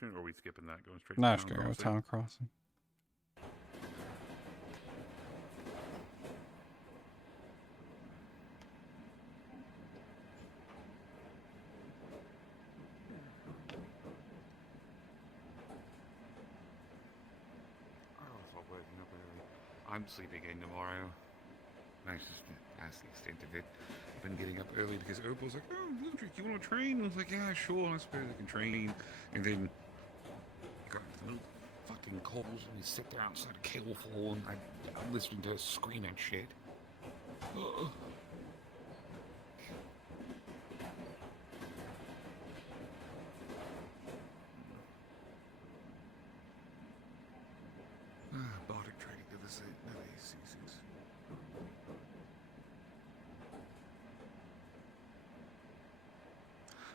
mission, or are we skipping that, going straight No, to just Town gonna go Crossing? Town Crossing. Oh, it's all waking up early. I'm sleeping in tomorrow. That's the extent of it. I've been getting up early because Opal's like, oh, Ludwig, you want to train? I was like, yeah, sure, I suppose I can train. And then got the little fucking calls and we sit there outside a cable fall and I'm listening to her scream and shit. Ugh. Bardic training to the seasons.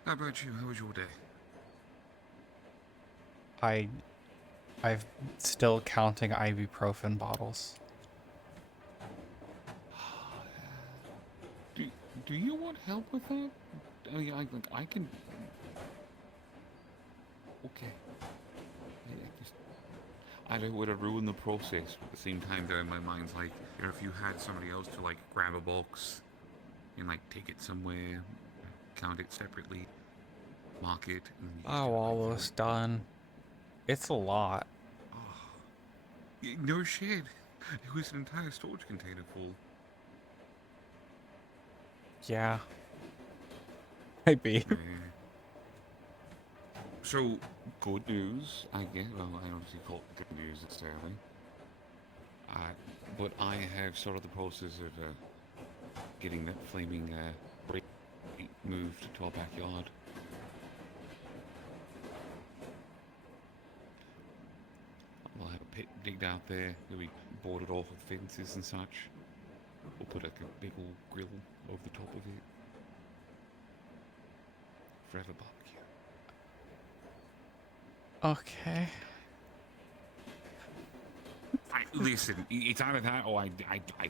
How about you? How was your day? I'm still counting ibuprofen bottles. Do you want help with that? I mean, I can. Okay. I don't want to ruin the process. But at the same time, though, in my mind's like, you know, if you had somebody else to like grab a box and like take it somewhere, count it separately, mark it, and you just Oh, do it, like, almost done. It's a lot. Oh, no shit. It was an entire storage container full. Yeah. Maybe. Yeah. So, good news, I guess. Well, I obviously call it good news necessarily. But I have started the process of getting that flaming break moved to our backyard. We'll have a pit digged out there. It'll be boarded off with fences and such. We'll put like a big old grill over the top of it. Forever barbecue. Okay. Listen, it's either that or I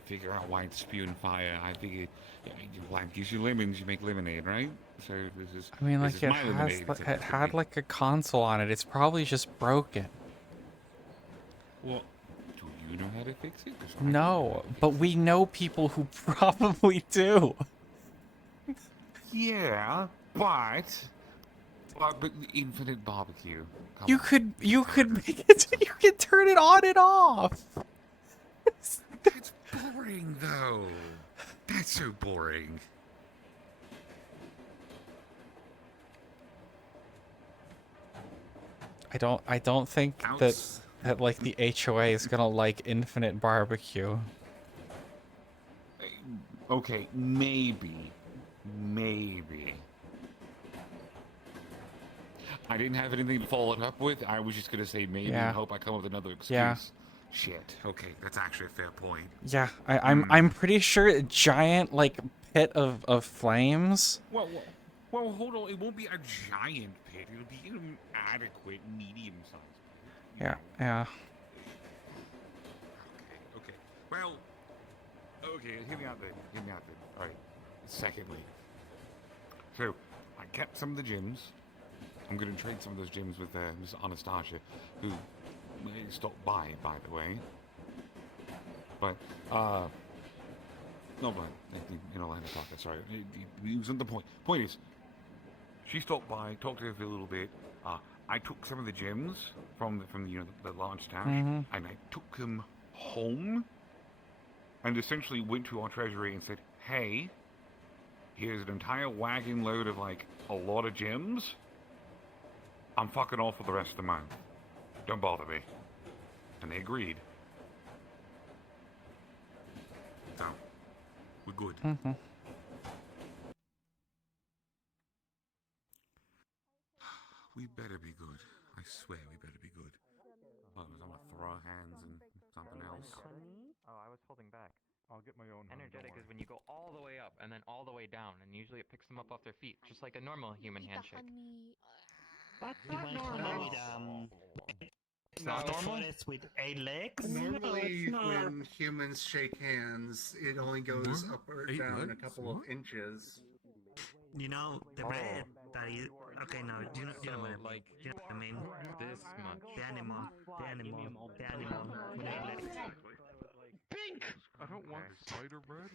figure out why it's spewing fire. I figure life gives you lemons, you make lemonade, right? So this is. I mean, this like, is it my has, lemonade. like, Except it it's gonna had, be- like, a console on it. It's probably just broken. Well, do you know how to fix it? 'Cause I don't know No, how to fix but it. we know people who probably do. Yeah, but infinite barbecue. Come You on, could we can turn make it, you could turn it on and off. That's boring, though. That's so boring. I don't think that like the HOA is gonna like infinite barbecue. Okay, maybe. I didn't have anything to follow it up with. I was just gonna say maybe Yeah. and hope I come up with another excuse. Yeah. Shit. Okay, that's actually a fair point. Yeah, I'm pretty sure a giant like pit of flames. Well, hold on. It won't be a giant pit. It'll be an adequate, medium-sized pit. Yeah, yeah. Okay. Well, okay. Hear me out then. All right. Secondly, so I kept some of the gyms. I'm going to trade some of those gyms with Miss Anastasia, who stopped by the way. But, no, but, in Orlandosaka, sorry. It wasn't the point. Point is, she stopped by, talked to her for a little bit. I took some of the gyms from the large stash, and I took them home, and essentially went to our treasury and said, hey, here's an entire wagon load of, like, a lot of gyms. I'm fucking off for the rest of the month. Don't bother me. And they agreed. So, we're good. We better be good. I swear we better be good. Otherwise I'm gonna throw our hands and something else. Oh, I was holding back. I'll get my own. Energetic is when you go all the way up and then all the way down, and usually it picks them up off their feet, just like a normal human handshake. That's not normal. It's not normal? Tortoise with 8 legs? Normally, when humans shake hands, it only goes up or down a couple of inches. You know, the bread that you... Okay, no, you know what I mean? like, You know what I mean? animal. The animal. The animal. With 8 legs. Pink! I don't want spider bread.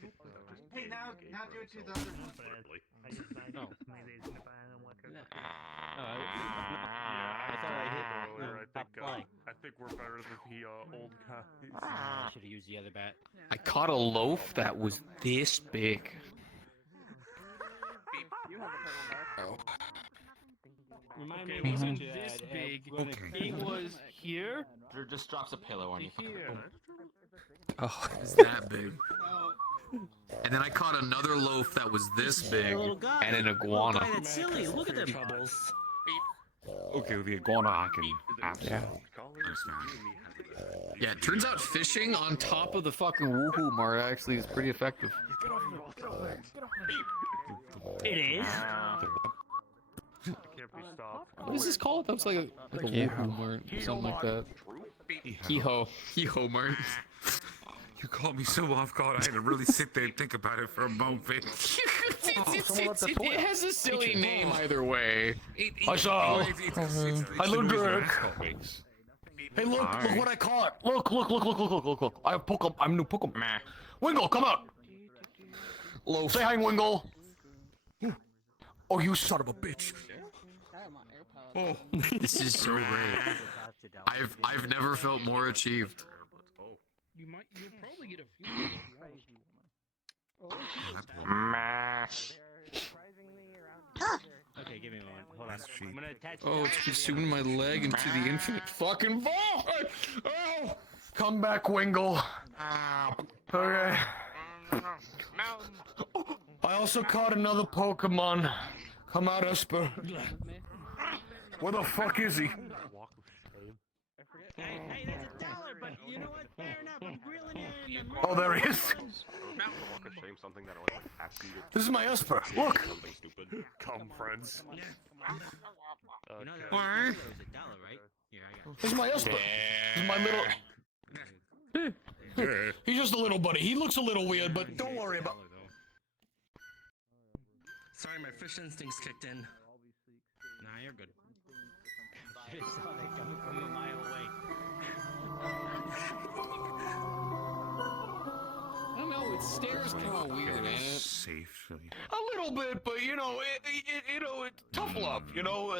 Hey, now do it to the other one. I just like No. maybe it's in the pan and water. I thought I hit I top line. I think we're better than the old guys. I should have used the other bat. I caught a loaf that was this big. Remind Okay, me it wasn't to, this big. when Okay. it was here. Or just drops a pillow on you. Here. Oh, it's that big. And then I caught another loaf that was this big, Little guy. and an Little iguana. guy that's silly. Look at them. Okay, with the iguana, I can absolutely. Yeah, it turns out fishing on top of the fucking woohoo mart actually is pretty effective. It is. Can't be stopped. What is this called? That was like a woohoo mart, something like that. Hee-ho mart. You caught me so off guard. I had to really sit there and think about it for a moment. It has a silly name either way. I saw. I look good. Hey, look Alright. what I caught. Look. I have Pokemon. I'm new Pokemon. Wingle, come out. Loaf. Say hi, Wingle. Oh, you son of a bitch. Oh, this is so great. I've never felt more achieved. You'll probably get a few. Okay, give me a moment. Hold on. I'm gonna attach. Oh, it's consuming my leg into the infinite fucking void. Oh, come back, Wingle. Okay. I also caught another Pokemon. Come out, Esper. Where the fuck is he? Hey, that's $1, but you know what? Fair enough. I'm grilling you. Oh, there he is. This is my Esper. Look. Come, friends. You know that Why? was $1, right? Here, I got it. This is my Esper. This is my little. He's just a little buddy. He looks a little weird, but don't worry about. Sorry, my fish instincts kicked in. Nah, you're good. Should've saw that coming from a mile away. I don't know. It stares kind of weird, ain't it? Safe. A little bit, but you know, it's tough love. You know,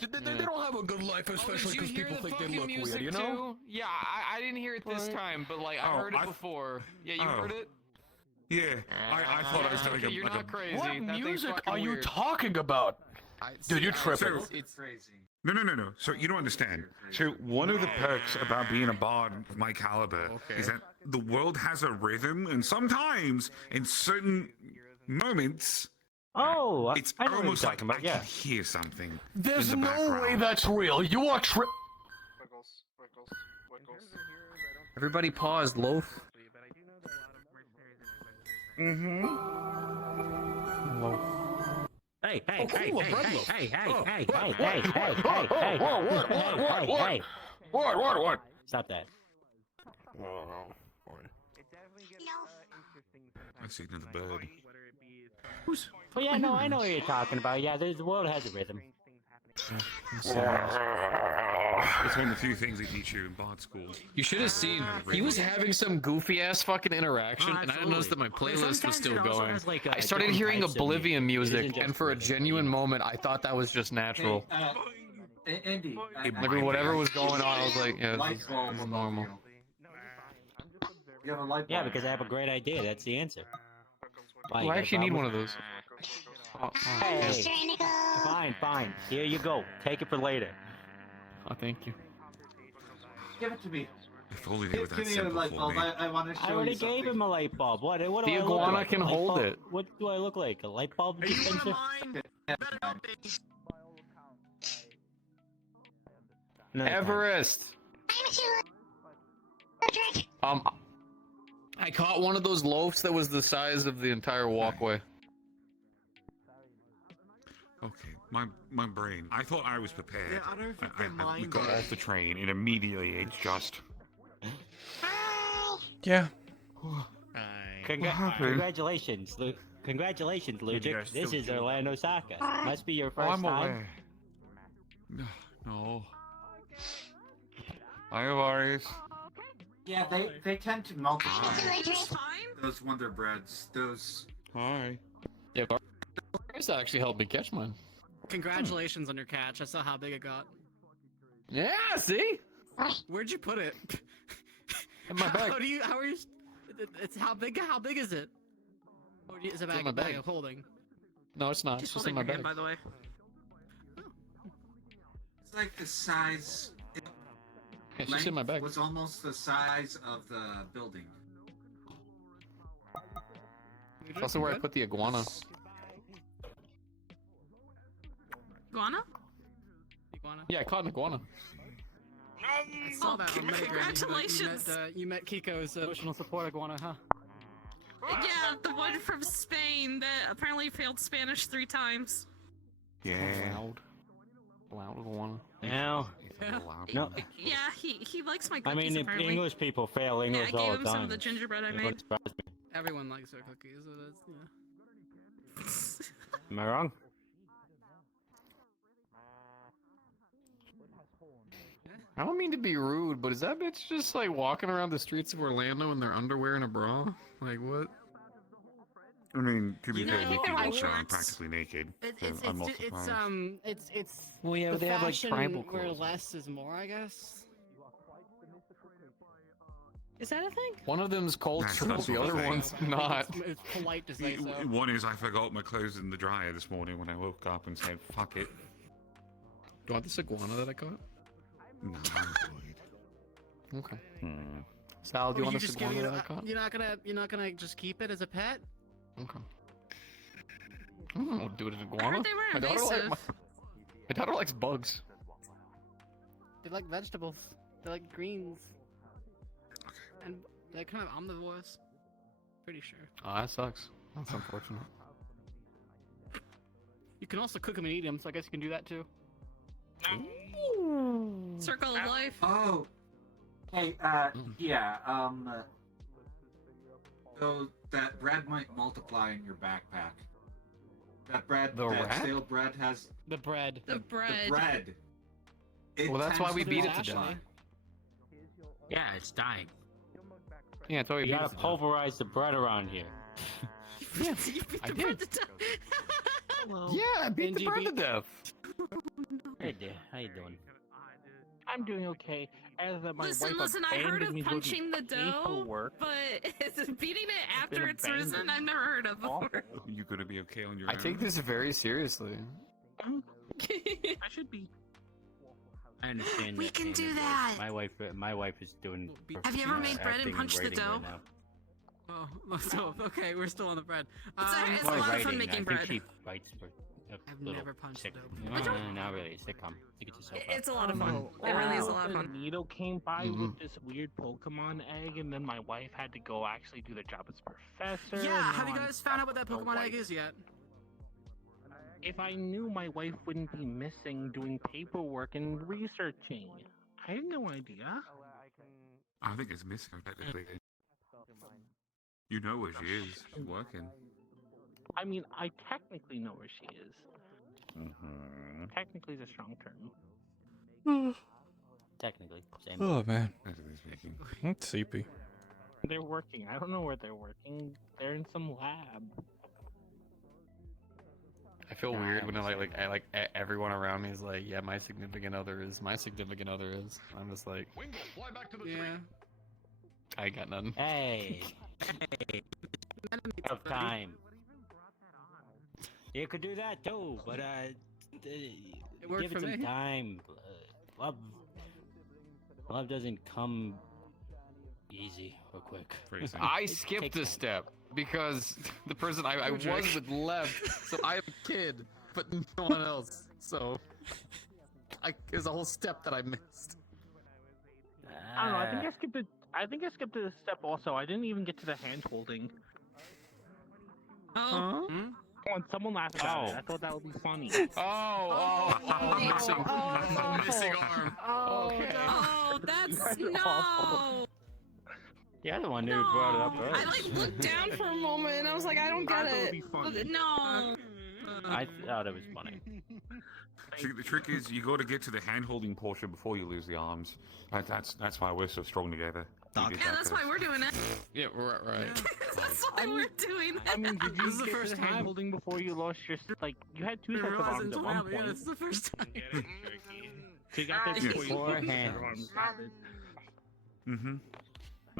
they don't have a good life, especially because people think they look weird. You know? Yeah, I didn't hear it this time, but like I Oh, heard it I- before. Yeah, you Oh. heard it? Yeah, I thought I was doing Okay, you're like not crazy. What That thing's music fucking are you weird. talking about? Dude, you're tripping. So, No. So you don't understand. So one of the perks about being a bard of my caliber is that the world has a rhythm, and sometimes in certain moments, Oh, it's I know what you're almost like talking about. I Yeah. can hear something. There's in the no background. way that's real. You are trip. Everybody paused, loaf. Hey, Oh, cool, a bread loaf. hey, Oh, hey, what? hey, What? hey, hey, What? hey, What? What? hey, What? hey. What? Stop that. I see another bird. Well, yeah, no, I know what you're talking about. Yeah, the world has a rhythm. It's one of the few things they teach you in bard school. You should have seen. He was having some goofy ass fucking interaction, and I didn't notice that my playlist was still going. I started hearing Oblivion music, and for a genuine moment, I thought that was just natural. Andy, Like whatever was going on, I was like, yeah, light this bulb is above normal. You have a light bulb. Yeah, because I have a great idea. That's the answer. Why, you Oh, I got a actually need problem one with- of those. Oh, Hey, fine. Here you go. Take it for later. oh, thank you. Give it to me. If only they were that Give me a simple light for bulb. me. I want to show I already you something. gave him a light bulb. What do The I look iguana like? can A light hold bulb? it. What do I look like? A light bulb dispenser? No, Everest. I caught one of those loaves that was the size of the entire walkway. Okay, my brain. I thought I was prepared. Yeah, I don't think we they're got mine. off the train, and immediately it's just. Yeah. What happened? Congratulations, Luke. Congratulations, Lucic. This is Orlandosaka. Must be your Oh, first I'm time. aware. No. Hi, Varys. Yeah, they tend to multiply. Those Wonder Breads, those. Hi. Yeah, Varys actually helped me catch mine. Congratulations on your catch. I saw how big it got. Yeah, see? Where'd you put it? In my bag. How are you? It's how big? How big is it? Or is it a It's in bag, my bag bag. of holding? No, it's not. It's just in my bag. By the way. It's like the size. It's just in my bag. Was almost the size of the building. It's also where I put the iguana. Iguana? Iguana? Yeah, I caught an iguana. I saw that on Mega. Congratulations! You met Kiko's emotional support iguana, huh? Yeah, the one from Spain that apparently failed Spanish 3 times. Yeah. Loud iguana. No. No. Yeah, he likes my I cookies, mean, if apparently. English people fail Yeah, English I all gave the him time. some of the gingerbread I It made. wouldn't surprise me. Everyone likes their cookies, so that's, yeah. Am I wrong? I don't mean to be rude, but is that bitch just like walking around the streets of Orlando in their underwear and a bra? Like what? I mean, to be You fair, know, Nikki I walks around shorts. practically naked. It's so I'm not surprised. it's Well, yeah, the they have like fashion tribal where clothes. less is more, I guess. Is that a thing? One of them's cultural, That's the not other a thing. one's not. It's polite to say so. One is I forgot my clothes in the dryer this morning when I woke up and said, fuck it. Do you want this iguana that I caught? No, I'm good. Okay. Sal, do you want this iguana that I caught? You're not gonna just keep it as a pet? Okay. Oh, do it an iguana? heard they were My daughter invasive. my daughter likes bugs. They like vegetables. They like greens. And they're kind of omnivores. Pretty sure. Oh, that sucks. That's unfortunate. You can also cook them and eat them, so I guess you can do that too. Circle of life. Oh. Hey, yeah, So that bread might multiply in your backpack. That bread, The that rat? stale bread has The bread. The bread. the bread. It Well, that's why tends we to beat it to multiply. death. Yeah, it's dying. Yeah, it's always You gotta pulverize the bread around here. You beat I the did. bread to death. Yeah, I beat the bread to death. Hey there, how you doing? I'm doing okay. As my Listen, wife I heard abandoned of me to go do punching the dough, paperwork. but beating it after been it's risen, abandoned. I've never heard of before. You gonna be okay on your I own? take this very seriously. I should be. I understand. We that can pain do of yours. that. My wife is doing. Have you ever made bread and acting punched the writing dough? right now. Oh, so okay, we're still on the bread. It's a More lot of fun writing. making I bread. think she writes for a I've little never punched sick. dough. No, not really. Sitcom. Stick it yourself It's a lot of fun. Oh, It really is a lot of the fun. needle came by with this weird Pokemon egg, and then my wife had to go actually do the job as professor. Yeah, and have you now I'm guys found out what that stuck with Pokemon the egg is yet? If I knew, my wife wouldn't be missing doing paperwork and researching. I had no idea. I think it's missing technically. You know where she is. She's working. I mean, I technically know where she is. Mm-hmm. Technically is a strong term. Technically, same. Oh man, Technically speaking. it's sleepy. They're working. I don't know where they're working. They're in some lab. I feel weird when everyone around me is like, yeah, my significant other is. I'm just like, Yeah. I got none. Hey. Of time. You could do that too, but worked give for it some me. time. Love doesn't come easy or quick. I skipped a step because the person I was with left, so I have a kid, but no one else. So there's a whole step that I missed. I don't know. I think I skipped a step also. I didn't even get to the hand holding. Oh. Come on, someone laugh about it. I thought that would be funny. Missing arm. Okay. Oh, that's no. You're the one who brought it up I earlier. looked down for a moment and I was like, I don't get thought it would it. be funny. No. I thought it was funny. See, the trick is you got to get to the hand-holding portion before you lose the arms. That's why we're so strong together. Yeah, that's why we're doing it. Yeah, right. That's why we're doing it. I mean, did you This is the get first the time. hand holding before you lost your like? You had two I sets of realized arms at until one now, yeah, point. this is the first time. So you got there Yeah. before you Four lost your hands. arms added. Mm-hmm.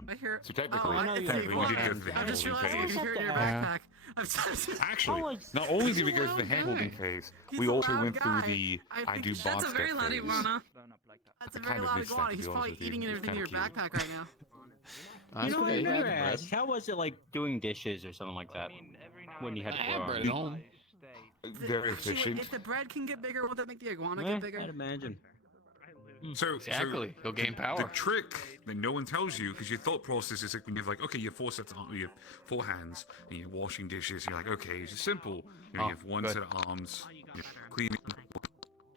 I hear. So technically, Oh, I know you technically have you did one. go to the I just hand-holding realized you phase. can hear it in your Yeah. backpack. I'm sorry. Actually, Oh, not only did we he's go a through the loud hand-holding guy. phase, He's we a also loud went through guy. the I I do think basket That's a very loud phase. iguana. That's a I very kind of loud missed that, iguana. to He's be probably honest with eating you. It's everything in your kinda cute. backpack right now. You know, I Okay. never asked. How was it like doing dishes or something like that when you had to I had go bread on? at home. Very Actually, efficient. if the bread can get bigger, won't that make the iguana Eh, get bigger? I'd imagine. So Exactly. He'll gain The power. trick that no one tells you, because your thought process is like when you have like, okay, you have 4 sets of you have 4 hands, and you're washing dishes. You're like, okay, it's just simple. You know, you have 1 good. set of arms, you're cleaning,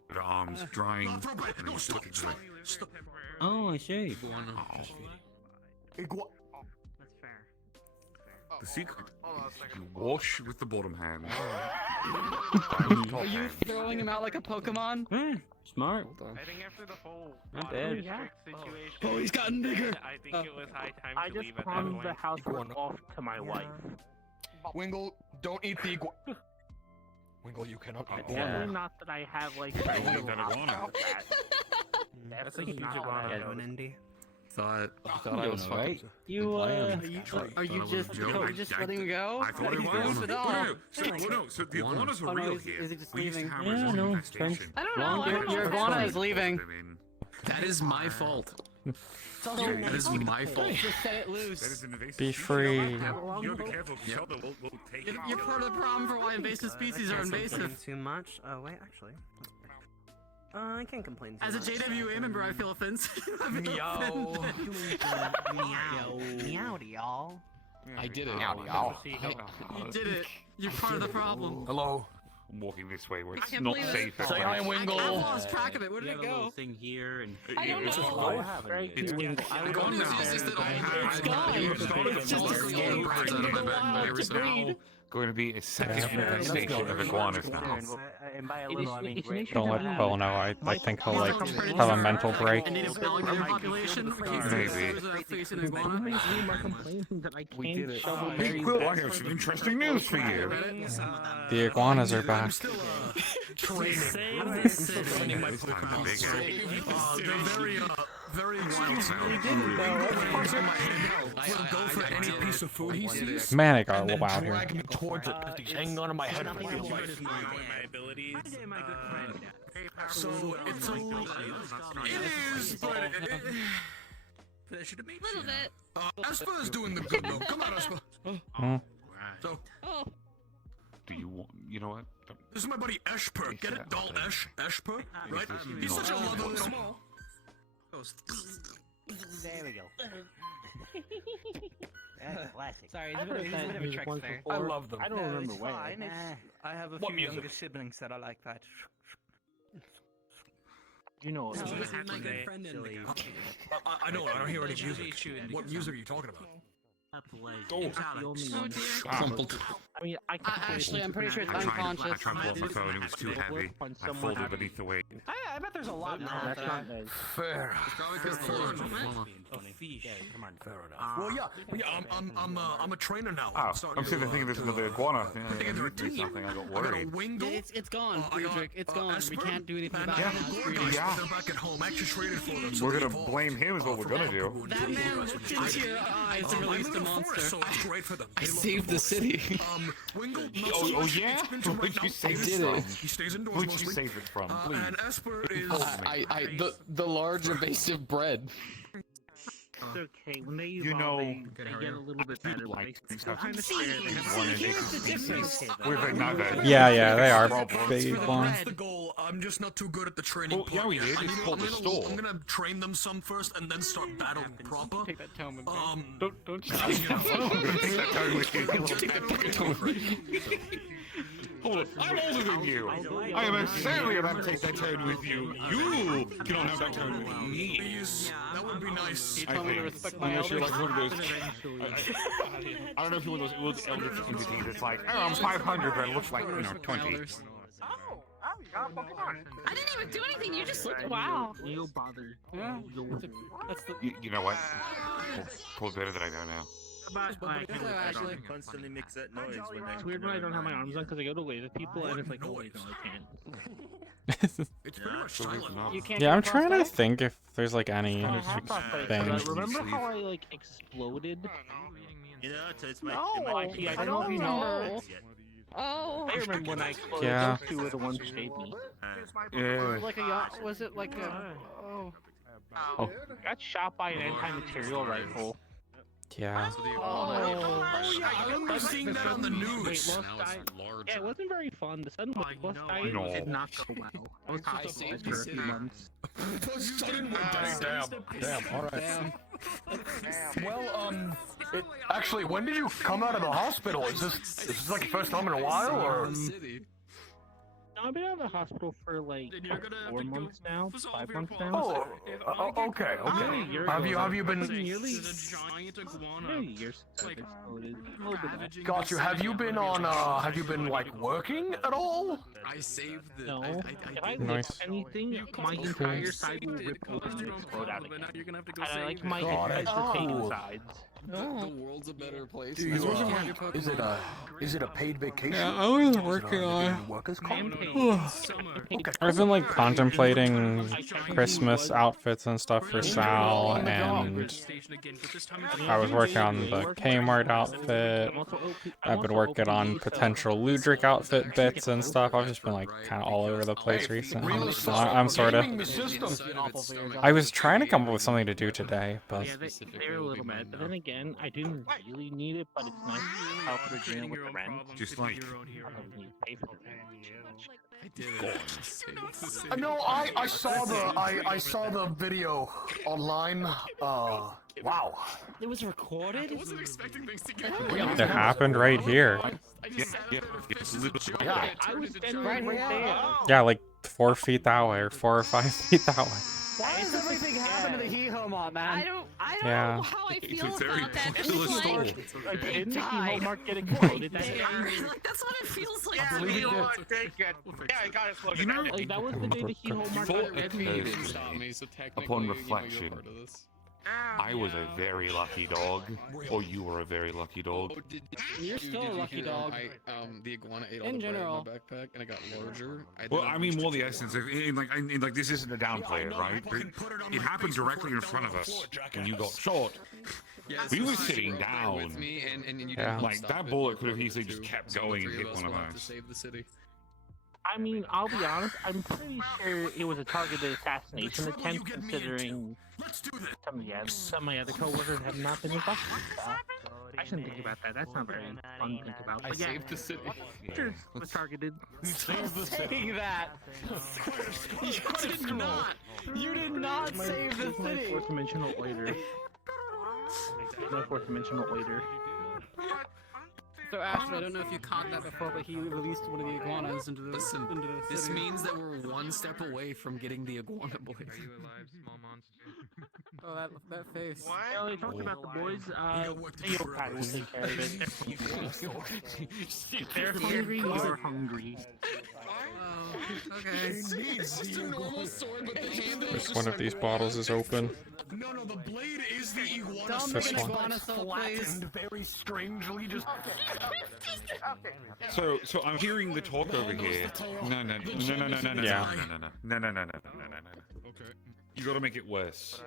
set of arms, drying, and then you're cooking. Oh, I see. That's fair. The secret: you wash with the bottom hand. Are you throwing him out like a Pokemon? Smart. I think after the whole Not bad. situation, Oh, he's gotten bigger. I think it was high time I just pawned the housework off to my wife. Wingle, don't eat the iguana. Wingle, you cannot eat the Yeah. Definitely not that I have like. Don't friends eat that who iguana. have that. That's a Definitely huge not iguana that. to an indie. Thought You I was don't know, right? fucking. You Are you just letting him go? I thought it He's was. going for the So the iguanas are Oh, no, real is here. he just We used to leaving? have Yeah, resistant no, infestation. I don't know. I don't know. Your iguana is leaving. I mean, That is my fault. That That is my fault. Just set it that loose. is an invasive Be species. free. You gotta be careful because Sheldon will take it. You're part of the problem for why invasive species are invasive. Too much. Oh wait, actually. I can't complain. Too As a much. JWA member, I feel offensive. I feel offended. Meow. Meowdy, y'all. I did it. You did it. You're part of the problem. Hello. I'm walking this way where I it's can't not believe it. safe. Say hi, I Wingle. lost track of it. Where You did have it a little go? thing here and. I don't It's know. gone now. It's gone. It's just escaped. Going to be a second infestation of iguanas now. And by a little, I mean great. Don't let Quill know. I think he'll like have a mental break. A native alligator population. Maybe. Facing iguana. We did it. Hey, Quill, I have some interesting news for you. The iguanas are back. Training. This time the big They're very wild. He'll go for any piece of food he sees. Man, it got a And then little loud here. drag me towards it. He's hanging onto my head for dear life. So it's a it is, but Little bit. Espa is doing the good though. Come on, Espa. Hmm. So Oh. Do you want? You know what? this is my buddy Eshper. Get it, doll Eshper, right? He's such a lovely little. There we go. That's classic. Sorry, he's a bit of a trickster. I love them. I don't remember when. I have a What few music? younger siblings that are like that. You know. I don't. I don't hear any music. What music are you talking about? Oh dear. I mean, I Actually, I'm pretty sure it's I unconscious. tried to pull up my phone. It was too heavy. I folded beneath the weight. I bet there's a lot No, now. that's not nice. Fair. Come on, fair enough. Well, yeah. I'm a trainer now. Oh, starting I'm sitting there thinking there's another iguana. Yeah, put together a do team. something. I got I got a worried. Wingle. It's gone, I got, Friedrich. It's gone. We Esper, can't do anything and about I it. have It's the Friedrich. Yeah. They're back at home. I actually traded for them. So We're they gonna evolved, blame him is what we're for gonna do. Apple. That man looked into your eyes and I released live a in a forest, monster. so it's great for them. I saved the city. Wingle, not Oh, so oh much. yeah? It's been to right Where'd now. you save I it did from? it. He stays indoors Where'd you mostly. save it from? Please. And Esper is. The large invasive bread. It's okay. When they You evolve, know, they get a little bit better. But like they still stuff. kind of scare me. One invasive species with another. Yeah, they are Problems. big iguanas. That's the goal. I'm just not too good at the training Well, part. yeah, we yet. did. I It's need- called I'm the gonna- stall. I'm gonna train them some first and then start battle proper. Take that tome and Don't. I'm gonna take that tone with you. Hold on, I'm older than you. I am certainly about to take that tone with you. You cannot have that tone with me. Please, that would be nice. I think. Unless you're like one of those. I don't know if you're one of those elder entities. It's like, oh, I'm 500, but it looks like 20. I didn't even do anything. You just wow. You bother. Yeah. That's the. You know what? Probably better than I know now. Actually, constantly makes that noise when they. It's weird when I don't have my arms on because I go to wave at people and it's like, oh wait, no, I can't. It's pretty much silent. you can't. Yeah, I'm get trying to frostbite? think if there's like any I have frostbite, thing. but remember how I like exploded? You know, so it's my. No, it might be I my don't know if you know. know. Oh. I remember when I exploded. Yeah. Those two were the ones who saved me. Yeah. Like a yacht? Was it like a? Oh. Oh. I got shot by an anti-material rifle. Yeah. Oh. Yeah, I remember seeing that on the news. Wait, yeah, it wasn't very fun. The sudden West diet No. did not go well. I was hospitalized for a few months. Damn, alright. Well, actually, when did you come out of the hospital? Is this like the first time in a while, or? I've been out of the hospital for like 4 months now, 5 months now. Oh, okay. Have you been? Nearly years since I exploded. A little bit of that. Got you. Have you been on? Have you been like working at all? I saved the. No. If I Nice. lift anything, my entire side will rip open and explode out again. And I like my head to take the sides. The world's a better place. Is it a paid vacation? Yeah, I was working on. Workers' comp? I've been like contemplating Christmas outfits and stuff for Sal, and I was working on the Kmart outfit. I've been working on potential Ludric outfit bits and stuff. I've just been like kind of all over the place recently. So I'm sort of. I was trying to come up with something to do today, but. Yeah, they were a little mad, but then again, I didn't really need it, but it's nice to help Regina with the rent. Just like. I don't need to pay for the rent. I did it. No, I saw the video online. Wow. It was recorded? I wasn't expecting things to get It happened right here. Yeah. I was standing right there. Yeah, like 4 feet that way, or 4 or 5 feet that way. Why does everything happen to the He-Ho-Mart, man? I don't Yeah. know how I feel It's a very about that. This popular is story. like, Didn't the He-Ho Mark get exploded? That's like, that's what it feels like. Yeah, to we me. do. Yeah, I got it. You know, like that was the day the He-Ho Mark got detonated. upon reflection, I was a very lucky dog, or you were a very lucky dog. You're still a lucky dog. The iguana ate all In the bread in my general. backpack, and it got larger. Well, I mean, more the essence. Like this isn't a downplay, right? It happened directly in front of us when you got shot. We were sitting down. Yeah. Like that bullet could have easily just kept going and hit one of us. I mean, I'll be honest, I'm pretty sure it was a targeted assassination attempt, considering some of my other coworkers have not been involved. I shouldn't think about that. That's not very fun to think about. But yeah, saved the city. Sure, it was targeted. Saying that. You did not save the city. Fourth-dimensional oiler. No fourth-dimensional oiler. So Ashley, I don't know if you caught that before, but he released one of the iguanas into the city. This means that we're one step away from getting the iguana boy. Are you alive, small monster? Oh, that face. You know, they talked about the boys. Theo Kai will take care of it. They're hungry. You're hungry. Oh, okay. It's just a normal sword, but the handle is One of these bottles is open. No, the blade is the iguana. Don't This make an one. iguana soul, please. Very strangely, just. So I'm hearing the talk over here. No. Yeah. No. Okay. You gotta make it worse.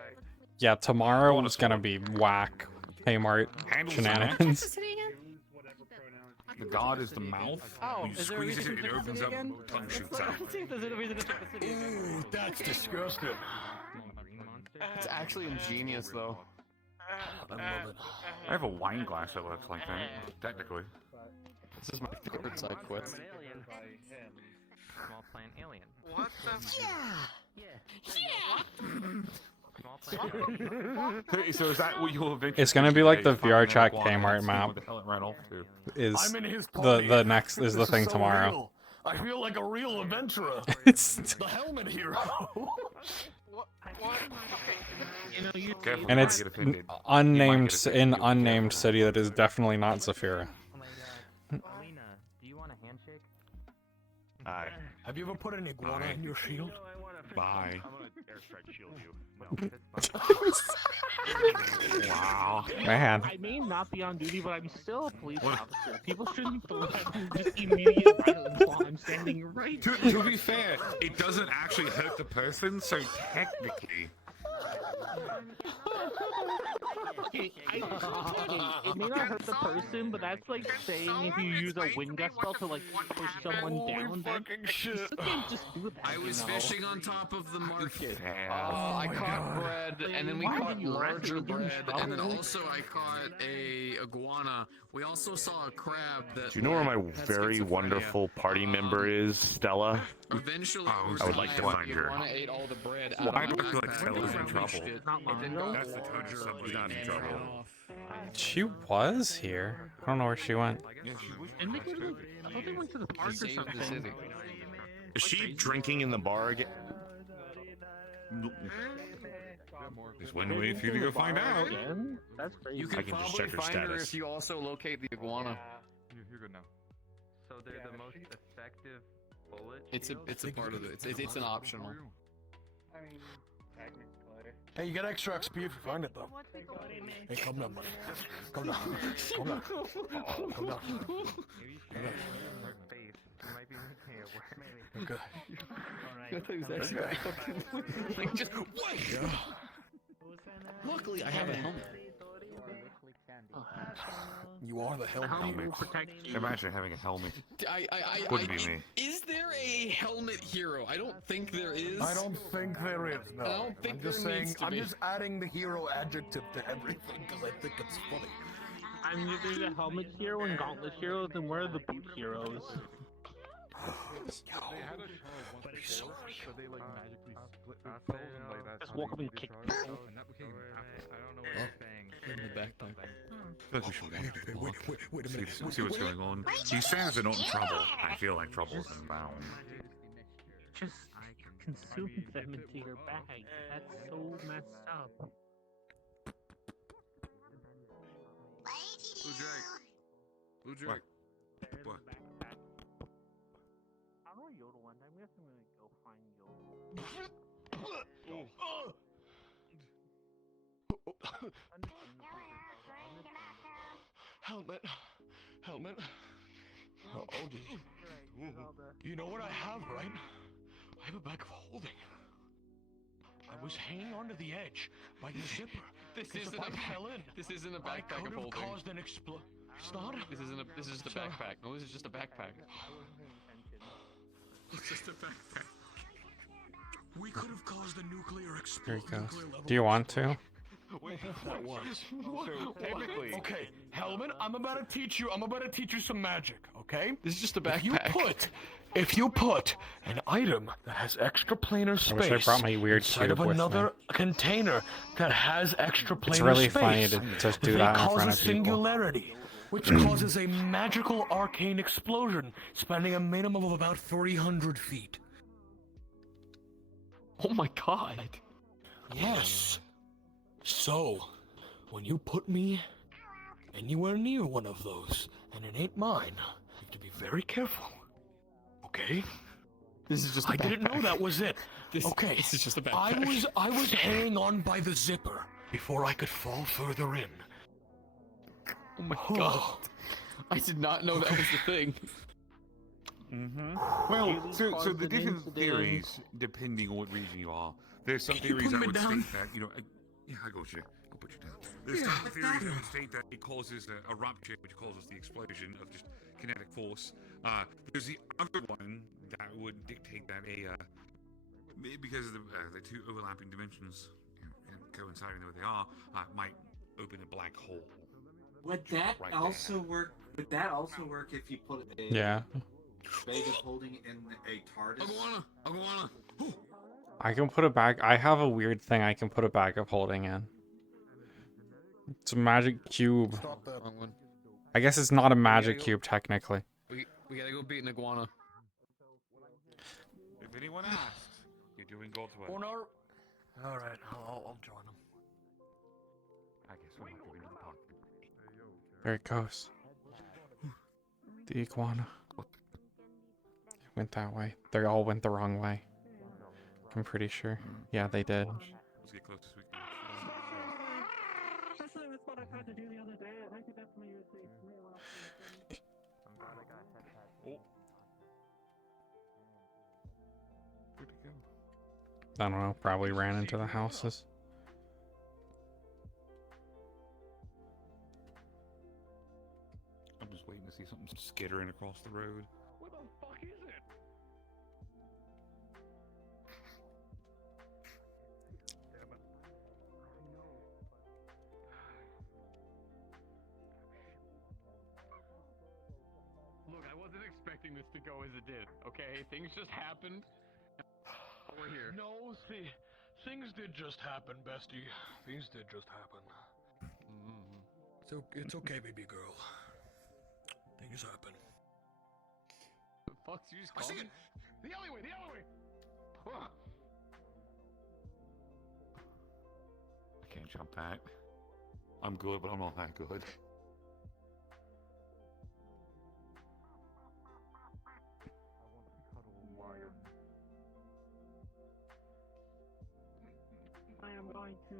Yeah, tomorrow is gonna be whack Kmart Handles shenanigans. The guard is the mouth. Oh, When you is there a squeeze reason it, to it check the opens city up, again? tongue shoots out. Let's see if there's a reason to check the city again. Ooh, that's disgusting. It's actually ingenious, though. I love it. I have a wine glass that looks like that, technically. This is my favorite side quest. Small plant alien. What the? So is that what you'll eventually? It's gonna be like the find VR an chat iguana Kmart and see map. what the hell it ran off to? Is I'm in his the party. next is the This thing so tomorrow. real. I feel like a real adventurer. It's The helmet hero. You know, you. Careful, and you it's might get offended. unnamed You might get in offended. unnamed city that is definitely not Zafira. Oh my god. Alina, do you want a handshake? Have you ever put an iguana in your shield? Bye. I'm gonna airstrike shield you. No, Wow. Man. I may not be on duty, but I'm still a police officer. People shouldn't threaten just immediate violence while I'm standing right To be fair, it doesn't actually hurt the person, so technically. it may not hurt the person, but that's like saying if you use a wind gust spell to like push someone down, then you still can't just do that. I was fishing on top of the market. I caught bread, and then we caught larger bread, and then Also, I caught a iguana. We also saw a crab that. Do you know where my very wonderful party member is, Stella? Eventually, I would like to find her. iguana ate all the bread. Why do I feel like Stella's in trouble? That's the tone of somebody's not in trouble. She was here. I don't know where she went. And they could, I thought they went to the park or something. Is she drinking in the bar again? There's one way for you to go find out. That's crazy. You I can can just probably check her find her status. if you also locate the iguana. You're good now. So they're the most effective bullet. It's a part of it. It's an optional. I mean, technically. Hey, you get extra XP if you find it, though. Hey, come down, buddy. Come down. Come down. Come down. Okay. I thought he was actually fucking like just what? Yeah. Luckily, I have a helmet. You are the helmet. Imagine having a helmet. I Wouldn't be me. Is there a helmet hero? I don't think there is. I don't think there is. No. I don't think I'm just there saying. needs to I'm be. just adding the hero adjective to everything because I think it's funny. I mean, if there's a helmet hero and gauntlet heroes, then where are the boot heroes? So they like magically split their souls and like that. Just walk up and kick people. I don't know what you're saying. In the backpack. I feel like we should Wait a minute. see what's going on. He says they're not in trouble. I feel like trouble's inbound. Just consume them into your bag. That's so messed up. Blue Jay. Blue Jay. What? I don't know Yodel one. I guess I'm gonna go find Yodel. Helmet. Helmet. Oh, you know what I have, right? I have a bag of holding. I was hanging onto the edge by the zipper. This If isn't I a fell in. This isn't a I backpack could of have holding. caused an explosion. It's not. This isn't a. This is just a backpack. No, this is just a backpack. It's just a backpack. We could have caused a nuclear Here explosion. he goes. Do you want to? Wait, what was? So technically, Okay, Helmet, I'm about to teach you some magic, okay? This is just a backpack. If you put an item that has extra planar space I wish I brought my weird inside of cube with me. another container that has extra planar space, It's really funny to just do that in cause front a of people. singularity, which causes a magical arcane explosion spanning a minimum of about 300 feet. Oh my god. Yes. So, when you put me anywhere near one of those, and it ain't mine, you have to be very careful. Okay? This is just a I didn't know that was it. This is just a backpack. I was hanging on by the zipper before I could fall further in. Oh my god. I did not know that was the thing. well, so the different theories, depending on what region you are, there's some Can you theories put that me would down? state that, yeah, I got you. I'll put you down. There's some theories that would state that it causes a rupture, which causes the explosion of just kinetic force. There's the other one that would dictate that because of the two overlapping dimensions coinciding where they are, might open a black hole. Would that Right also there. work? Would that also work if you put a Yeah. bag of holding in a TARDIS? Iguana. I can put a bag. I have a weird thing I can put a bag of holding in. It's a magic cube. Stop that. Wrong one. I guess it's not a magic cube technically. We gotta go beat an iguana. If anyone asks, you're doing God's work. Corner. All right, I'll join them. I guess I'm not giving them part. There it goes. The iguana. went that way. They all went the wrong way. I'm pretty sure. Yeah, they did. Let's get close as we can. That's what I tried to do the other day, and I could definitely use the real option. Oh. Where'd it go? I don't know. Probably ran into the houses. I'm just waiting to see something skittering across the road. What the fuck is it? Look, I wasn't expecting this to go as it did, okay? Things just happened. We're here. No, see, things did just happen, bestie. Things did just happen. It's okay, baby girl. Things happen. The fuck you just called me? The alleyway, the alleyway! I can't jump that. I'm good, but I'm not that good. I am going to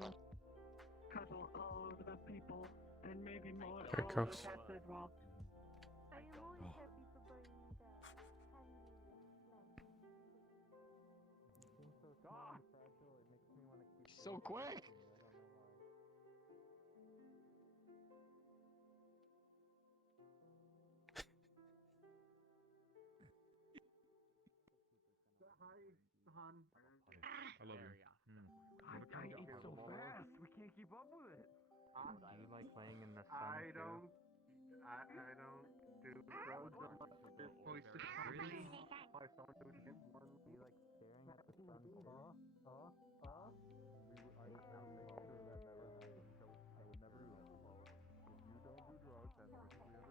cuddle all of the people and maybe more There it all of goes. the cats as well. So quick! I love you. It's so fast. We can't keep up with it. Do you like playing in the sun? I too? don't do drugs. Really? I saw him do it again. Do you like staring at the sun? You may want to.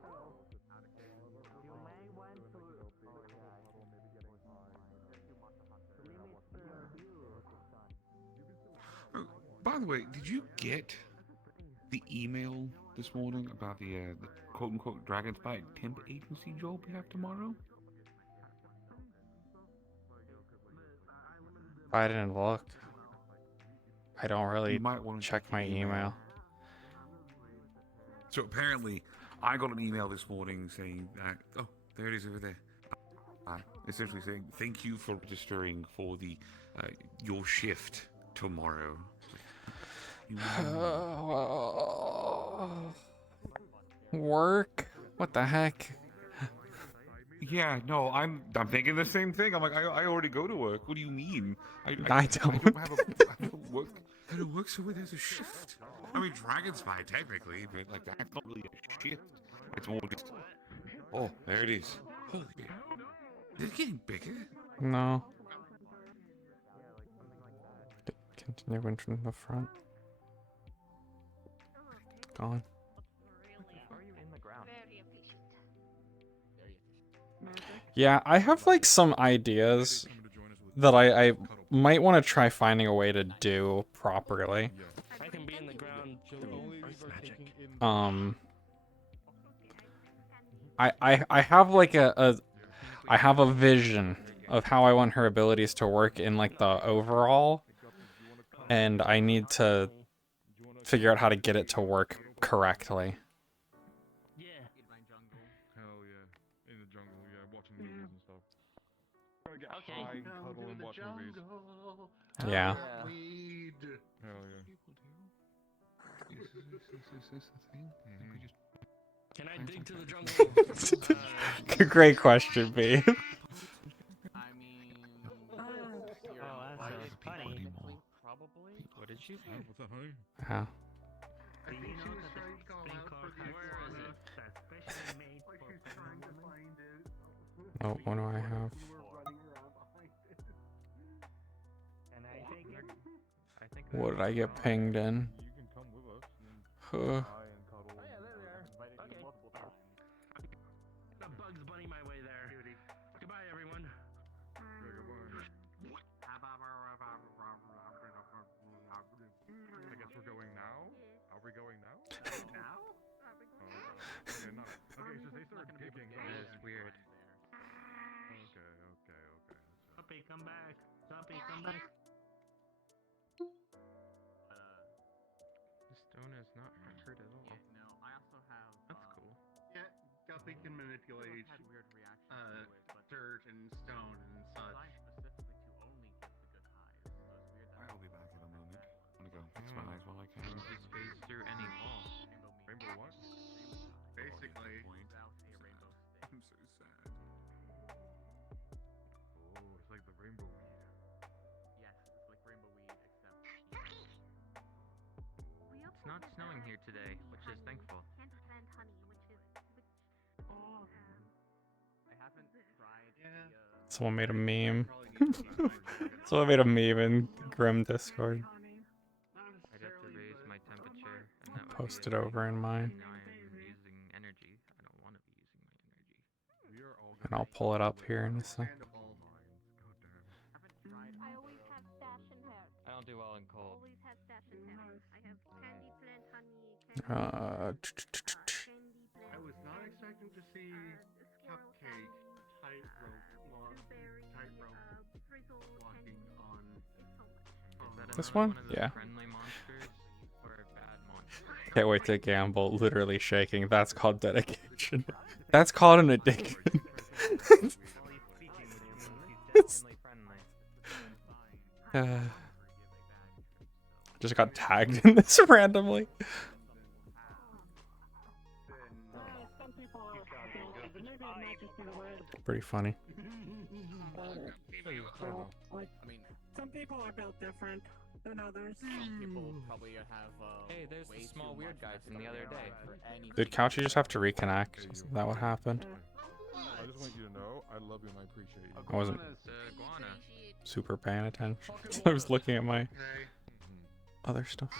Oh yeah, I think maybe getting Oh, by the way, did you get the email this morning about the quote-unquote Dragon's Bite temp agency job we have tomorrow? I didn't look. I don't really You might want to check my email. So apparently, I got an email this morning saying that, oh, there it is over there. Essentially saying, thank you for registering for the your shift tomorrow. Work? What the heck? Yeah, no, I'm thinking the same thing. I'm like, I already go to work. What do you mean? I don't. I don't work. I don't work somewhere there's a shift. I mean, Dragon's Spy technically, but like that's not really a shift. It's more just. Oh, there it is. Holy. Is it getting bigger? No. Continuing from the front. Gone. in the ground. Yeah, I have like some ideas that I might want to try finding a way to do properly. I can be in the ground. I have like I have a vision of how I want her abilities to work in like the overall, and I need to figure out how to get it to work correctly. Hell yeah. In the jungle, yeah, watching movies and stuff. Gotta get Okay. high, cuddle, and watch movies. Yeah. Hell yeah. Can I dig to the jungle? Great question, B. I mean, that's funny. Probably. What did you say? What's that, honey? How? Do you know that the spring card has one that's specially made for pregnant women? Oh, what do I have? And I think. What did I get pinged in? You can come with us and Huh. high and cuddle. Oh yeah, there they are. Okay. The Bugs Bunny my way there. Goodbye, everyone. I guess we're going now? Are we going now? Now? Okay, no. Okay, so they started digging. It is weird. Okay, okay. come back. Stumpy, come back. The stone is not hurt at all. No, I also have. That's cool. Yeah, Guppy can manipulate had weird reactions to it, but dirt and stone and such. designed specifically to only get the good highs. So it's weird that I'll be back in a moment. I'm gonna go fix my eyes while I can. Just phase through any wall. Rainbow what? Basically. without a rainbow stick. I'm so sad. Oh, it's like the rainbow weed. Yes, it's like rainbow weed, except It's not snowing here today, which is thankful. I haven't tried Someone made a meme. Someone made a meme in Grim Discord. I'd have to raise my temperature, and that would Post be it over in mine. Now I'm using energy. I don't want to be using my energy. We are all And I'll pull it up here in a sec. I always have stash in hair. I don't do well in cold. Always have stash in hair. I have candy plant, honey, Uh, I was not expecting to see Cupcake tightrope walking on. Is that This another one? of those Yeah. friendly monsters or a bad monster? Can't wait to gamble. Literally shaking. That's called dedication. That's called an addiction. Just got tagged in this randomly. Pretty funny. Some people are built different than others. Some people probably have. Hey, there's the small weird guy from the other day. Did Couchy just have to reconnect? Is that what happened? I just want you to know, I love you and I appreciate you. I wasn't Iguana. super paying attention. I was looking at my other stuff.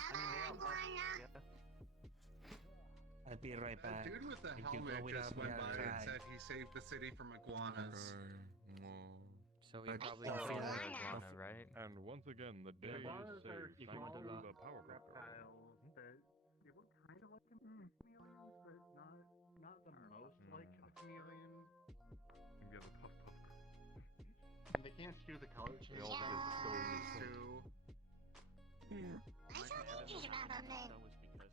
I'll be right The back. dude with the If you go helmet with just us, we went have by to and try. said he saved the city from iguanas. So he probably Oh, killed yeah. the iguana, right? And once again, the day is Iguanas are saved thanks to small the power broker. reptiles that they look kind of like chameleons, but not the most like a chameleon. You have a puff puff. And they can't do the color change. all that just go they're with used to.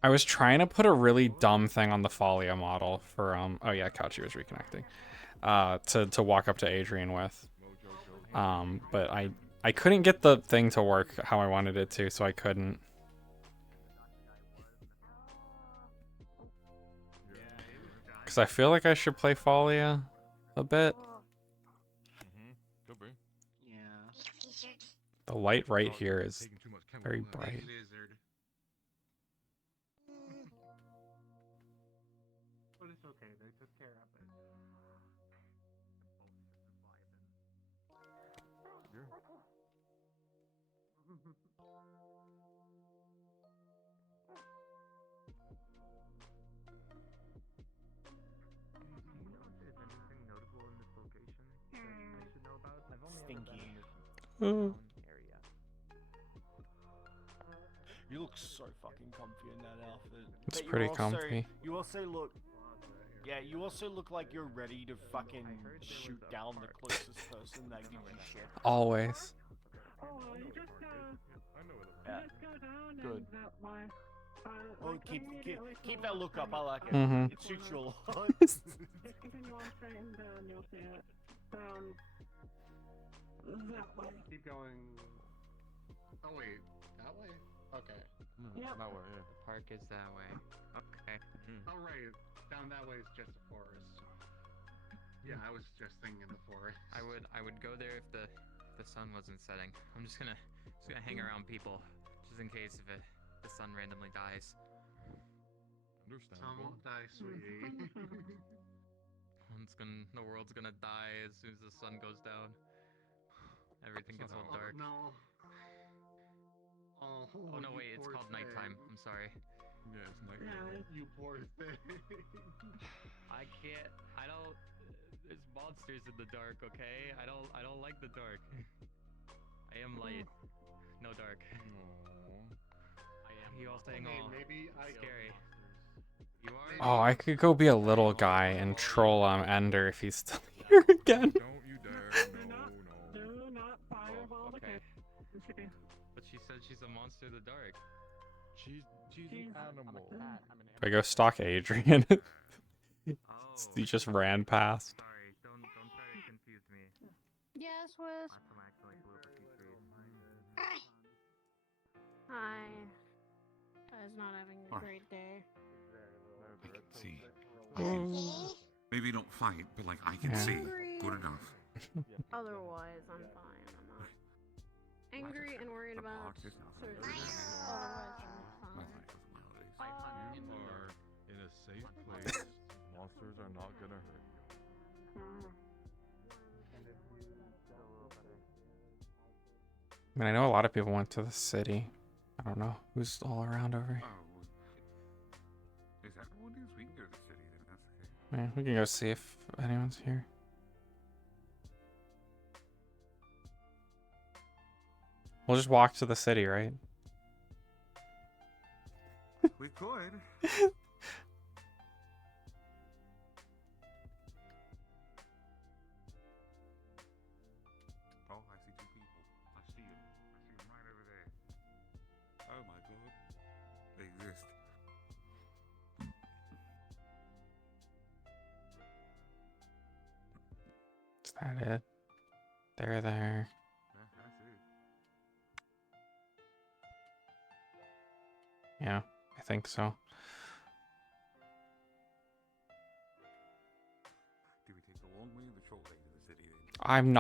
I was trying to put a really dumb thing on the Folia model for oh yeah, Couchy was reconnecting. To walk up to Adrian with. But I couldn't get the thing to work how I wanted it to, so I couldn't. Cause I feel like I should play Folia a bit. Could be. Yeah. The light right here is very bright. Lizard. But it's okay, they took care of it. Stinky. You look so fucking comfy in that outfit. It's But you pretty also- comfy. You also look. Yeah, you also look like you're ready to fucking shoot down the closest person that gives you shit. Always. Yeah. Good. Oh, keep that look up. I like it. Mhm. It suits you a lot. Keep going. Oh wait, that way? Okay. That way, yeah. The park is that way. Okay. Oh right, down that way is just a forest. Yeah, I was just thinking the forest. I would go there if the sun wasn't setting. I'm just gonna hang around people, just in case if the sun randomly dies. Sun Understandable. won't die, sweetie. The world's gonna die as soon as the sun goes down. Everything gets all dark. No. Oh no, you wait, it's poor called nighttime. thing. I'm sorry. Yeah, it's night. You poor thing. I can't. I don't. There's monsters in the dark. Okay. I don't like the dark. I am light. No dark. You all saying Okay, all maybe I scary. You are. Oh, I could go be a little guy and troll Ender if he's still here again. Don't you dare. No, no. said she's a monster of the dark. She's an animal. I go stalk Adrian. He just ran past. Sorry, don't try to confuse me. Yes, Wes. Hi. Guy's not having a great day. I can see. Maybe don't fight, but like I can Yeah. see. Good enough. Otherwise, I'm fine. I'm not angry and worried about certain things. Otherwise, I'm fine. You are in a safe place. Monsters are not gonna hurt you. I mean, I know a lot of people went to the city. I don't know who's all around over here. Is that what it is? We can go to the city then. That's okay. Yeah, we can go see if anyone's here. We'll just walk to the city, right? We could. Oh, I see two people. I see them. I see them right over there. Oh my god. They exist. Is that it? They're there. Yeah, I see. Yeah, I think so. Do we take the long way or the short way to the city then? I'm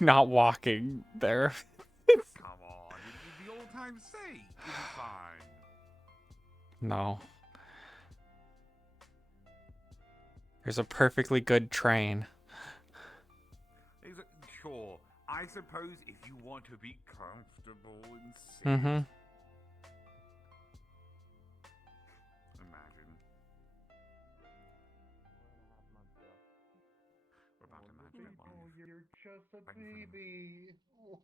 not walking there. Come on. The old time's sake. It'll be fine. No. There's a perfectly good train. Sure. I suppose if you want to be comfortable and safe. Mm-hmm. Imagine. We're about to imagine that one. Oh, you're just a baby.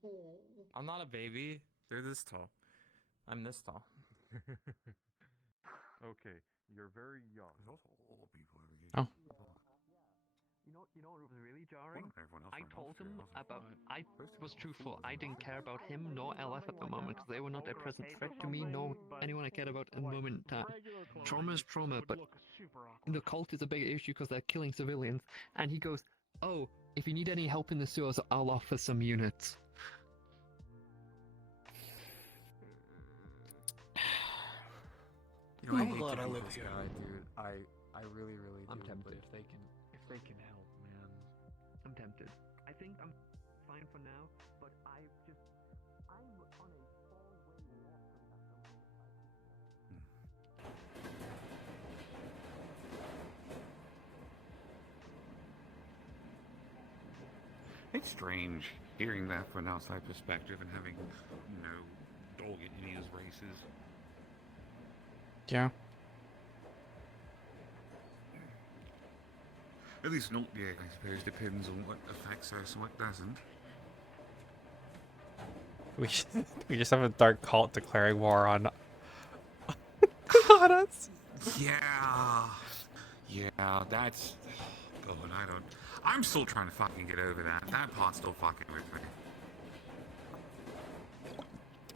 Oh. I'm not a baby. They're this tall. I'm this tall. Okay, you're very young. There's also old people over here. Oh. You know what was really jarring? Well, everyone else I ran told off him here, about. I was truthful. I didn't care about him nor LF at the moment because they were not a present threat to me nor anyone I cared about in the moment in time. Trauma is trauma, but the cult is a bigger issue because they're killing civilians. And he goes, "Oh, if you need any help in the sewers, I'll offer some units." You know, I'm I hate glad to I be live this here. guy, dude. I really do. I'm but tempted. if they can help, man. I'm tempted. I think I'm fine for now, but I'm on a far way walk It's strange hearing that from an outside perspective and having no dog in any of his races. Yeah. At least not, yeah, I suppose depends on what affects us and what doesn't. We just have a dark cult declaring war on on us. Yeah. Yeah, that's... God, I'm still trying to fucking get over that. That part's still fucking with me.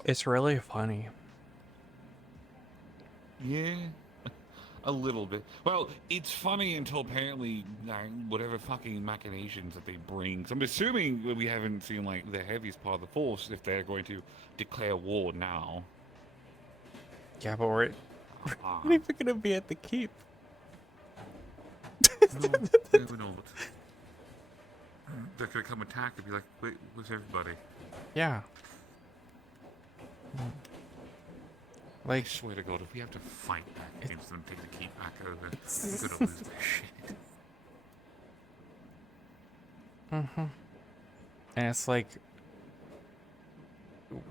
It's really funny. Yeah. A little bit. Well, it's funny until apparently whatever fucking machinations that they bring. So I'm assuming we haven't seen like the heaviest part of the force if they're going to declare war now. Yeah, but we're not even gonna be at the keep. No, we're not. They're gonna come attack and be like, wait, where's everybody? Yeah. Like, I swear to God, if we have to fight back against them, take the keep back over, we're gonna lose their shit. Mm-hmm. And it's like,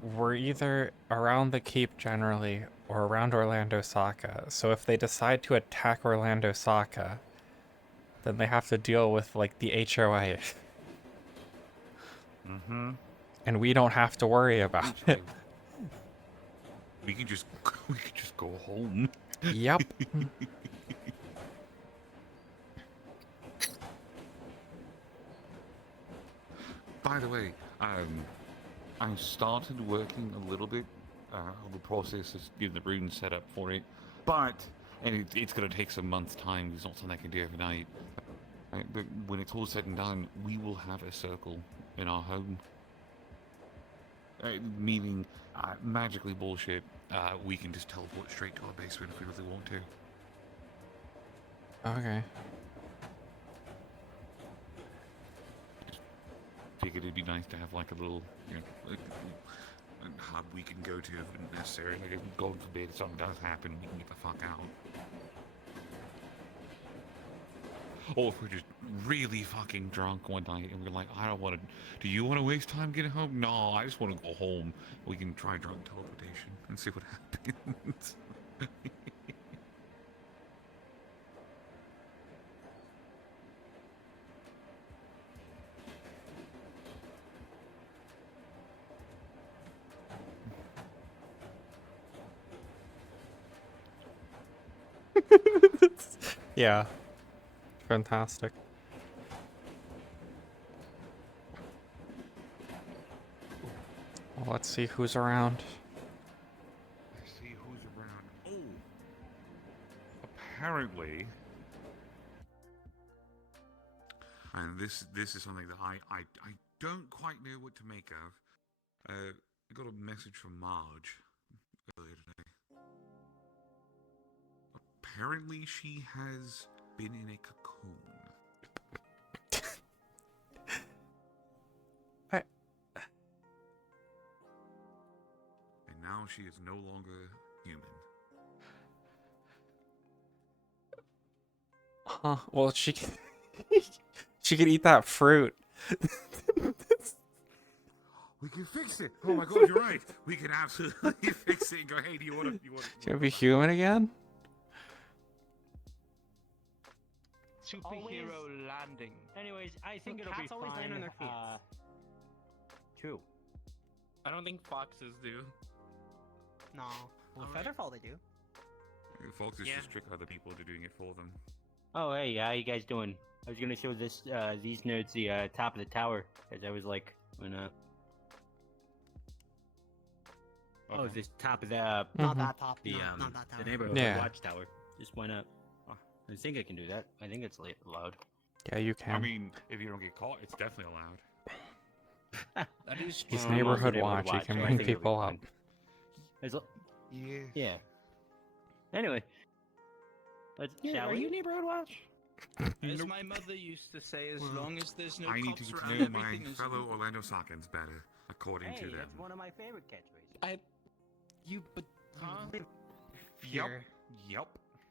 we're either around the keep generally or around Orlandosaka. So if they decide to attack Orlandosaka, then they have to deal with like the HOA. Mm-hmm. And we don't have to worry about it. We can just go home. Yep. By the way, I started working a little bit all the process is getting the room set up for it. But, and it's going to take some months' time. It's not something I can do overnight. But when it's all said and done, we will have a circle in our home. Meaning, magically bullshit, we can just teleport straight to our basement if we really want to. Okay. Figured it'd be nice to have like a little, like, a hub we can go to if necessary. Like, if God forbid something does happen, we can get the fuck out. Or if we're just really fucking drunk one night and we're like, I don't want to. Do you want to waste time getting home? No, I just want to go home. We can try drunk teleportation and see what happens. Yeah. Fantastic. Well, let's see who's around. Let's see who's around. Oh! Apparently... And this is something that I don't quite know what to make of. I got a message from Marge earlier today. Apparently she has been in a cocoon. And now she is no longer human. Huh. Well, she can... she could eat that fruit. We can fix it. Oh my god, you're right. We can absolutely fix it and go, hey, do you want to... She gonna be human again? Superhero landing. Anyways, I think it'll cats be always fine. land on their feet. True. I don't think foxes do. No. Well, Featherfall they do. Foxes just trick other people into doing it for them. Oh, hey, how you guys doing? I was gonna show these nerds the top of the tower, as I was like, when Oh, Okay. this top of the Not that top. the no, not that tower. the neighborhood Yeah. watchtower. Just why not? I think I can do that. I think it's allowed. Yeah, you can. I mean, if you don't get caught, it's definitely allowed. That is He's true. neighborhood Neighborhood watch. He can so I bring think it'll be people up. fine. Yeah. Yeah. Anyway. Shall Are we? you neighborhood watch? As my mother used to say, as long as there's no I need to cops get to around, know my everything is fellow Orlandosakans better, according Hey, to them. that's one of my favorite catchphrases. But huh? Yup. Yup.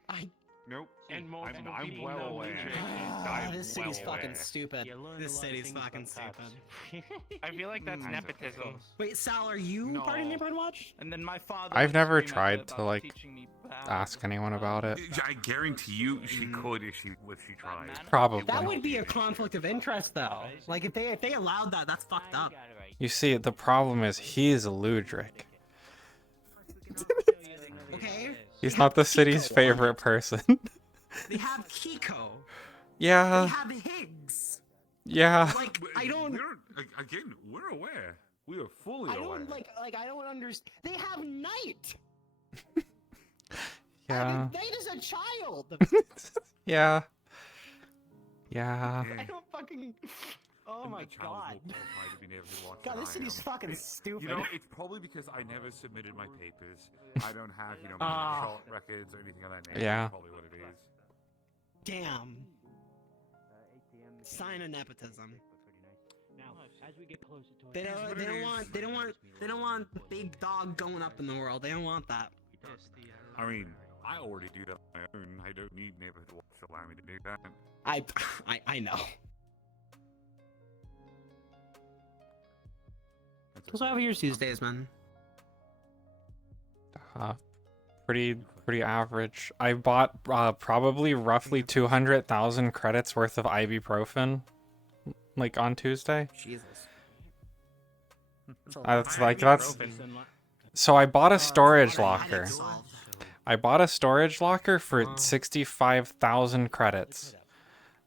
I Nope. and more I'm people well know aware. Luigi. I'm This city's well fucking aware. stupid. You learn This a lot of city's things fucking about cops. stupid. I feel like that's Mm. nepotism. Wait, Sal, are you part of No. Neighborhood Watch? And then my father. I've would never scream at tried me to, about like, teaching me bad. ask anyone about it. I guarantee you she could if she tried. Probably. That would be a conflict of interest, though. Like if they allowed that, that's fucked up. You see, the problem is he's a Ludric. Okay. He's not the city's favorite person. They have Kiko. Yeah. They have Higgs. Yeah. Like I don't. We're aware. We are fully I aware. don't like I don't understand. They have Night. Yeah. Night is a child. Yeah. Yeah. I don't fucking. Oh And my the child god. will qualify to be able to watch God, than this I city's am. fucking stupid. You know, it's probably because I never submitted my papers. I don't have, my Ah. short records or anything of that nature. Yeah. That's probably what it is. Damn. Sign of nepotism. Now, as we get closer to They don't want the big dog going up in the world. They don't want that. I mean, I already do that on my own. I don't need neighborhood watch to allow me to do that. I know. That's What's over here these days, man? Pretty average. I bought probably roughly 200,000 credits worth of ibuprofen, like on Tuesday. Jesus. That's like that's. So I bought a storage locker. I bought a storage locker for 65,000 credits,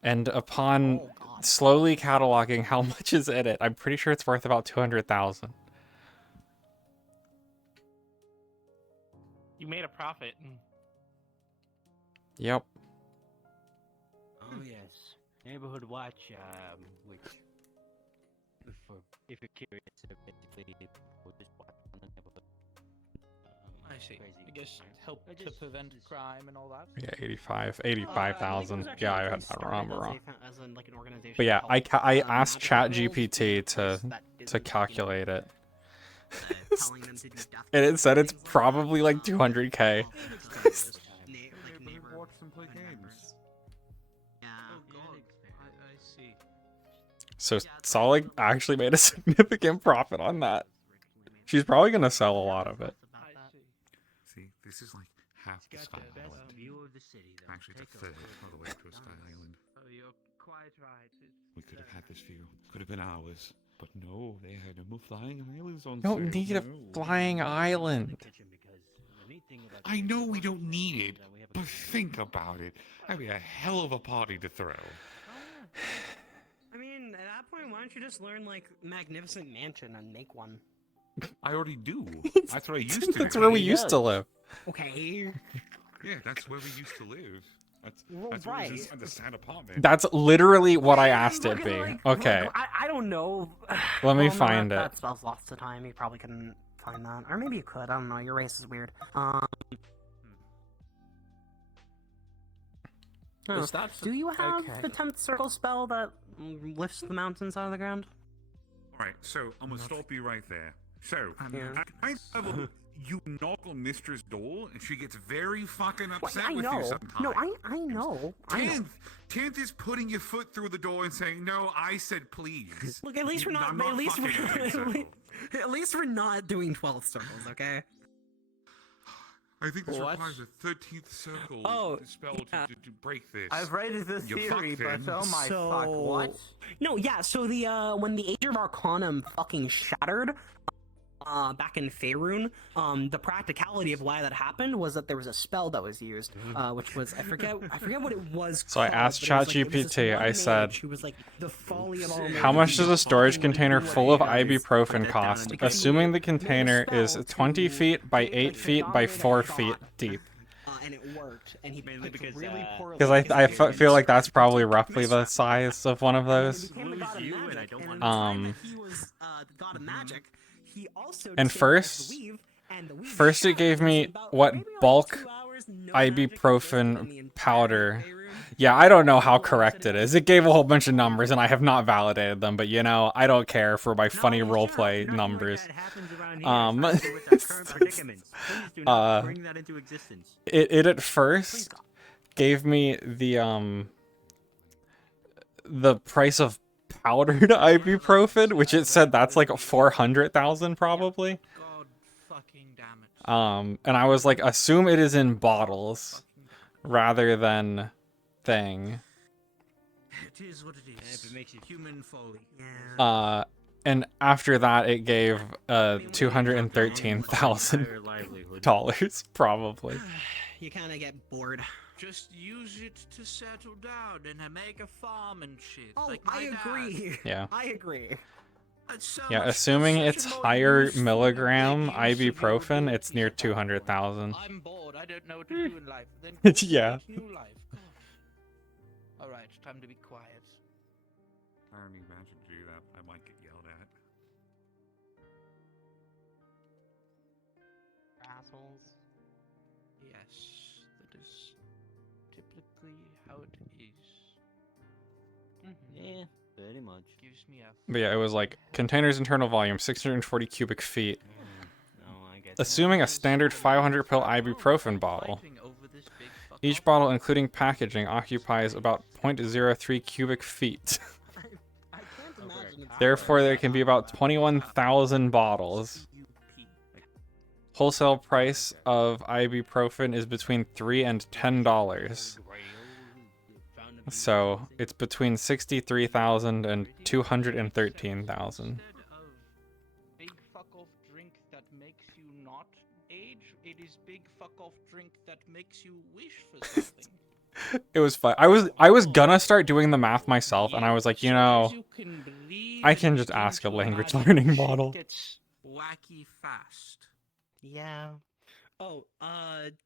and upon slowly cataloging how much is in it, I'm pretty sure it's worth about 200,000. You made a profit. Yep. Oh yes, Neighborhood Watch. Which, if you're curious, basically we'll just watch on the neighborhood. I see. Crazy. I guess help to prevent crime and all that. Yeah, 85,000. Yeah, I had that wrong. As in, like, an organization But yeah, called, I asked Magic Rules, ChatGPT place to that isn't, calculate it, telling them to do death and it said it's probably like 200K. Watch them play games. Yeah. Oh god. I see. So Solid actually made a significant profit on that. She's probably gonna sell a lot of it. See, this is like half the Sky Island. View of the city, though. Actually, it's a third of the way to a Sky Island. Oh, you're quite right. We could have had this view. Could have been ours. But no, they had no flying islands on Don't need a flying island. I know we don't need it, but think about it. That'd be a hell of a party to throw. I mean, at that point, why don't you just learn, like, Magnificent Mansion and make one? I already do. That's what I used to do. That's where we used to live. Okay. Yeah, that's where we used to live. That's right. where we just had the sad apartment. That's literally what I asked it be. Okay. I don't know. Let me Well, no, find that it. spells lots of time. You probably couldn't find that. Or maybe you could. I don't know. Your race is weird. Is that Do you have okay. the 10th circle spell that lifts the mountains out of the ground? Alright, so I'm gonna stop you right there. So, Yeah. at my level, you knock on Mistress' door, and she gets very fucking upset I with know. you sometimes. No, I know. I know. Tenth is putting your foot through the door and saying, "No, I said please." Look, at least we're not. I'm At least fucking we're. doing so. At least we're not doing 12 circles, okay? I think this What? requires a 13th circle spell yeah. to break this. I've raised the You theory, fucked but him. oh my So- fuck, what? No, yeah. So the when the Age of Arcanum fucking shattered, back in Faerun, the practicality of why that happened was that there was a spell that was used, which was I forget what it was. So I called, asked but it was like- it was this ChatGPT, one I mage said, who was like the folly of all how much does a storage fucking container do what full of he does. ibuprofen cost, assuming the container is 20 feet by 8 feet by 4 feet deep? And it worked, and he Mainly picked because, really poorly. Because feel like that's probably roughly the size of one of those. Became the god of you, magic, and I don't and want in the time Um, that he was the god of magic, he also And did first- the weave, and the weave First it gave me about what maybe almost bulk 2 hours, no magic in the ibuprofen entire powder. Faerun. Yeah, I don't know how correct it is. It gave a whole bunch of numbers and I have not validated them, but you know, I don't care for my funny roleplay numbers. That happens around here. Um, It's not with our current predicaments. Please do not bring that into existence. It at first gave me the price of powdered ibuprofen, which it said that's like 400,000 probably. God fucking damn it. And I was like, assume it is in bottles rather than thing. It is what it is. If it makes you Human folly. And after that it gave $213,000 probably. You kind of get bored. Just use it to settle down and make a farm and shit. Oh, like I my dad. agree. Yeah. I agree. That's so Yeah, much- assuming such it's a more higher useful milligram use of your ibuprofen, it's abilities. near 200,000. I'm bored. I don't know what to do in life. Then Yeah. create new life. Gosh. All right, time to be quiet. I mean, imagine do that. I might get yelled at. Assholes. Yes, that is typically how it is. Yeah, pretty much. Gives me a But yeah, it was like container's internal volume 640 cubic feet. No, I get Assuming a standard 500 pill ibuprofen bottle. fighting over this big fuck Each off. bottle, including packaging, occupies about 0.03 cubic feet. I can't imagine it's Therefore, there can be about 21,000 bottles. Wholesale price of ibuprofen is between $3 and $10. So it's between 63,000 and 213,000. Instead of big fuck off drink that makes you not age, it is big fuck off drink that makes you wish for something. It was fun. I was gonna start doing the math myself, and I was like, you know, You can bleed I can just ask a into language life. learning Shit model. gets wacky fast. Yeah. Oh,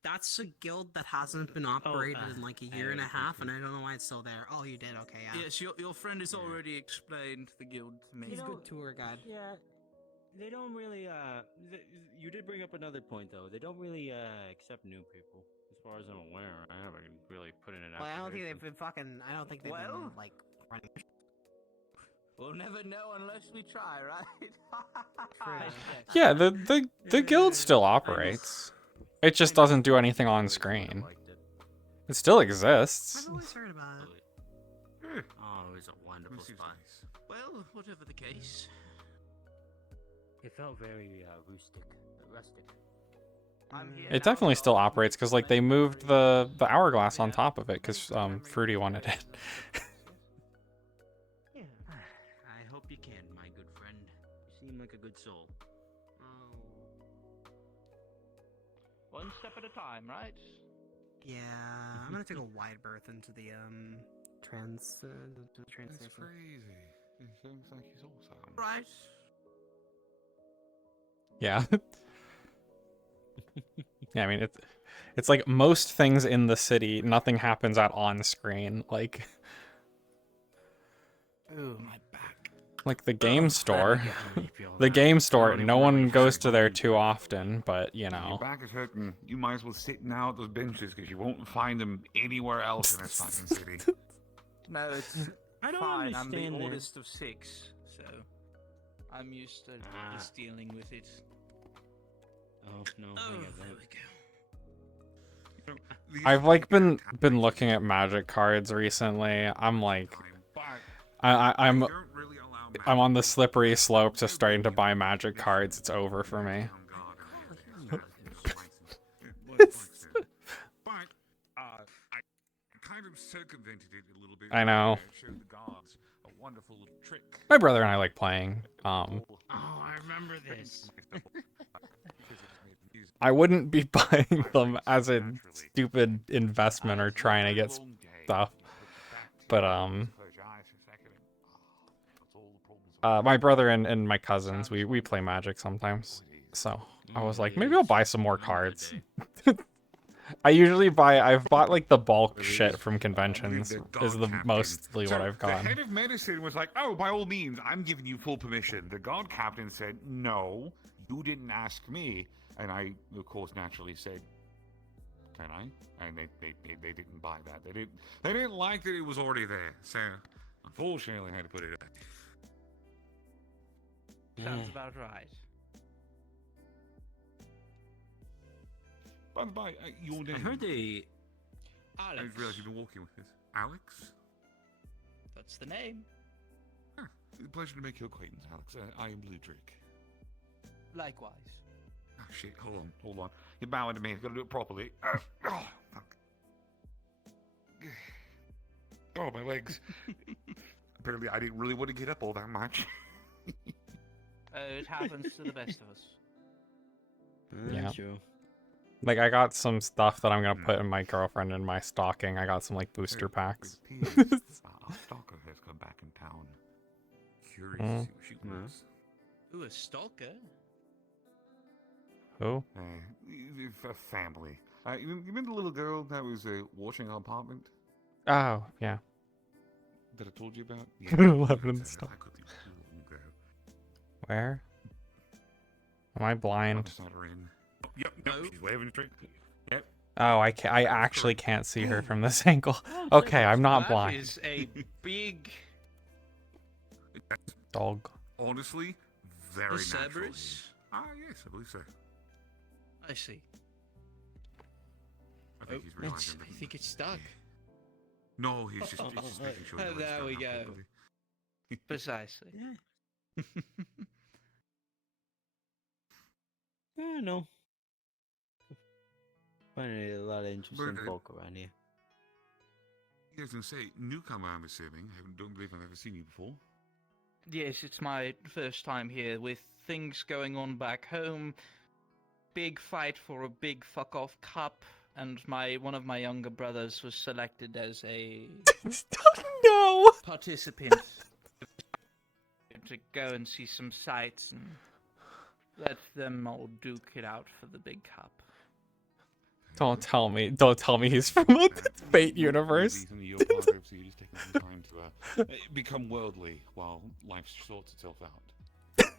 that's a guild that hasn't been operated in like a year and a half, and I don't know why it's still there. Oh, you did? Okay, yeah. Yes, your friend has already explained the guild to me. He's a good tour guide. Yeah, they don't really. You did bring up another point though. They don't really accept new people, as far as I'm aware. I haven't really put in an Well, I don't think application. they've been fucking. I don't think they've been like running. We'll never know unless we try, right? Yeah, the guild still operates. It just doesn't do anything on screen. It still exists. I've always heard about it. Oh, it was a wonderful spot. Well, whatever the case. It felt very rustic. It definitely still operates because like they moved the hourglass on top of it because Fruity wanted it. I hope you can, my good friend. You seem like a good soul. One step at a time, right? Yeah, I'm gonna take a wide berth into the train station. That's crazy. It sounds like he's awesome. Right. Yeah. Yeah, I mean it's like most things in the city, nothing happens at on screen. Like Ooh, my back. Like the game store. The game store, no one goes to there too often, but you know. Your back is hurting. You might as well sit now at those benches because you won't find them anywhere else in this fucking city. No, it's I don't fine. I'm understand the that. oldest of 6, so I'm used to just dealing with it. Oh no, I get that. I've like been looking at magic cards recently. I'm like I'm on the slippery slope to starting to buy magic cards. It's over for me. I kind of circumvented it a little bit. I know. Showed the guards a wonderful little trick. My brother and I like playing. Oh, I remember this. I wouldn't be buying them as a stupid investment or trying to get stuff. But my brother and my cousins, we play Magic sometimes. So I was like, maybe I'll buy some more cards. I've bought like the bulk shit from conventions is the mostly what I've The gotten. head of medicine was like, oh, by all means, I'm giving you full permission. The guard captain said, no, you didn't ask me. And I, of course, naturally said, can I? And they didn't buy that. They didn't like that it was already there. So, unfortunately, I had to put it up. Sounds about right. By the by, your name. I heard they. I didn't realize you've been walking with this. Alex? That's the name. It's a pleasure to make your acquaintance, Alex. I am Blue Drake. Likewise. Oh, shit. Hold on. You're bowing to me. I've got to do it properly. Oh, fuck. Oh, my legs. Apparently, I didn't really want to get up all that much. It happens to the best of us. Yeah. True. Like I got some stuff that I'm gonna put in my girlfriend in my stocking. I got some like booster packs. A stalker has come back in town. Curious to see what she wants. Ooh, a stalker? Who? A family. You remember the little girl that was watching our apartment? Oh, yeah. That I told you about? Left in the stock. I could be long ago. Where? Am I blind? Yep, she's waving straight. Yep. Oh, I actually can't see her from this angle. Okay, I'm not blind. That is a big dog. Honestly, very natural. Cerberus? Yes, I believe so. I see. I think he's realizing I think it's stuck. No, he's just making sure. Oh, there we go. Precisely. Yeah, no. Finding a lot of interesting folk around here. I was gonna say, newcomer, I'm assuming. I don't believe I've ever seen you before. Yes, it's my first time here with things going on back home. Big fight for a big fuck off cup, and one of my younger brothers was selected as a no participant to go and see some sights and let them all duke it out for the big cup. Don't tell me he's from the Fate universe. Some of your progress, so you're just taking some time to become worldly while life sorts itself out.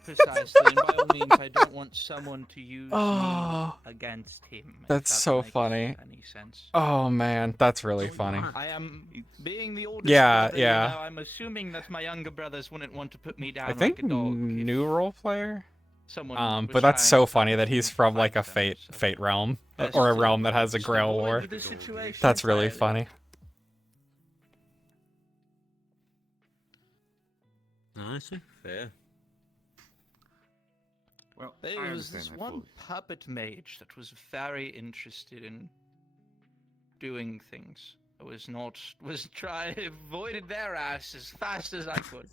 Precisely, and by all means, I don't want someone to use me against him. if That's that so makes funny. Any sense? Oh man, that's really funny. I am being the oldest Yeah, brother, yeah. You know, I'm assuming that my younger brothers wouldn't want to put me down I think like a dog. new role player. Someone was But that's trying so funny that he's from like a fate realm or a realm that has a Grail War. the situation, That's really entirely. funny. Honestly, fair. Well, There I was understand this that one fully. puppet mage that was very interested in doing things. I was trying avoided their ass as fast as I could.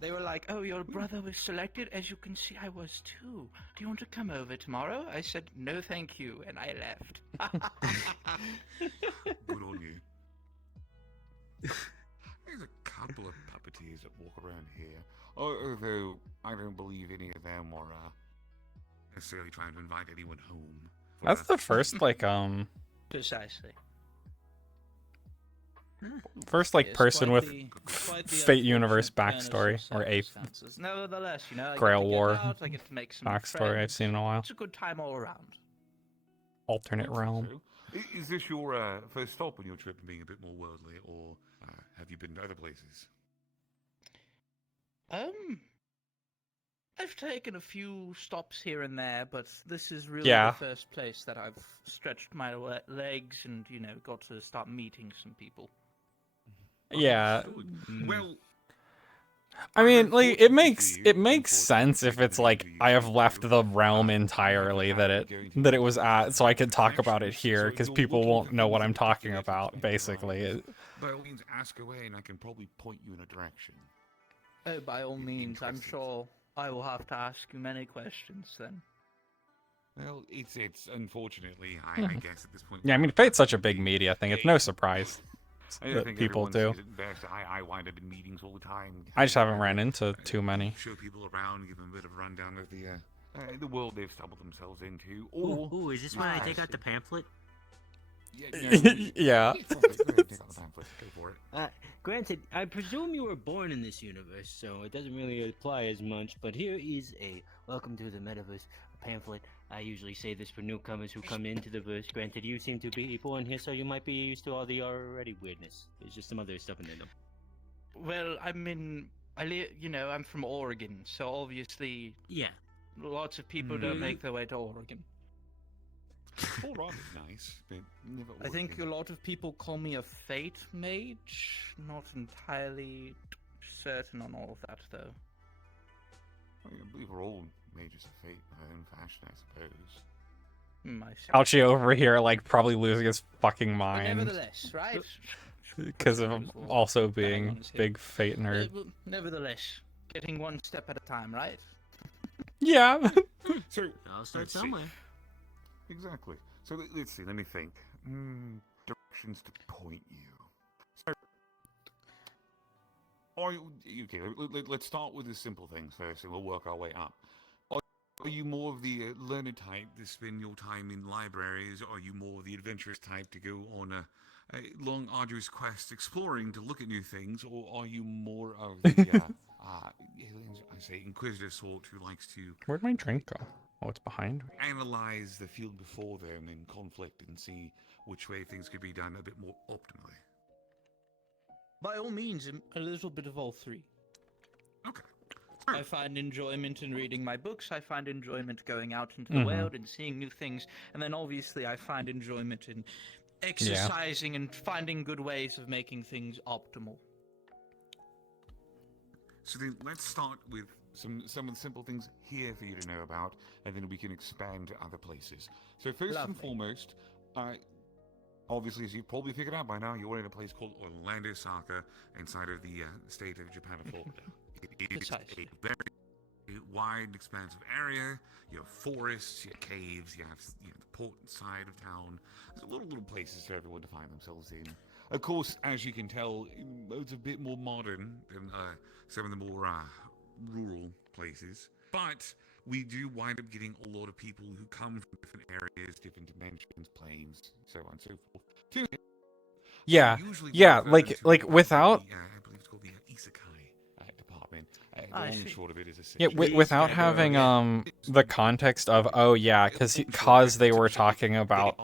They were like, "Oh, your brother was selected. As you can see, I was too. Do you want to come over tomorrow?" I said, "No, thank you," and I left. Good on you. There's a couple of puppeteers that walk around here, although I don't believe any of them are necessarily trying to invite anyone home. That's the first like Precisely. first like It's person quite with quite the Fate universe unfortunate turn backstory of or eighth circumstances. Nevertheless, you know, I Grail get to get War out, I get to make some backstory I've friends. seen in a while. It's a good time all around. Alternate realm. Is this your first stop on your trip being a bit more worldly, or have you been to other places? I've taken a few stops here and there, but this is really Yeah. the first place that I've stretched my legs and, you know, got to start meeting some people. Yeah. Well, I mean, like it makes sense if it's like I have left the realm entirely that it was at, so I could talk about it here because people won't know what I'm talking about. Basically, by all means, ask away, and I can probably point you in a direction. Oh, by all means, I'm sure I will have to ask you many questions then. Well, it's unfortunately, I guess at this point. yeah. I mean, Fate's such a big media thing; it's no surprise I that think people everyone do. sees it best. I wind up in meetings all the time. I just haven't ran into too many. Show people around, give them a bit of a rundown of the world they've stumbled themselves into. Or Ooh, is this when I take out the pamphlet? Yeah. Take out the pamphlet. Go for it. Granted, I presume you were born in this universe, so it doesn't really apply as much, but here is a Welcome to the Metaverse pamphlet. I usually say this for newcomers who come into the verse. Granted, you seem to be born here, so you might be used to all the already weirdness. There's just some other stuff in there, though. Well, I'm from Oregon, so obviously, yeah, lots of people don't make their way to Oregon. Oregon's nice, but never I think a lot of people call me a fate mage. Not entirely certain on all of that, though. I believe we're all mages of fate in our own fashion, I suppose. Ouchie over here, like probably losing his fucking But mind nevertheless, right? because of him also being big Fate nerd. Nevertheless, getting one step at a time, right? Yeah. So I'll start let's see. somewhere. Exactly. So let's see. Let me think. Directions to point you. So, okay? Let's start with the simple things first, and we'll work our way up. Are you more of the learner type to spend your time in libraries? Or are you more of the adventurous type to go on a long, arduous quest exploring to look at new things? Or are you more of the, I say, inquisitive sort who likes to Where'd my drink go? Oh, it's behind me. analyze the field before them and conflict and see which way things could be done a bit more optimally? By all means, a little bit of all three. Okay. I find enjoyment in reading my books, I find enjoyment going out into the world and seeing new things, and then obviously I find enjoyment in exercising and finding good ways of making things optimal. So then let's start with some of the simple things here for you to know about, and then we can expand to other places. So first and foremost, obviously, as you've probably figured out by now, you're in a place called Orlandosaka inside of the state of Japan of Florida. It is a very wide, expansive area. You have forests, you have caves, you have the port side of town. There's little places for everyone to find themselves in. Of course, as you can tell, it's a bit more modern than some of the more rural places. But we do wind up getting a lot of people who come from different areas, different dimensions, planes, so on and so forth. To him. Yeah, Usually we yeah, refer like them to like the, without I believe it's called the Isekai department. The I long and see. short of it is yeah, essentially without having the context of oh yeah, cause they were talking about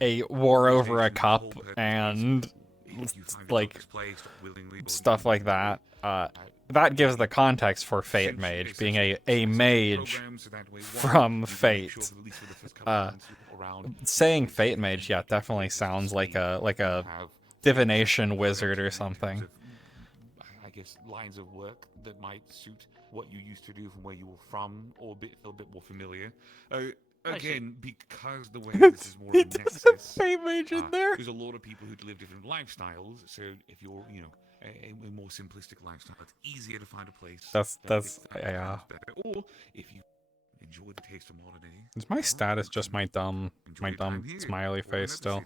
a war over a cup and like stuff like that. That gives the context for Fate Mage being a mage from Fate. Saying Fate Mage, yeah, definitely sounds like a divination wizard or something. I guess lines of work that might suit what you used to do from where you were from, or feel a bit more familiar. Again, because the way this is more of a nexus, Fate Mage in there. There's a lot of people who live different lifestyles. So if you're, a more simplistic lifestyle, it's easier to find a place. That's better. Or if you enjoy the taste of modernity. Is my status just my dumb smiley face still?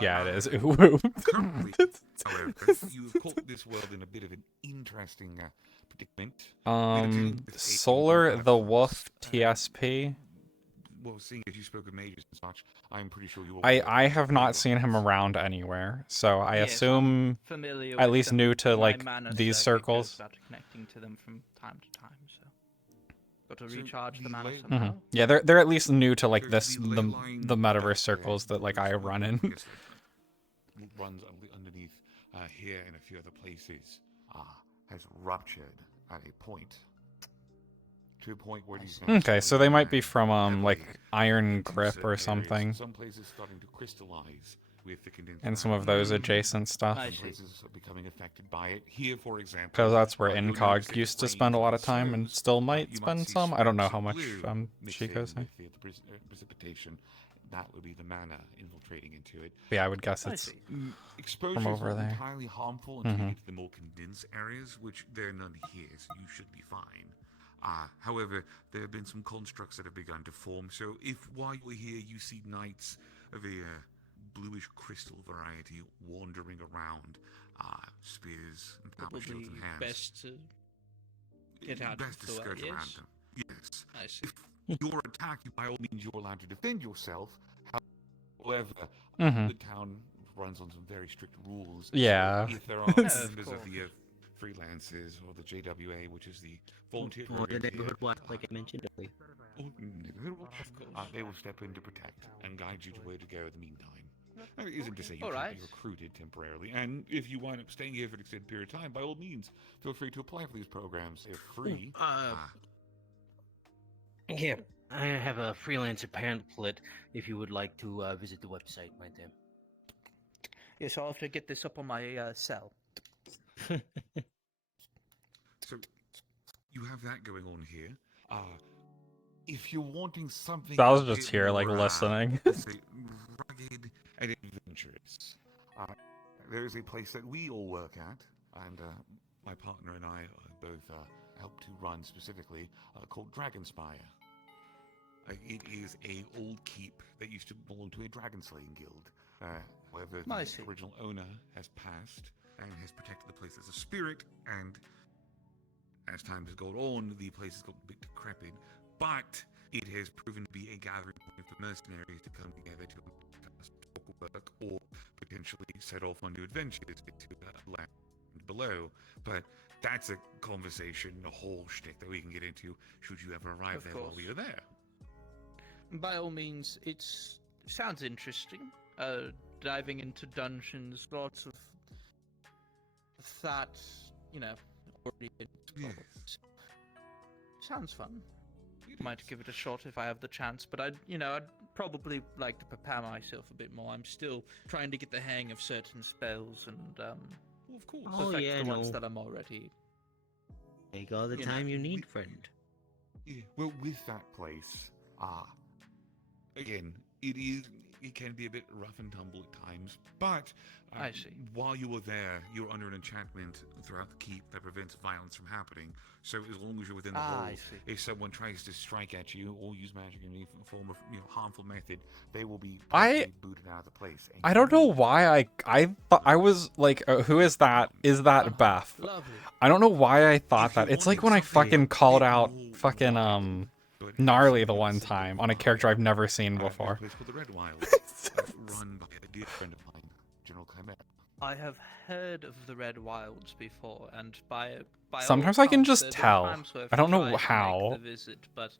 Yeah, it is. Currently, however, you've caught this world in a bit of an interesting predicament. Solar the Wolf TSP. Well, seeing as you spoke of mages and such, I'm pretty sure you. I have not seen him around anywhere, so I assume at least new to like these circles. About connecting to them from time to time, so got to recharge the mana somehow. Yeah, they're at least new to like this the metaverse circles that like I run in. Runs underneath here and a few other places has ruptured at a point. To a point where these. Okay, so they might be from like Iron Grip or something. Some places starting to crystallize with the condensed. And some of those adjacent stuff. Some places are becoming affected by it. Here, for example. Because that's where Incog used to spend a lot of time and still might spend some. I don't know how much Chico's saying. Precipitation. That would be the mana infiltrating into it. Yeah, I would guess it's exposure from over is not there. entirely harmful until you get to the more condensed areas, which there are none here, so you should be fine. However, there have been some constructs that have begun to form. So if while you're here you see knights of a bluish crystal variety wandering around, spears and power shields in hand. Best to get out Best to of the skirt way, around yes? them. Yes. I see. If you're attacked, by all means, you're allowed to defend yourself. However, Mhm. the town runs on some very strict rules. Yeah. So if there are members of the freelancers or the JWA, which is the volunteer Or the program neighborhood here, watch, like I mentioned earlier. They will step in to protect and guide you to where to go in the meantime. It isn't to say you All can't right. be recruited temporarily, and if you wind up staying here for an extended period of time, by all means, feel free to apply for these programs. They're free. Yeah, I have a freelancer pamphlet if you would like to visit the website right there. Yes, I'll have to get this up on my cell. So you have that going on here. If you're wanting something, I was a just bit here, like, more, listening. let's say, rugged and adventurous, there is a place that we all work at, and my partner and I both help to run specifically, called Dragonspire. It is a old keep that used to belong to a dragon slaying guild. However, the original owner has passed and has protected the place as a spirit, and as time has gone on, the place has got a bit decrepit, but it has proven to be a gathering point for mercenaries to come together to talk work or potentially set off on new adventures to land below. But that's a conversation, a whole shtick that we can get into should you ever arrive there while we are there. By all means, it sounds interesting. Diving into dungeons, lots of that, already been explored. Sounds fun. Might give it a shot if I have the chance, but I'd probably like to prepare myself a bit more. I'm still trying to get the hang of certain spells and of course, perfect the ones that I'm already. Take all the time you need, friend. Yeah, well, with that place, again, it is it can be a bit rough and tumble at times. But I see. While you were there, you were under an enchantment throughout the keep that prevents violence from happening. So as long as you're within the I walls, see. if someone tries to strike at you or use magic in any form of harmful method, they will be I booted out of the place. I don't know why I thought I was like, who is that? Is that Beth? Lovely. I don't know why I thought that. It's like when I fucking called out fucking Gnarly the one time on a character I've never seen before. Place called the Red Wilds, run by a dear friend of mine, General Chimera. I have heard of the Red Wilds before, and by Sometimes all I can accounts, just there have been tell. times where I've I don't know tried to how. make the visit, but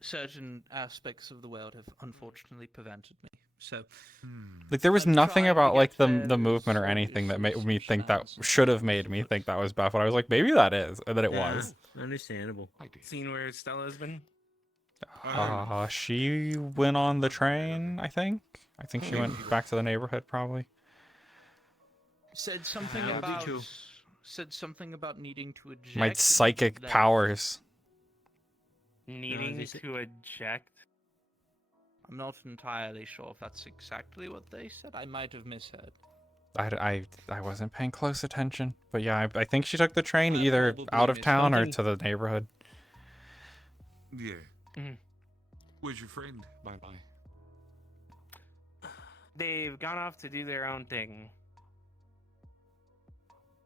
certain aspects of the world have unfortunately prevented me. So, Like there was I'm nothing trying to about get like the there movement or anything that made me think that should have made me think that was Beth. But I was like, maybe that is, and then it was. Understandable. Seen where Stella's been? She went on the train, I think. I think she went back to the neighborhood, probably. said something I'll be about too. needing to eject. My psychic that- powers. Needing this- to eject? I'm not entirely sure if that's exactly what they said. I might have misheard. I wasn't paying close attention, but yeah, I think she took the train either out of town or to the neighborhood. Yeah. Mhm. Where's your friend? Bye. They've gone off to do their own thing.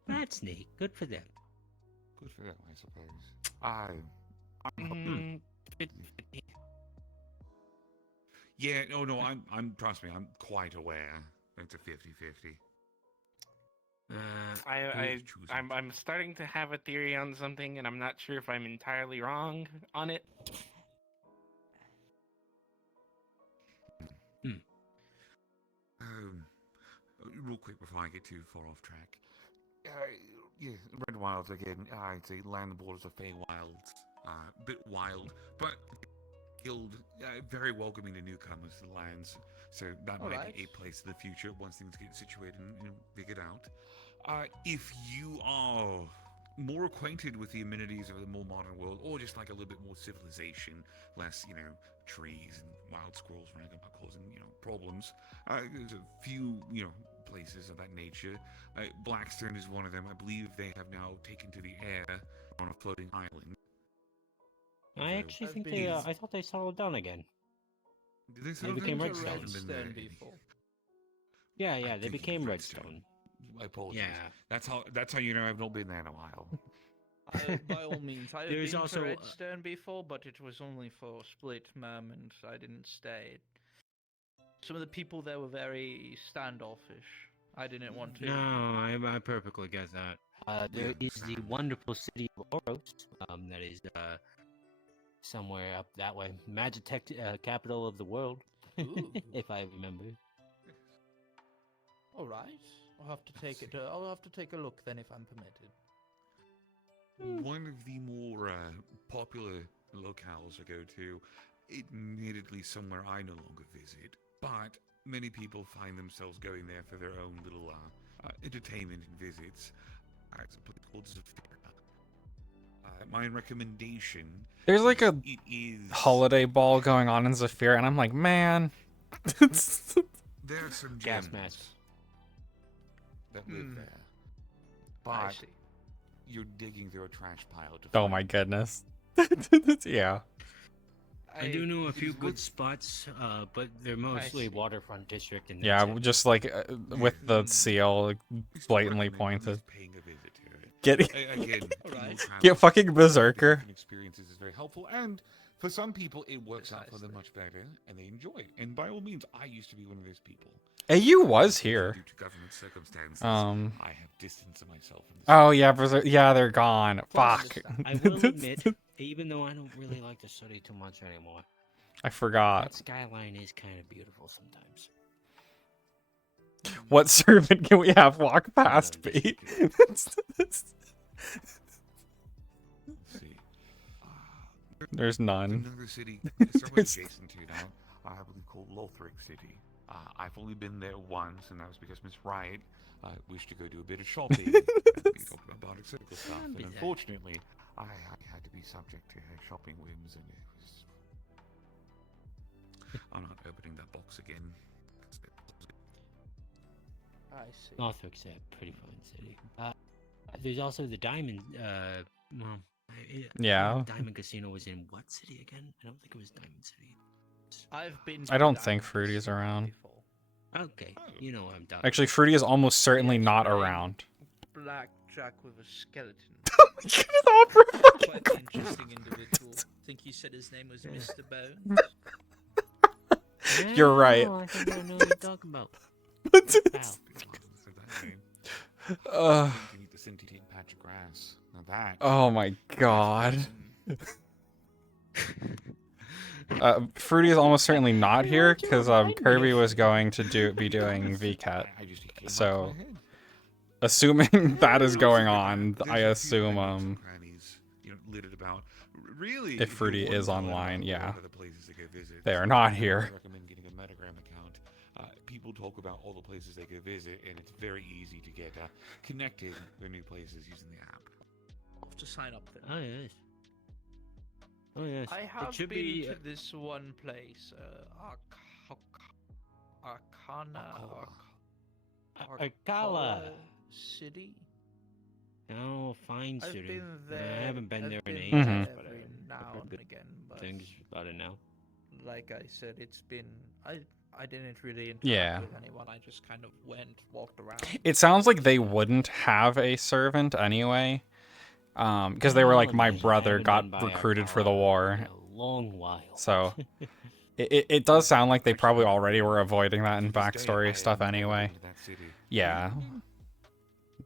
That's neat. Good for them. Good for them, I suppose. Yeah, no, I'm trust me, I'm quite aware. It's a 50-50. I'm starting to have a theory on something, and I'm not sure if I'm entirely wrong on it. Real quick before I get too far off track. Yeah, Red Wilds again. I'd say land the borders of Feywilds. Bit wild, but guild very welcoming to newcomers to the lands. So that might be a place in the future once things get situated and figured out. If you are more acquainted with the amenities of the more modern world, or just like a little bit more civilization, less trees and wild squirrels running about causing problems. There's a few places of that nature. Blackstone is one of them. I believe they have now taken to the air on a floating island. I actually think they. I thought they settled down again. Did they They settle became down? Redstone. Yeah, they became Redstone. I apologize. Yeah. That's how you know I've not been there in a while. By all means, I have There's been also, to Redstone before, but it was only for a split moment. I didn't stay. Some of the people there were very standoffish. I didn't want to. No, I perfectly get that. There is the wonderful city of Oros. That is somewhere up that way. Magitech, capital of the world, if I remember. All right, I'll have to take it. I'll have to take a look then, if I'm permitted. One of the more popular locales I go to, admittedly somewhere I no longer visit, but many people find themselves going there for their own little entertainment and visits. It's a place called Zafira. My recommendation. There's like a it is holiday ball going on in Zafir, and I'm like, man. There are some Gas gems mask. that live there, I but see. you're digging through a trash pile to Oh find my goodness. Yeah. I do know a few good spots, but they're mostly waterfront district. And Yeah, that's it. just like with the seal like, blatantly pointed. Get get fucking berserker. Experiences is very helpful, and for some people it works out for them much better, and they enjoy it. And by all means, I used to be one of those people. AU was here. Due to government circumstances, I have distanced myself from this. Oh yeah, yeah, they're gone. Fuck. I will admit, even though I don't really like to study too much anymore, I forgot. that skyline is kind of beautiful sometimes. What servant can we have walk past me? There's none. Another city somewhere adjacent to that, I believe called Lothric City. I've only been there once, and that was because Miss Wright wished to go do a bit of shopping. We talked about pharmaceutical stuff, and unfortunately, I had to be subject to her shopping whims, and it was... I'm not opening that box Northwick's again. I see. Northwick's a pretty fun city. There's also the Diamond. Well, Yeah. Diamond Casino was in what city again? I don't think it was Diamond City. I've been. I don't think Fruity's around. Okay, you know what I'm talking. Actually, Fruity is almost certainly not around. Blackjack with a skeleton. Quite an interesting individual. Think you said his name was Mr. Bones? You're right. I think I know what you're talking about. Uh, You need the sentient patch of grass. Now that. oh my god. Fruity is almost certainly not here because Kirby was going to be doing VCAT. So, assuming that is going on, I assume if Fruity is online, yeah, they are not here. I recommend getting a Metagram account. People talk about all the places they could visit, and it's very easy to get connected to new places using the app. I'll have to sign up then. Oh yes. Oh yes. I have it should been be. to this one place, Akala City. Oh, fine I've city. been there. I haven't been there in ages. Mhm. But Every now and again, but things about it now. like I said, it's been I didn't really interact Yeah. with anyone. I just kind of walked around. It sounds like they wouldn't have a servant anyway, because they were like, my brother got recruited for the war. A long while. So, it does sound like they probably already were avoiding that in backstory stuff anyway. Yeah.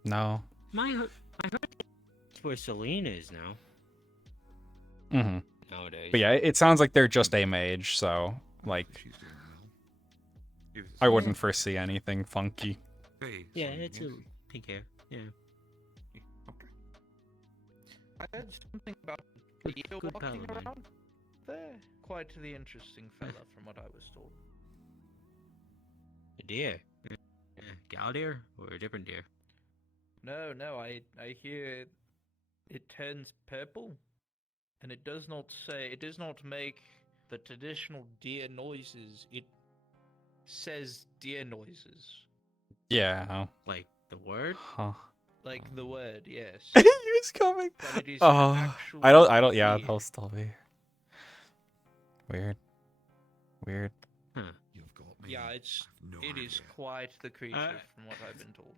No. I heard that's where Selena is now. Mm-hmm. Nowadays. But yeah, it sounds like they're just a mage, so, like, I wouldn't foresee anything funky. Yeah, it's a pink hair. Yeah. I heard something about deer good walking pal of mine. around there. Quite the interesting fella, from what I was told. A deer. Gal deer or a different deer? No, I hear it turns purple, and it does not make the traditional deer noises. It says deer noises. Yeah. Like the word? Huh. Like the word, yes. He was coming. But it is Oh, actual I don't. Yeah, deer. they'll still be weird. Weird. Huh. Yeah, it is quite the creature, from what I've been told.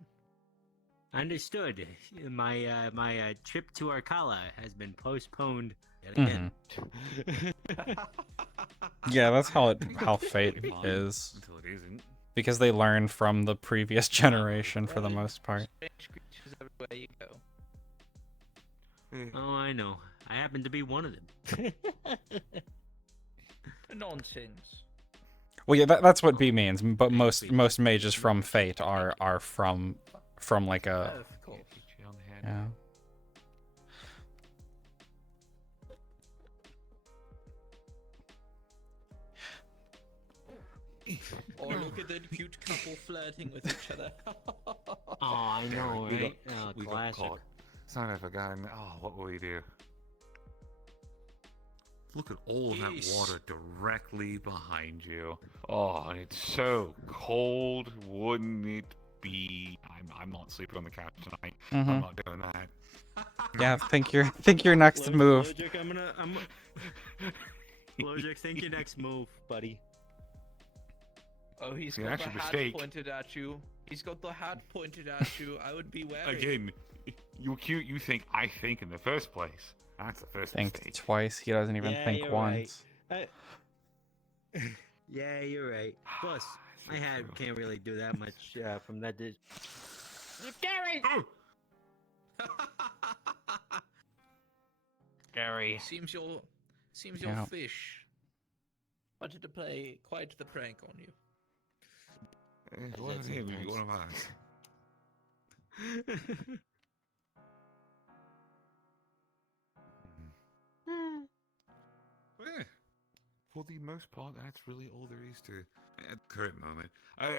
Understood. My trip to Arcala has been postponed yet again. Yeah, that's how fate is. Until it isn't. Because they learned from the previous generation for the most part. Strange creatures everywhere you go. Oh, I know. I happen to be one of them. Nonsense. Well, yeah, that's what B means. But most mages from Fate are from like a. Of course. Yeah. Oh, look at that cute couple flirting with each other. Oh, I know, right? We got Classic. caught. Son of a gun. Oh, what will we do? Look at all that Yes. water directly behind you. Oh, and it's so cold. Wouldn't it be? I'm not sleeping on the couch tonight. Mhm. I'm not doing that. Yeah, think your next move. Logic, Logic, think your next move, buddy. Oh, he's Yeah, got that's the a hat mistake. pointed at you. He's got the hat pointed at you. I would be wary. Again, you're cute. You think I think in the first place. That's the first Think mistake. twice. He doesn't even think you're once. Right. Yeah, you're right. Plus, my hat can't really do that much from that distance. Gary! Gary. Seems your Yeah. fish wanted to play quite the prank on you. It wasn't him. It was one of us. Yeah. For the most part, that's really all there is to at the current moment.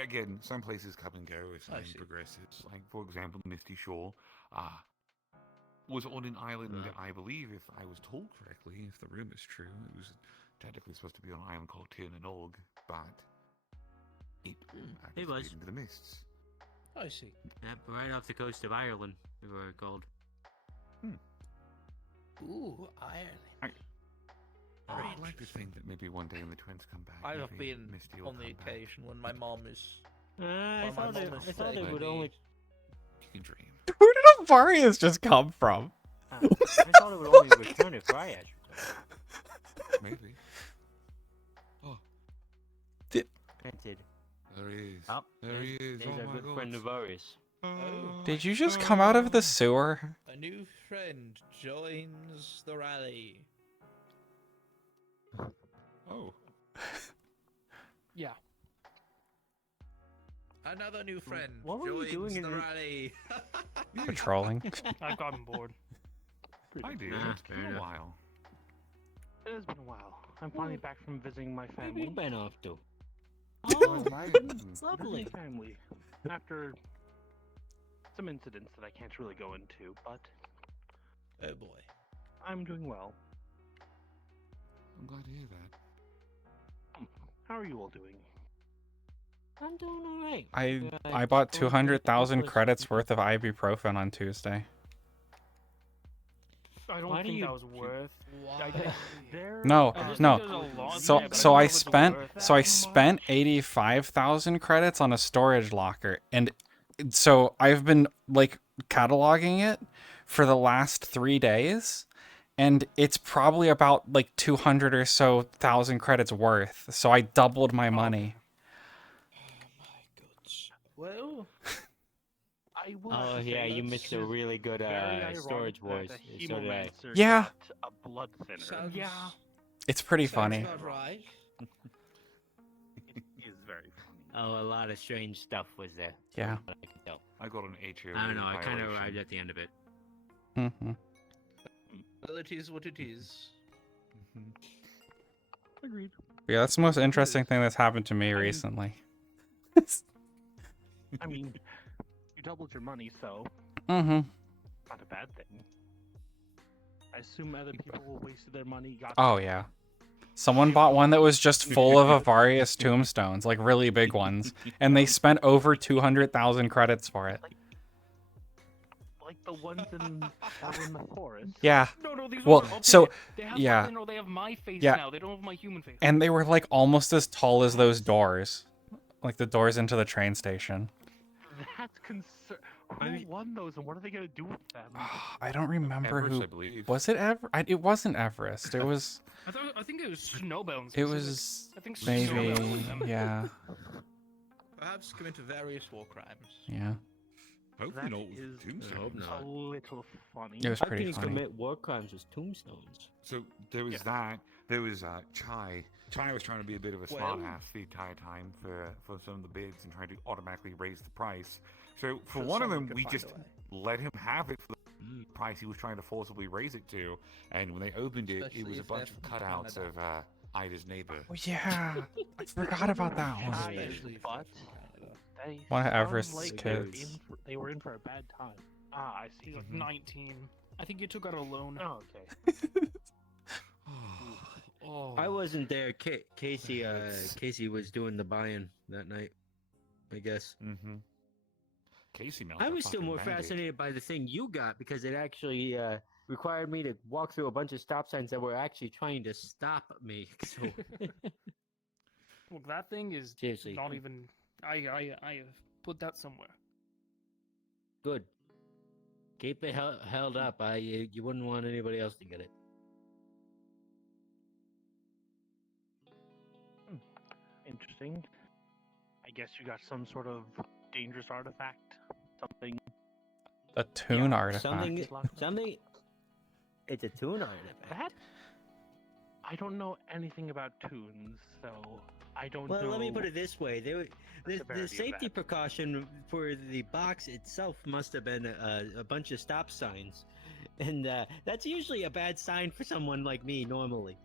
Again, some places come and go as time progresses. Like, for example, Misty Shore was on an island, I believe, if I was told correctly, if the rumor's true. It was technically supposed to be on an island called Tirnanog, but He was. into the mists. I see. Yep, right off the coast of Ireland, we were called. Ooh, Ireland. I'd like to think that maybe one day when the twins come back, I have maybe been Misty will on the come back. occasion when my mom is. I thought it would only. You dream. Where did Avarius just come from? I thought it would only return if Ryash. Maybe. Oh. Granted. There he is. Oh, there he is. There's Oh our my good God. friend Avarius. Did you just come out of the sewer? A new friend joins the rally. Oh. Yeah. Another new friend What were you joins doing the in your- rally. Patrolling. I've gotten bored. I do. Nah, It's fair been a enough. while. It has been a while. I'm finally back from visiting my Where have family. you been off to? Oh, It's lovely. family. After some incidents that I can't really go into, but Oh boy. I'm doing well. I'm glad to hear that. How are you all doing? I'm doing alright. I bought 200,000 credits worth of ibuprofen on Tuesday. I don't Why do think you- that was worth. No, no. So I spent So spent 85,000 credits on a storage locker, and so I've been like cataloging it for the last 3 days, and it's probably about like 200 or so thousand credits worth. So I doubled my money. Well, I will Oh have to yeah, say you it's missed a just really good very ironic storage that wars. a So did I. hemomancer Yeah. got a blood thinner. Sounds- Yeah. It's pretty sounds funny. about right. He is very funny. Oh, a lot of strange stuff was there. Yeah. From what I can tell. I got an HO. I don't know. I kind of violation. arrived at the end of it. Hmm. Well, it is what it is. Agreed. Yeah, that's the most interesting thing that's happened to me recently. I mean, you doubled your money, so Mm-hmm. not a bad thing. I assume other people wasted their money. Got Oh yeah. Someone bought one that was just full of Avarius tombstones, like really big ones, and they spent over 200,000 credits for it. like the ones in that were in the forest. Yeah. No, these Well, are updated. so They have yeah. they have my face Yeah. now. They don't have my human face. And they were like almost as tall as those doors. Like the doors into the train station. That's concern. Who won those, and what are they gonna do with them? I don't remember Everest, who. I believe. Was it It wasn't Everest. It was. I think it was Snowbound. It was I think maybe. Snowbound was them. Yeah. Perhaps commit various war crimes. Yeah. Hopefully That not with is tombstones. a little funny. It was How pretty can you funny. commit war crimes with tombstones? So there was that. There was Chai. Chai was trying to be a bit of a Well- smartass the entire time for some of the bids and trying to automatically raise the price. So for So one of someone them, could we find just a way. let him have it for the price he was trying to forcibly raise it to. And when they opened it, it Especially was a if bunch they're of from cutouts Canada. of Ida's neighbor. Oh, yeah. I forgot about that one. Especially if But they're from Canada. they One of sound Everest's like they were kids. they were in for a bad time. Ah, I see. Like 19. I think you took out a loan. Oh, okay. Oh. I wasn't there. Casey was doing the buy-in that night. I guess. Mm-hmm. Casey melted I a was still fucking more Band-Aid. fascinated by the thing you got because it actually required me to walk through a bunch of stop signs that were actually trying to stop me. So Look, that thing is Seriously. not even. I have put that somewhere. good. Keep it held up. You wouldn't want anybody else to get it. Interesting. I guess you got some sort of dangerous artifact. Something. A tune artifact. Something. It's a tune artifact. That. I don't know anything about tunes, so I don't know. Well, let me put it this way: the severity of safety that. precaution for the box itself must have been a bunch of stop signs, and that's usually a bad sign for someone like me normally.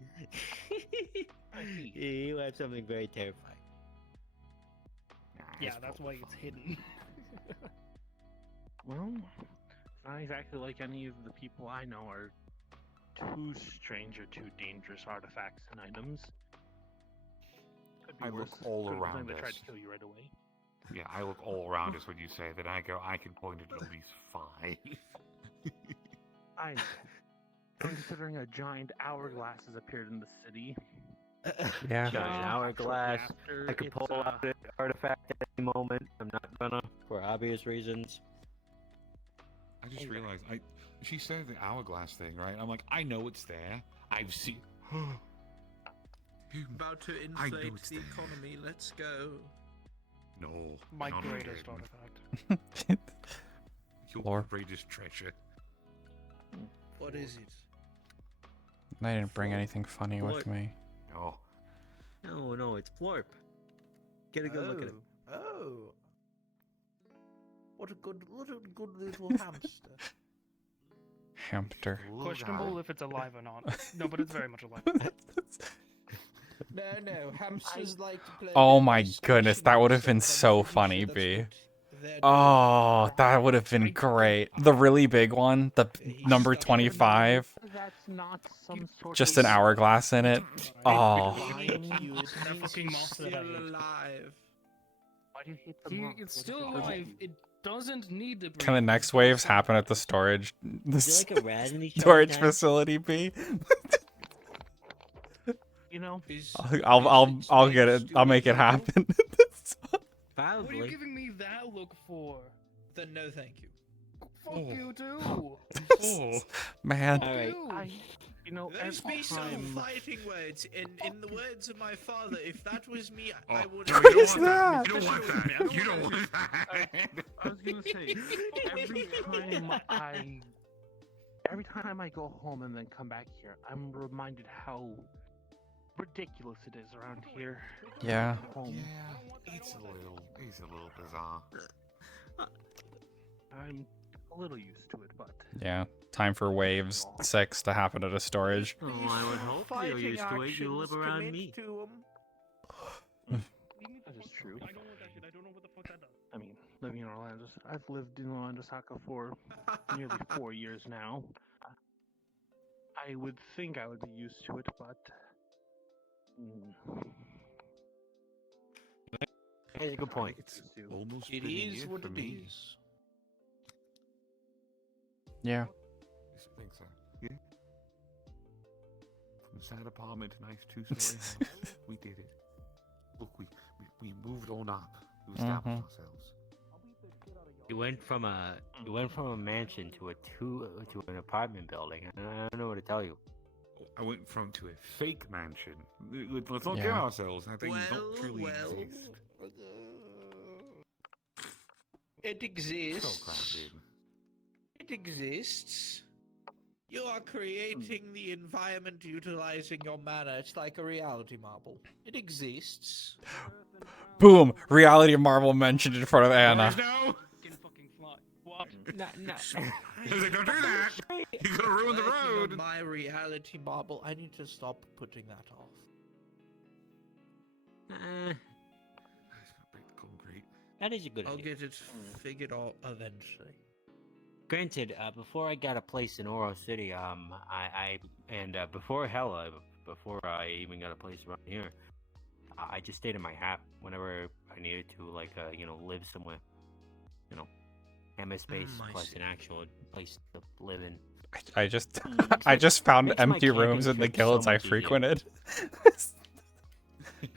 You have something very terrifying. Yeah, that's why it's hidden. Well, it's not exactly like any of the people I know are too strange or too dangerous artifacts and items. Could be I worse. look all Could have been around They tried us. to kill you right away. Yeah, I look all around us when you say that. I go, I can point at least 5. Considering a giant hourglass has appeared in the city. Yeah. Giant hourglass. after I could it's, pull out an artifact at any moment. I'm not gonna, for obvious reasons. I just realized, she said the hourglass thing, right? I'm like, I know it's there. I've seen... About to I know inflate it's the there. economy. Let's go. No. My not greatest again. artifact. Your Lore. greatest treasure. What is it? I didn't bring anything funny with me. No. No, it's Florp. Get a good look at it. Oh. What a good little hamster. Hamster. Questionable if it's alive or not. No, but it's very much alive. No, hamsters like to play. Oh my goodness, that would have been so funny, B. Oh, that would have been great. The really big one, the number 25. That's not some sort Just of an hourglass in it. Oh. That fucking monster that I hate. alive. Why do you hate the It's still alive. It doesn't need to. Can the next waves happen at the storage Is there like a rat in these storage time? facility, B? You know, I'll get it. I'll make it happen. What are you giving me that look for? Then no, thank you. Fuck you too. Man. You know, Those every be some time... fighting words. In the words of my father, if that was me, Oh, I would. what is that? You don't want that. You don't want that. I was gonna say, every time I go home and then come back here, I'm reminded how ridiculous it is around here. Yeah. Home. It's a little bizarre. I'm a little used to it, but Yeah. Time for waves 6 to happen at a storage. Oh, I would hope you're used to it. You live around me. that is true. I don't want that shit. I don't know what the fuck that does. I mean, living in Orlando, I've lived in Orlandosaka for nearly 4 years now. I would think I would be used to it, but That's a good point. It's almost It been a is year what for it me. is. Yeah. I think so. Yeah. From sad apartment to nice 2-story house, we did it. Look, we moved on up. We established ourselves. You went from a mansion to an apartment building. I don't know what to tell you. I went to a fake mansion. Let's not Yeah. kid ourselves. I think don't truly exist. It So exists. crowded. It exists. You are creating the environment utilizing your mana. It's like a reality marble. It exists. Boom! Reality Marvel mentioned in front of Anna. No! Fucking fly. What? No. He's like, don't do that! You're gonna ruin the Working on road! my reality marble. I need to stop putting that off. Concrete. That is a good I'll idea. get it figured out eventually. Granted, before I got a place in Oro City, before I even got a place around here, I just stayed in my hat whenever I needed to, live somewhere. Have a space I plus see. an actual place to live in. I just found makes my empty camping rooms in the trip so guilds I much easier. frequented.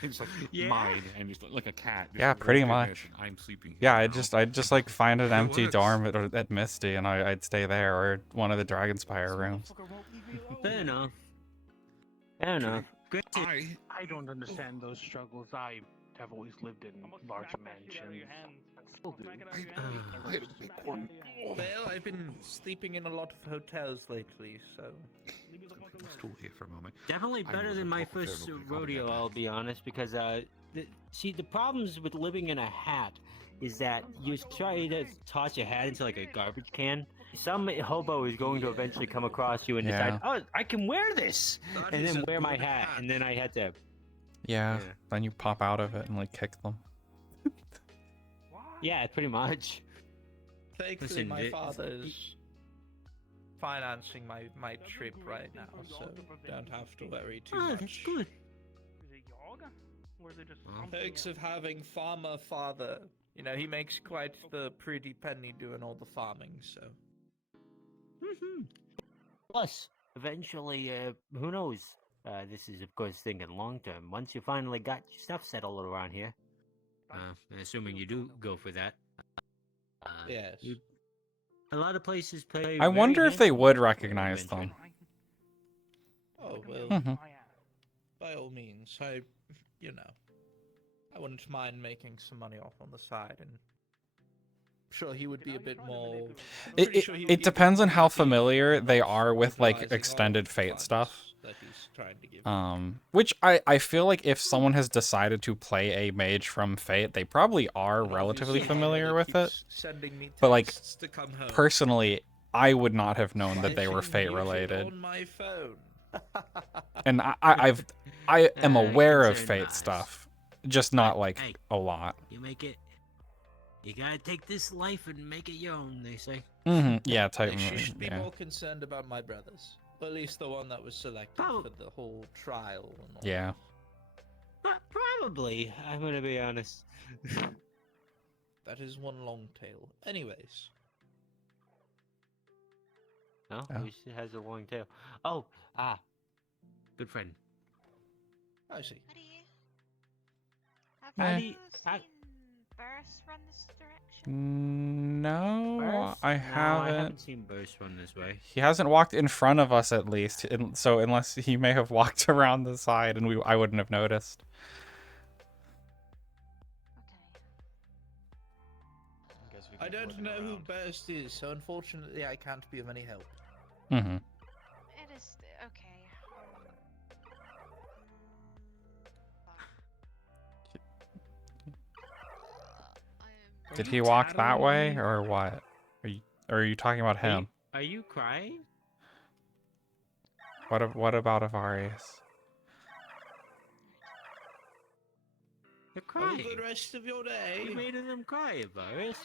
It's like Yeah. mine, and just like a cat. Just Yeah, pretty walking in, much. I'm sleeping. Yeah, here I'd just like find an It empty works. dorm at Misty, and I'd stay there, or one of the Dragonspire rooms. Fair enough. Granted, I don't understand those struggles. I have always lived in large mansions. And still do. Well, I've been sleeping in a lot of hotels lately, so. I'm still here for a moment. definitely I better use than a my pocket first thermal to rodeo, accommodate I'll be honest, because the problems with living in a hat is that you try to toss your hat into like a garbage can. Some hobo is going to eventually come across you and decide, oh, I can wear this, That and is then a wear my good hat, and then I had to. Yeah, then you pop out of it and like kick them. Yeah, pretty much. Thankfully, Listen, my father's financing my trip right now, so don't have to worry too much. That's good. Is it yoga? Or is it just Perks of having farmer father. You know, he makes quite the pretty penny doing all the farming, so. Plus, eventually, who knows? This is, of course, thinking long term. Once you finally got your stuff settled around here, assuming you do go for that, Yes. a lot of places pay. I wonder if they would recognize them. Oh, well, Mhm. by all means, I wouldn't mind making some money off on the side, and I'm sure he would be a bit more. It depends on how familiar they are with like extended Fate stuff. That he's trying to give. Which I feel like if someone has decided to play a mage from Fate, they probably are relatively familiar with it. But like, to come home. personally, I would not have known that they were Fate related. On my phone. And I am aware of Fate stuff, just not like a lot. You make it. You gotta take this life and make it your own, they say. Yeah, type. They should be Yeah. more concerned about my brothers. Or at least the one that was selected for the whole trial and all. Yeah. Probably. I'm gonna be honest. That is one long tail. Anyways. No, Oh. he has a long tail. Oh, good friend. I see. Eh. Seen Burst run this direction? No, Burst? I No, haven't. I haven't seen Burst run this way. He hasn't walked in front of us at least, so unless he may have walked around the side and I wouldn't have noticed. I don't know who Burst is, so unfortunately I can't be of any help. Mm-hmm. It is okay. Did he walk that way or what? Are you talking about him? Are you crying? What about Avarius? You're crying. Have a good rest of your day. You made them cry, Varys.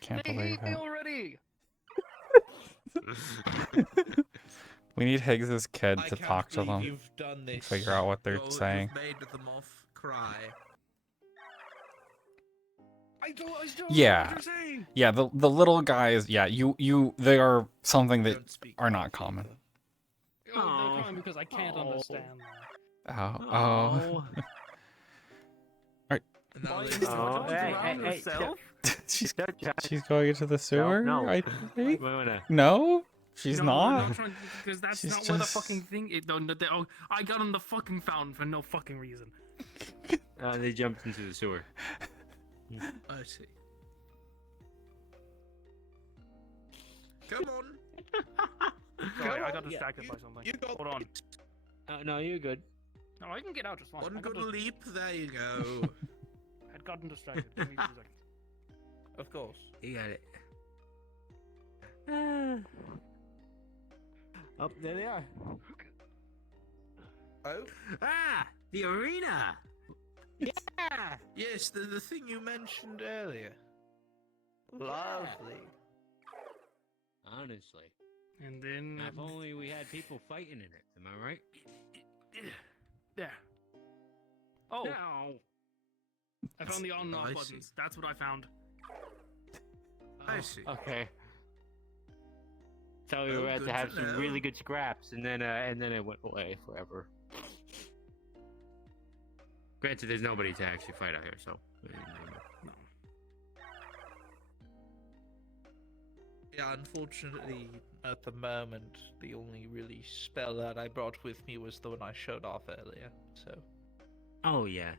Can't They believe hate me it. already. We need Higgs's kid I to can't talk to believe them. You've done this. Figure out what they're saying. You've made them off cry. I still Yeah. know what you're saying. Yeah, the little guys, yeah, they are something that are not common. Oh, they're crying because I can't understand them. Oh. Oh, hey, She's going into the sewer, no. I think? Wait. No? She's No, not? we're not trying, because that's She's not where the just- fucking thing is. Oh, I got on the fucking fountain for no fucking reason. They jumped into the sewer. I see. Come on. Sorry, I got on. distracted by something. You got Hold on. No, you're good. No, I can get out just fine. One I got good leap, there you go. I'd gotten distracted. Give me 2 seconds. Of course. You got it. Oh, there they are. Oh? The arena! Yeah! Yes, the thing you mentioned earlier. Lovely. Honestly. And then... If only we had people fighting in it, am I right? Yeah. Oh! No. I found the on and off I buttons. see. That's what I found. I see. Okay. So we Oh, were had good to have to some know. really good scraps, and then it went away forever. Granted, there's nobody to actually fight out here, so. Yeah, unfortunately, at the moment, the only really spell that I brought with me was the one I showed off earlier, so. Oh yeah.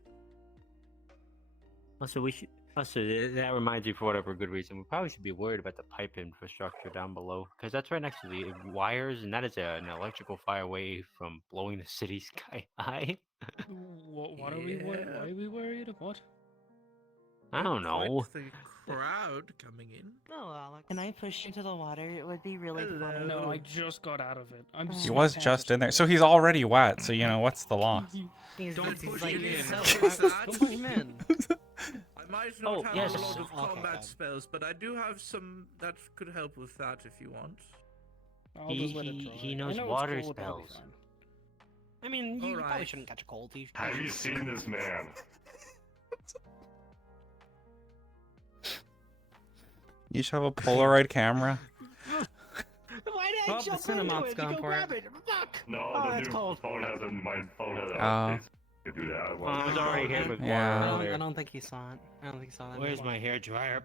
Also, that reminds me, for whatever good reason, we probably should be worried about the pipe infrastructure down below, because that's right next to the wires, and that is an electrical fire away from blowing the city sky high. What are we worried? Why are we worried of what? I don't know. Quite the crowd coming in. No, Alex. Can I push you to the water? It would be really funny. No, I just got out of it. I'm He was just in there, so he's already wet, so you know, what's the loss? Don't push like me in. so Don't push him in. I might not Oh, have yes. a lot of Okay, combat fine. spells, but I do have some that could help with that if you want. I'll just let it dry. He I knows know it's water cold, but it'll be spells. fine. I mean, you Alright. probably shouldn't catch a cold. Have you seen this man? You should have a Polaroid camera. Why did I Oh, the jump into Cinemat's it? gone You go for grab it. it. Fuck. No, Oh, the that's new cold. phone has my phone has Oh. You do that. I was already hit with water Yeah. earlier. I don't think he saw it. I don't think he saw that. Where's my hair dryer?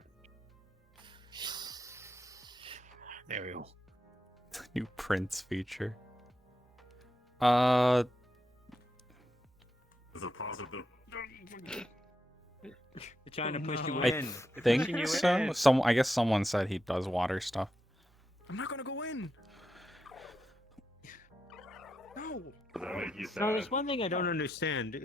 There we go. New Prince feature. There's a positive. They're trying to push you I in. They're think pushing you so. in. I guess someone said he does water stuff. I'm not gonna go in. No. Does that make you sad? No, there's one thing I don't understand.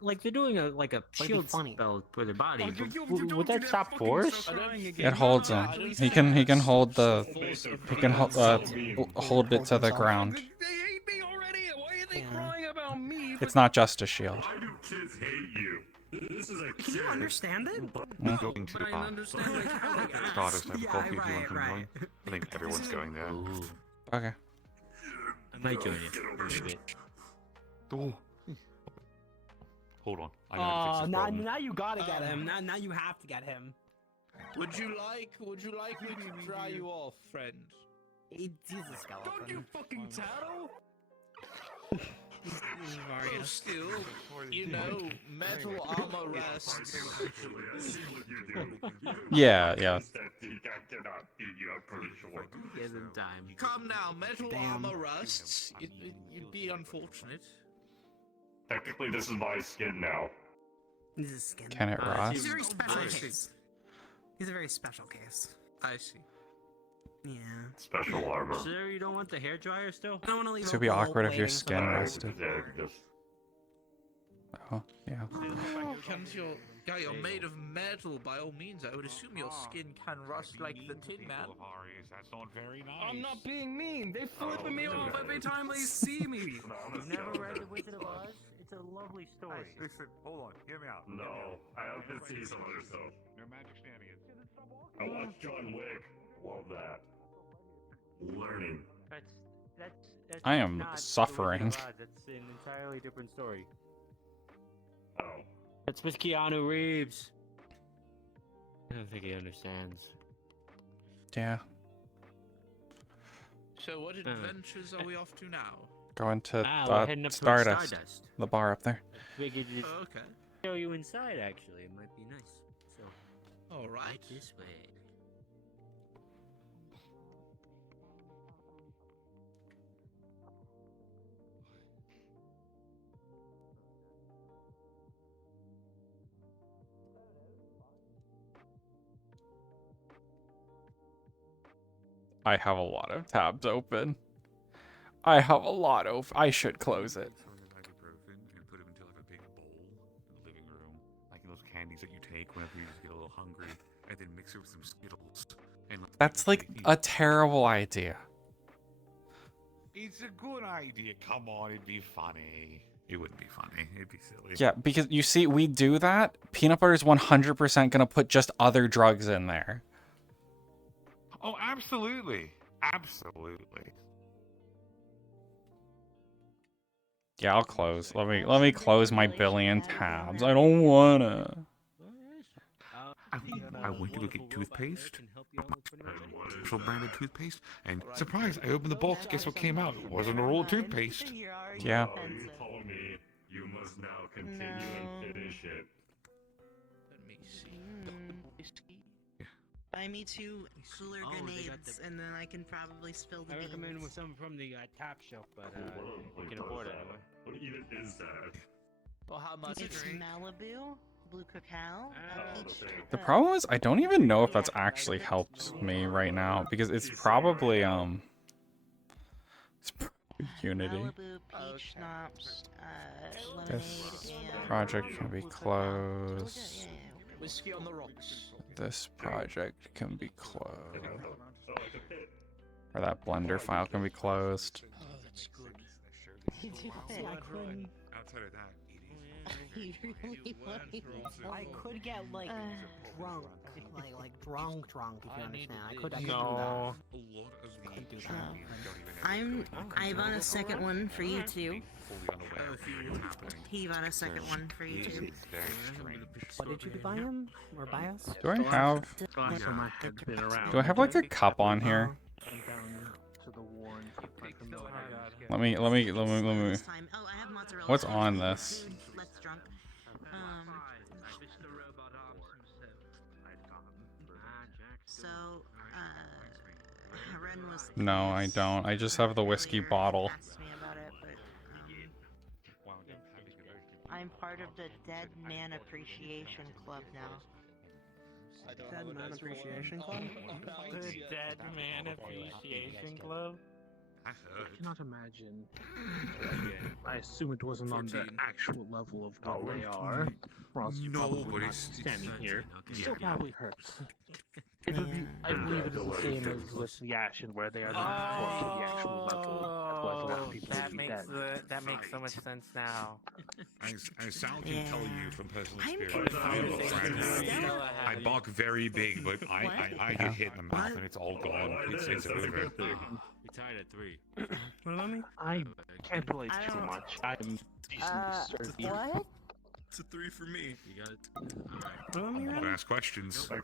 Like they're doing a shield spell for their body. but would that stop force? It holds him. He can hold the hold it to the ground. It's not just a shield. Why do kids hate you? This is a Can you understand it? Going to Stardust to have coffee if you want to join. I think everyone's going there. Okay. I might join you. Oh. Hold on. I know how to fix Oh, this now, problem. now you gotta get him. Now you have to get him. Would you like me to dry you off, friend? He's a skeleton. Don't you fucking tattle? Oh, still, you know, metal armor rests. Yeah. Give him time. Come now, metal armor rusts. It'd be unfortunate. Technically, this is my skin now. This is skin. Can it rust? He's a very special case. He's a very special case. I see. Yeah. Special armor. Sir, you don't want the hair dryer still? I don't want to leave. This would be awkward if your skin rusted. Oh, yeah. You're made of metal. By all means, I would assume your skin can rust like the Tin Man. That's not very nice. I'm not being mean. They're flipping me off every time they see me. You've never read The Wizard of Oz? It's a lovely story. Listen, hold on. Hear me out. No, I have to see some other stuff. No magic shenanigans. I watched John Wick. Love that. Learning. That's I am not The suffering. Wizard of Oz. That's an entirely different story. Oh. That's with Keanu Reeves. I don't think he understands. Yeah. So, what adventures are we off to now? Going to we're heading up towards Stardust. the bar up there. Figured to Oh, okay. show you inside. Actually, it might be nice. So, All right. right this way. I have a lot of tabs open. I have a lot of. I should close it. Some of the ibuprofen and put them into like a big bowl in the living room, like those candies that you take whenever you just get a little hungry, and then mix it with some Skittles. And That's like a terrible idea. It's a good idea. Come on, it'd be funny. It wouldn't be funny. It'd be silly. Yeah, because you see, we do that. Peanut butter is 100% gonna put just other drugs in there. Oh, absolutely. Absolutely. Yeah, I'll close. Let me close my billion tabs. I don't wanna. I went to go get toothpaste, special branded toothpaste, and surprise! I opened the box. Guess what came out? It wasn't a roll of toothpaste. Yeah. Oh, you told me you must now continue and finish it. Let me see. Buy me 2 cooler Oh, they got grenades, the- and then I can probably spill the I beans. recommend with some from the top shelf, but you can afford it anyway. What even is that? Well, how much? It's Malibu, blue cacao, peach. The problem is, I don't even know if that's actually helped me right now because it's probably it's probably Unity. Malibu, peach schnapps, lemonade, This and project can be closed. Whiskey on the rocks. This project can be closed. Or that Blender file can be closed. Oh, that's good. Outside of that, it is He really wanted I could get like drunk, like drunk, if you understand. I could do No. that. I could do that. I bought a second one for you too. He bought a second one for you too. What did you buy him or buy us? Do I have? Not so much that's been around. Do I have like a cup on here? Let me. Oh, I have mozzarella. What's on this? Less drunk. So, Ren was. No, I don't. I just have the whiskey bottle. Asked me about it, but, I'm part of the Dead Man Appreciation Club now. Dead Man Appreciation Club? The Dead Man Appreciation Club? I cannot imagine. I assume it wasn't on the actual level of what they are. Or else you probably would not be standing here. It still probably hurts. It would be, I believe it is the same as with the Ashen, where they are not close to the actual level. That makes so much sense now. As Sal can tell you from personal I'm experience, I bark very big, but I get hit in the mouth and it's all gone. It's over. We tied at 3. What about me? I can't relate too much. I'm decently sturdy. What? It's a 3 for me. You got it. Don't ask questions. The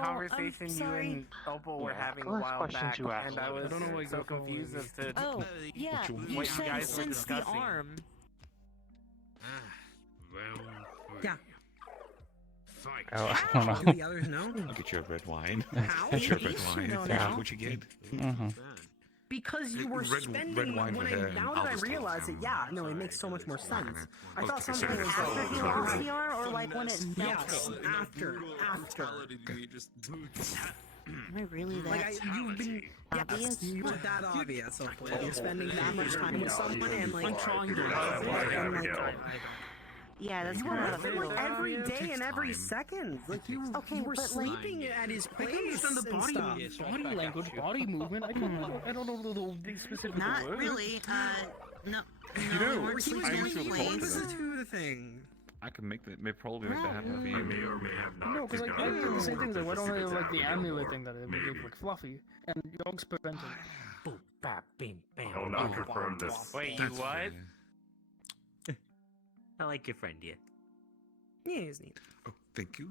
conversation you and Opal were having a while back, and I was so confused as to Oh, yeah. You what you said guys were since the discussing. arm. Yeah. Fight. Oh, I don't know. Do the others know? I'll get you a red wine. How? Get you a red wine. No, That's no. what you get. Because you were Red spending wine when for her, now and that I'll I just take realize it, some. yeah, no, it makes so much more sense. I thought Okay, something so was After he like, lost the arm, or like when it yes, melted? after. Am I really that Like you've been obvious? you were that obvious. Hopefully, you're spending that much time with someone and like trying to and like. Yeah, that's You were kind of with him like every day and every second. Like you were but, like, sleeping at his place and stuff. Body language, body movement. I don't know the specific Not words. really. No, You we know, weren't he was sleeping in doing place. this to the thing. I can make that. May probably make that happen for you. May or may have not. No, because like I did the same thing. Like, why don't I like the amulet thing that we gave like Fluffy and dogs prevented. Boom, bap, bing, bam. I'll not confirm this. Wait, you what? I like your friend, yeah. Yeah, he's neat. Oh, thank you.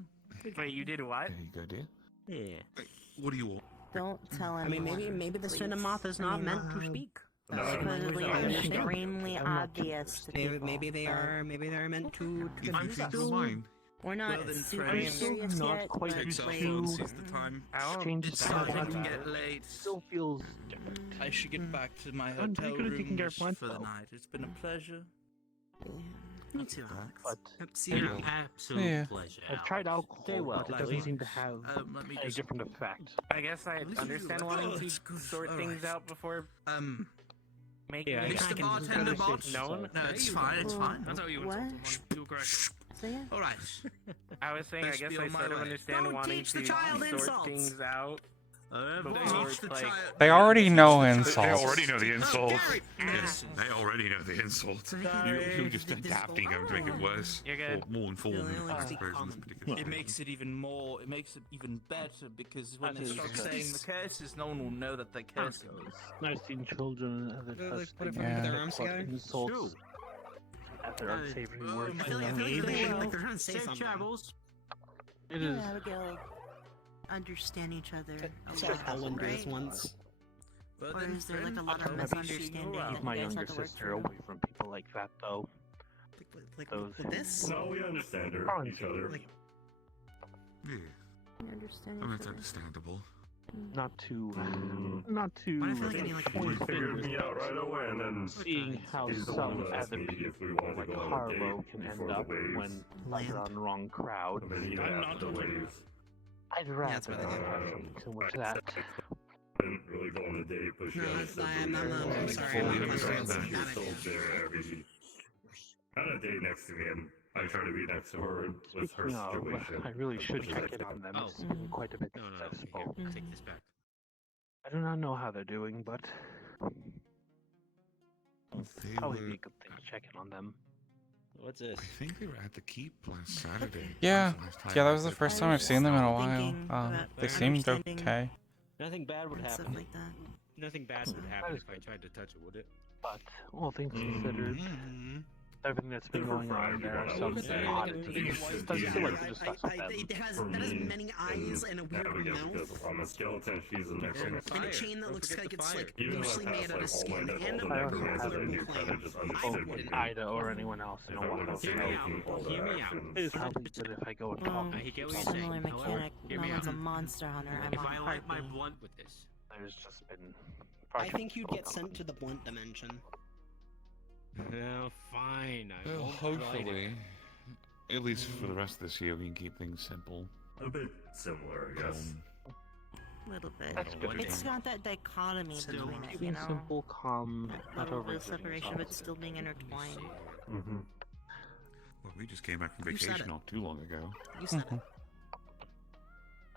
Wait, you did what? There you go, dear. Yeah. What do you want? Don't tell I mean, anyone. maybe the please. Cinnamoth is not meant to speak. Supposedly extremely obvious to people. Maybe they are meant to I'm confuse us. still mine. We're not Well, then, super friends, serious not yet, quite but Take cell like, phone, seize the time. It's starting to get late. Still feels different. I should get back to my I'm hotel pretty good at taking care of rooms for the myself. night. It's been a pleasure. Me too, Alex. But See you around. Absolute Yeah. pleasure. I've tried alcohol, Stay well, but it doesn't please. seem to have Let me a just- different effect. I guess I understand wanting to sort things out before making Yeah, it Mr. Bartender Bot? known. No, it's fine, it's fine. That's how you What? insult someone. You correct. Say it? Alright. I was saying, I Best guess be I on my sort of way. understand Don't wanting teach to the child sort insults. things out. Before Teach it's the like, child. They already know They insults. already know the insult. Yes. They already know the insult. You're just adapting them to make it worse. You're good. Or more informed, Yeah, I like suppose. common. is particular. It makes it even more. It makes it even better because when they start saying the curses, no one will know that they're cursing. I've seen children that Like, just put it Yeah. with their arms together. insults after unsavory words. I feel like they're trying to say Safe something. travels. It is. Abigail understand each other a So lot, Helen did right? this once. But Or then, is there like a friend, lot of I'll be misunderstanding seeing you that around. Keep my you guys younger have to work sister through? away from people like that, though. Like Those with this? No, we understand her, Aren't each other. Like, Yeah, You understand I mean, each it's other. understandable. Not to, Mm. not to. Why do I feel like I need, like, point He figured fingers, me out right away, and then seeing how he's the one some who asked other me if we people, wanted like to go on a Harlow, date can end before the up waves. when they're on the wrong crowd. And then he asked the waves. I'd that's rather what I not get. have something similar to that. Didn't really go on a date, but she No, understood I'm the sorry, reason. I'm fully not understand that. She was so there every had a date next to me, and I tried to be next to her with her Speaking of, situation. I really should Which is check in on them. It's Mhm. quite a bit No, successful. here, take this back. I do not know how they're doing, but Probably be a good thing to check in on them. What's this? I think they were at the keep last Saturday. Yeah, yeah, that was the I first did. time I've seen them in a while. thinking about They seemed understanding okay. Nothing bad would and happen. stuff like that. Nothing bad would happen if I tried to touch it, would it? But all things considered, everything that's been going on, there are some oddities. Doesn't feel like to discuss with them. It has many eyes and a weird mouth. I'm a skeleton, she's an excellent. And a chain that looks like it's like Even though loosely I made passed, out like, of all my skin and a metal weird detectors, I colourful knew kind of plant. just understood what And Ida or anyone else in a while. Hear me out. Hear me out. It is probably good if I go and talk. Well, I get what you're similar saying. mechanic. Hear No me one's a out. monster hunter. I'm If on I light my parking. blunt with this, there's just been. I think you'd get sent to the blunt dimension. No, fine. I Well, won't hopefully, at least for the rest of this year, we can keep things simple. A bit similar, I guess. Little bit. That's good. It's got that dichotomy Still between it, keeping you know. simple, calm, That not little bit of overexerting separation, yourself. but still being intertwined. Mm-hmm. Well, we just came back from You said vacation it. not too long ago. You said it.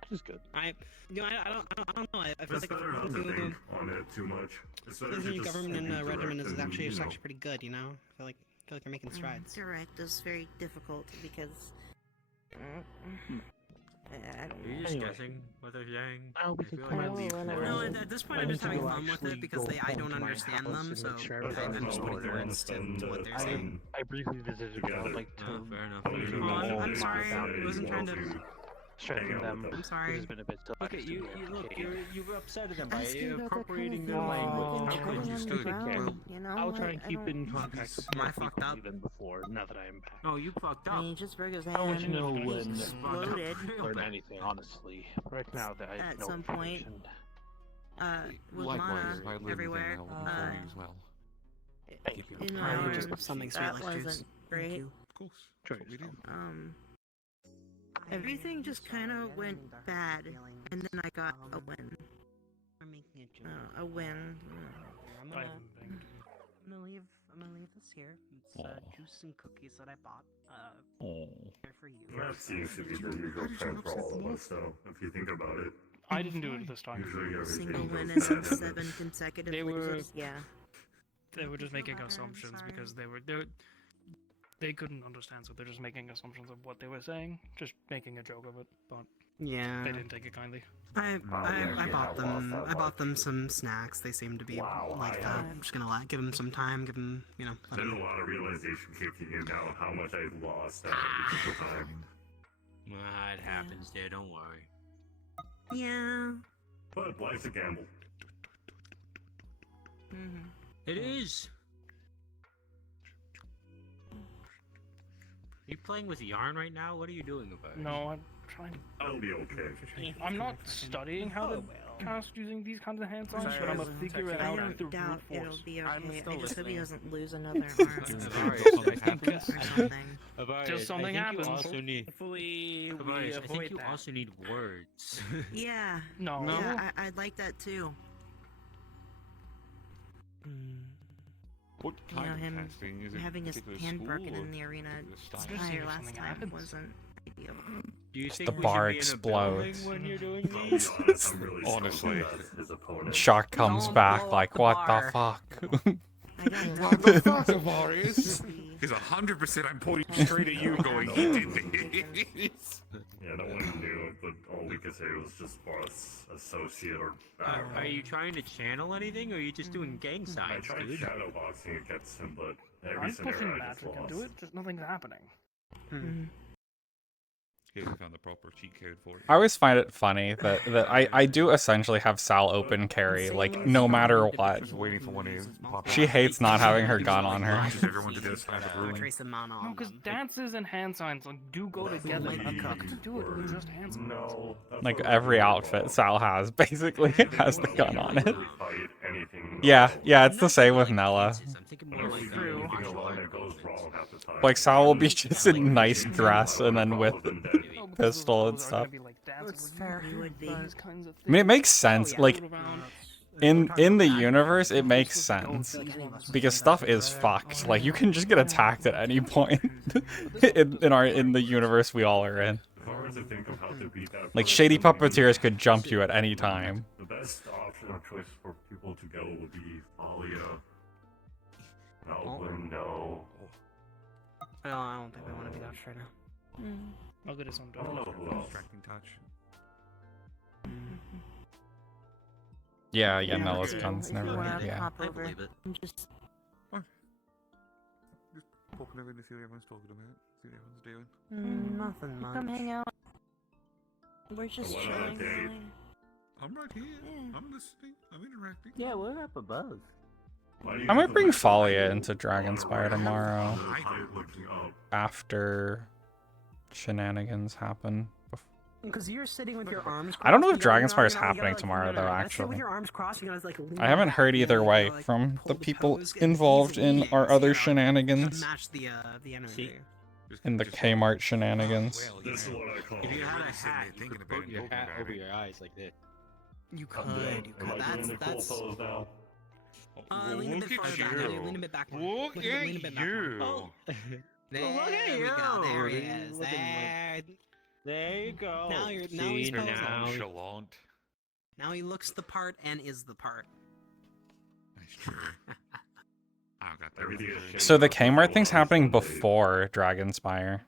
Which is good. I don't know. I feel It's like better not to think on it too much. It's better the to new just government be and direct regimen is and, actually you know. pretty good. You know, I feel like you're making strides. Direct is very difficult because. I don't Are you know. just Anyway. guessing what they're saying? I'll be I feel thinking like about I'm leaving being tomorrow. No, at this point I I'm need just to having go fun with actually it because go I home don't to my understand house them, and so make sure I'm everything's just putting order. words to what they're saying. I briefly visited them. I would like to fair enough. I'm sorry. I wasn't trying to. strengthen them. I'm sorry. This has been a bit Look at you. Look, you've upsetted them by Ask you about that kind appropriating of their thing, language. like, How could in you the still? ground, you know? I'll try and I keep don't- in contact Am I more fucked frequently up? than before, now that I am back. Oh, you fucked I up. mean, he just broke his I'll let you hand. know He when exploded learn anything, honestly. Right now, that I have at no some point. information. With Likewise, mana if I learn everywhere. anything, I'll inform you as well. In I my just arms, something sweet that like wasn't juice. great. Of course. Sure, we do. Everything just kind of went bad, and then I got a win. I'm making a joke. A win. I'm gonna leave. I'm gonna leave this here. It's juice and cookies that I bought. Here for you. That seems to be the usual trend for all of us, though, if you think about it. I didn't do it this time. Usually everything Single win goes in bad. 7 consecutive They were- losses. Yeah. They were just making I'm assumptions sorry. because they couldn't understand, so they're just making assumptions of what they were saying, just making a joke of it. But Yeah. they didn't take it kindly. I bought them some snacks. They seem to be like that. I'm just gonna give them some time. Give them, let There's them. a lot of realization kicking in now how much I've lost out because of time. It happens there. Don't worry. Yeah. But life's a gamble. Mm-hmm. It is. Are you playing with yarn right now? What are you doing about it? No, I'm trying. I'll be okay. I'm not studying how to cast using these kinds of hand signs, but I'm gonna figure it I out don't through doubt brute it'll force. be I'm okay. still I just hope he listening. doesn't lose another arm. Avarice, Or something. Till something happens. You also need. Hopefully, we Avarice, I think avoid you that. also need words. Yeah. No. Yeah, I'd like that too. What You kind know, of him casting is it? having his Particular hand school broken or in the arena particular style? entire last time wasn't ideal. Do you The think we bar should be in a building explodes. when you're doing I'll be these? honest, I'm really Honestly. stumped at his opponent. Shark comes back blow like, up the what bar." the fuck? What the fuck, Avarice? He's 100% I'm pointing straight at you going, he did this. Yeah, no one knew, but all we could say was just boss, associate, or I don't know. Are you trying to channel anything, or are you just doing gang I signs, tried dude? shadowboxing against him, but every I'm scenario pushing I just magic lost. into it, just nothing's happening. Here, we found the proper cheat code for it. I always find it funny that I do essentially have Sal open carry, like, no matter what. Just waiting for one to pop She out. hates not having her gun on her. Just everyone to do a smash room. Trace of mana No, on because them. dances and hand signs like do go together. You can do it with just hand signs. No, that's Like, what every I'm outfit Sal has, basically, has the gun on it. Fight anything Yeah, normal. yeah, it's the same with Nella. I'm thinking more like True. martial Anything art that goes movements. wrong half the time. Like, Sal will be just in nice dress and then with No, because pistol and those are stuff. gonna be like dances It's where fair. you would do be. these kinds of I mean, it things. makes sense. Like, in the universe, it makes sense. Because stuff is fucked. Like, you can just get attacked at any point in the universe we all are in. If I were to think of how to beat that Like, person, shady puppeteers could jump you at any time. the best option or choice for people to go would be Alia. Open, no. No, I don't think we want to be touched right now. I'll get us on I don't know who else. Distracting touch. Yeah, Yeah, Nella's okay. gun's If you never. wanna Yeah. hop I over, believe it. just Just poking over to see what everyone's talking about. See what everyone's doing. Nothing much. come hang out. We're just What chilling. about Really. I'm right here. Yeah. I'm listening. I'm interacting. Yeah, we're up above. I might bring Folia into Dragonspire tomorrow Looking up. after shenanigans happen. Because you're sitting with your arms. I don't know if crossed, you Dragonspire is gotta, happening tomorrow, though, Sit actually. with your arms crossed, you gotta, like, lean I haven't back, heard either you way gotta, like, from pull the people pose, and involved he's in leaning, our so you other gotta, like, shenanigans. match the energy. In the Kmart shenanigans. This is what I call If you had a Really sitting hat, there you thinking could about put it your and hat talking over about your eyes like that. You I'm could. down. You Am could. I doing the cool That's. pose now? Lean a bit Look at farther back. you. Lean a bit back. Look Lean a at bit back. you. Oh. There Look at we you. go. There he is. Look at him. There you go. Now you're. Now See, he's posing. now. Nonchalant. Now he looks the part and is the part. That's true. I've got that. Everything has changed. So the Kmart thing's happening before Dragonspire.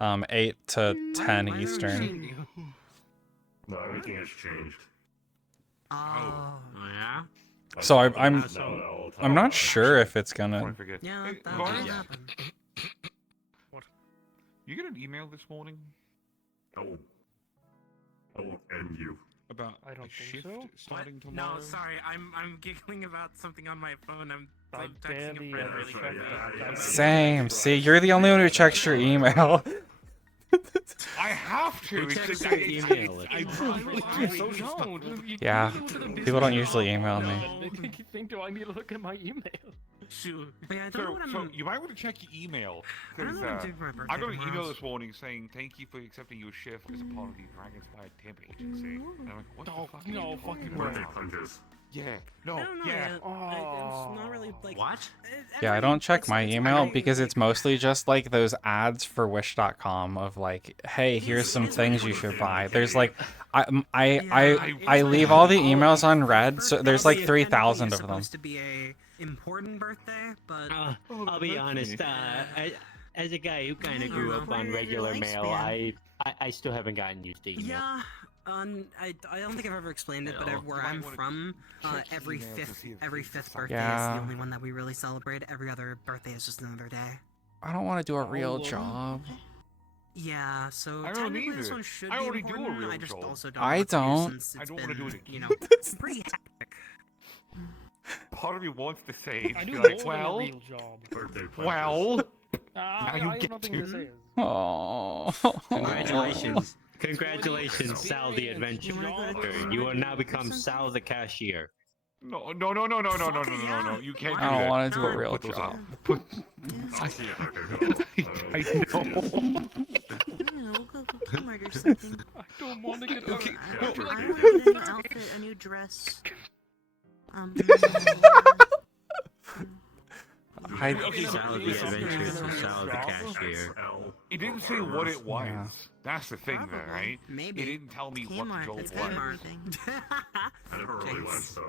8 to 10 Why are Eastern. you- No, everything has changed. Oh. Yeah. So I'm No, not sure if it's Before I gonna. forget. Yeah, Hey, that Lauren, might happen. What? You get an email this morning I will end you. about I don't a think shift so. starting tomorrow? No, sorry, I'm giggling about something on my phone. I'm I texting a barely friend ever really check quick. that. Same. See, you're the only one who checks your email. I have to. Who It's checks just- your email? Yeah, people don't usually email me. You think, do I need to look at my email? Sure. But yeah, I don't know what I'm. So you might want to check your email. I don't know 'cause, what I'm doing for my birthday I got an tomorrow. email this morning saying thank you for accepting your shift as a part of the Dragonspire Temp Agency. And I'm like, what the fuck? are No you fucking talking way. Birthday about? punches. Yeah. I No. don't know. Yeah. It's not really like. What? Yeah, I don't check my email because it's mostly just like those ads for Wish.com of like, hey, here's some things you should buy. There's like, I leave all the emails unread, so there's like 3,000 of them. Supposed to be a important birthday, but I'll be honest. As a guy who kind of grew up on Your regular mail, lifespan. I still haven't gotten used to email. yeah. I don't think I've ever explained it, but where I'm from, every fifth birthday Yeah. is the only one that we really celebrate. Every other birthday is just another day. I don't want to do a real job. Yeah, so I don't technically this either. one should I be already do a important. real I just job. also don't. I want to don't. since I it's don't want to do been, it you know, again. pretty hectic. Part of me wants to say, I be do like, more than a well, real job. Birthday punches. well. I you have get nothing to. to say. Oh. Congratulations. Congratulations, Sal the Experience, Adventurer. You will now become Sal the Cashier. No. You can't do I don't that. want to do a real Put those job. up. I see it. Okay, go. I know. Yeah, we'll go Kmart or something. I don't want to get Okay, I no. wanted a new outfit, a new dress. Okay, Sal the Adventurer, Sal the Cashier. It didn't say what it was. Yeah. That's the thing, Probably. though, right? Maybe. It didn't tell me what the Kmart, job it's was. Kmart. I never really went, so.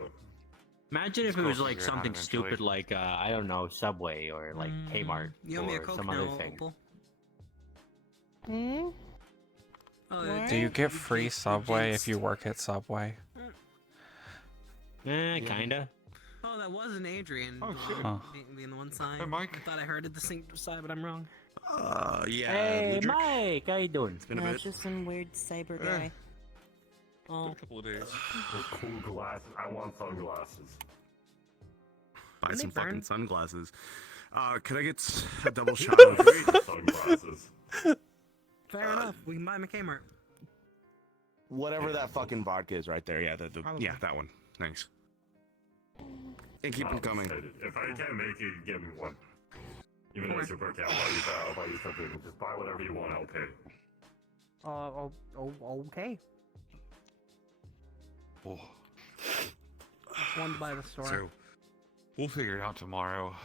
Imagine if it close was as like you're something not eventually. stupid like I don't know, Subway or like Kmart You owe me a or Coke some now, other thing. Opal. What? Do you get free Subway if you work at Subway? Kinda. Oh, that wasn't Adrian. Oh, shit. Huh. Being the one side. Hey, Mike. I thought I heard it the same side, but I'm wrong. Yeah. Hey, Mike, how you doing? been a No, bit. it's just some weird cyber guy. Oh, A couple of days. Cool glasses. I want sunglasses. Buy When they some fucking burn. sunglasses. Could I get a double shot of Sunglasses. fair enough. We can buy him a Kmart. Whatever that fucking vodka is right there. Yeah, Yeah, that one. Thanks. And keep them coming. If I can't make it, give me one. Even though it's your birthday, I'll buy you something. Just buy whatever you want, I'll pay. Okay. Oh. One by the store. So, we'll figure it out tomorrow.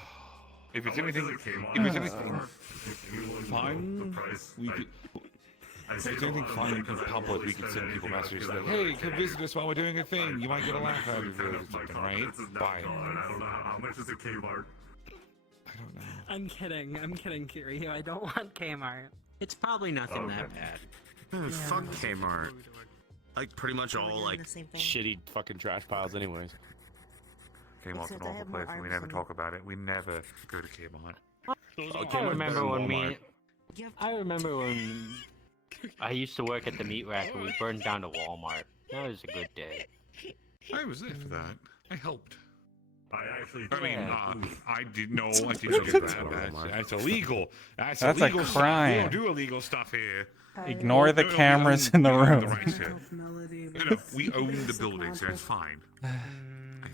If it's I went to anything, the Kmart. if it's anything If you wouldn't fine, know the price, we could. I If saved it's a anything lot of fine money in 'cause I public, didn't we could really send spend people anything messages on like, food. hey, come visit us while we're doing a thing. You might get a laugh out of it or something, right? This is Fine. $9. I don't know how much is a Kmart. I'm kidding, Kiryu. I don't want Kmart. It's probably nothing that bad. Fuck Kmart. Like pretty much all like shitty fucking trash piles, anyways. Kmart's an awful place, and we never talk about it. We never go to Kmart. I remember when I used to work at the meat rack and we burned down to Walmart. That was a good day. I was there for that. I helped. I actually. I mean, I didn't know. I didn't do that. That's illegal. That's a illegal stuff. We crime. don't do illegal stuff here. Ignore the cameras in the room. We own the building, so it's fine.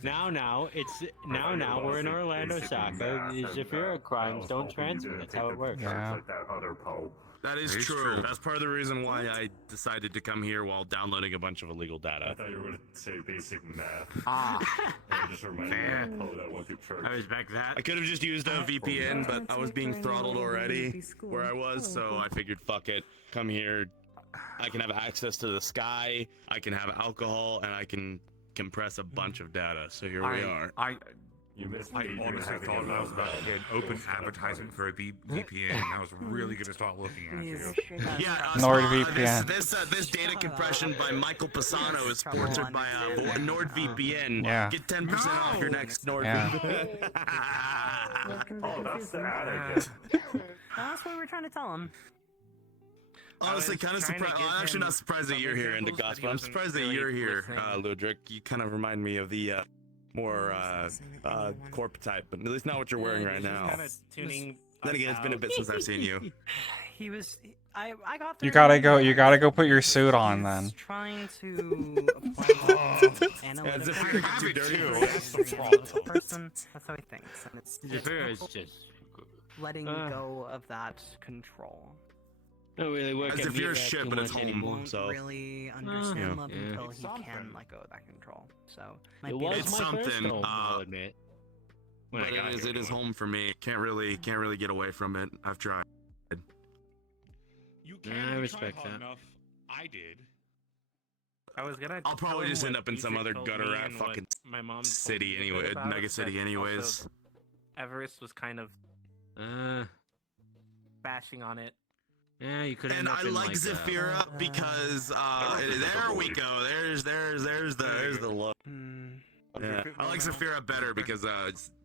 Now we're in Orlandosaka. If you're a crimes, don't transfer. That's how it works. Yeah. That is true. That's part of the reason why I decided to come here while downloading a bunch of illegal data. I thought you were going to say basic math. I just reminded me of that one through church. I respect that. I could have just used a VPN, but I was being throttled already where I was, so I figured, fuck it, come here. I can have access to the sky, I can have alcohol, and I can compress a bunch of data. So here we are. I honestly thought I was about to get an open advertisement for a VPN, and I was really going to start looking at you. NordVPN. This data compression by Michael Pisano is sponsored by NordVPN. Yeah. Get 10% off your next NordVPN. Oh, that's the ad. That's what we were trying to tell him. Honestly, kind of surprised. I'm actually not surprised that you're here, Indigoss, but I'm surprised that you're here, Ludric. You kind of remind me of the more corp type, but at least not what you're wearing right now. Then again, it's been a bit since I've seen you. He was. I got. You gotta go put your suit on then. Trying to apply As if you're too dirty. That's the problem. Person. That's how he thinks, and it's just letting go of that control. Don't really work. As if you're shit, but it's home. Won't So really understand love until he can let go of that control. So it's something. But it is home for me. Can't really get away from it. I've tried. You I respect that. Enough. I did. I'll probably just end up in some other gutter rat fucking city anyway, mega city anyways. Everest was kind of bashing on it. Yeah, you could. And I like Zephyra because there we go. There's the look. Yeah, I like Zephyra better because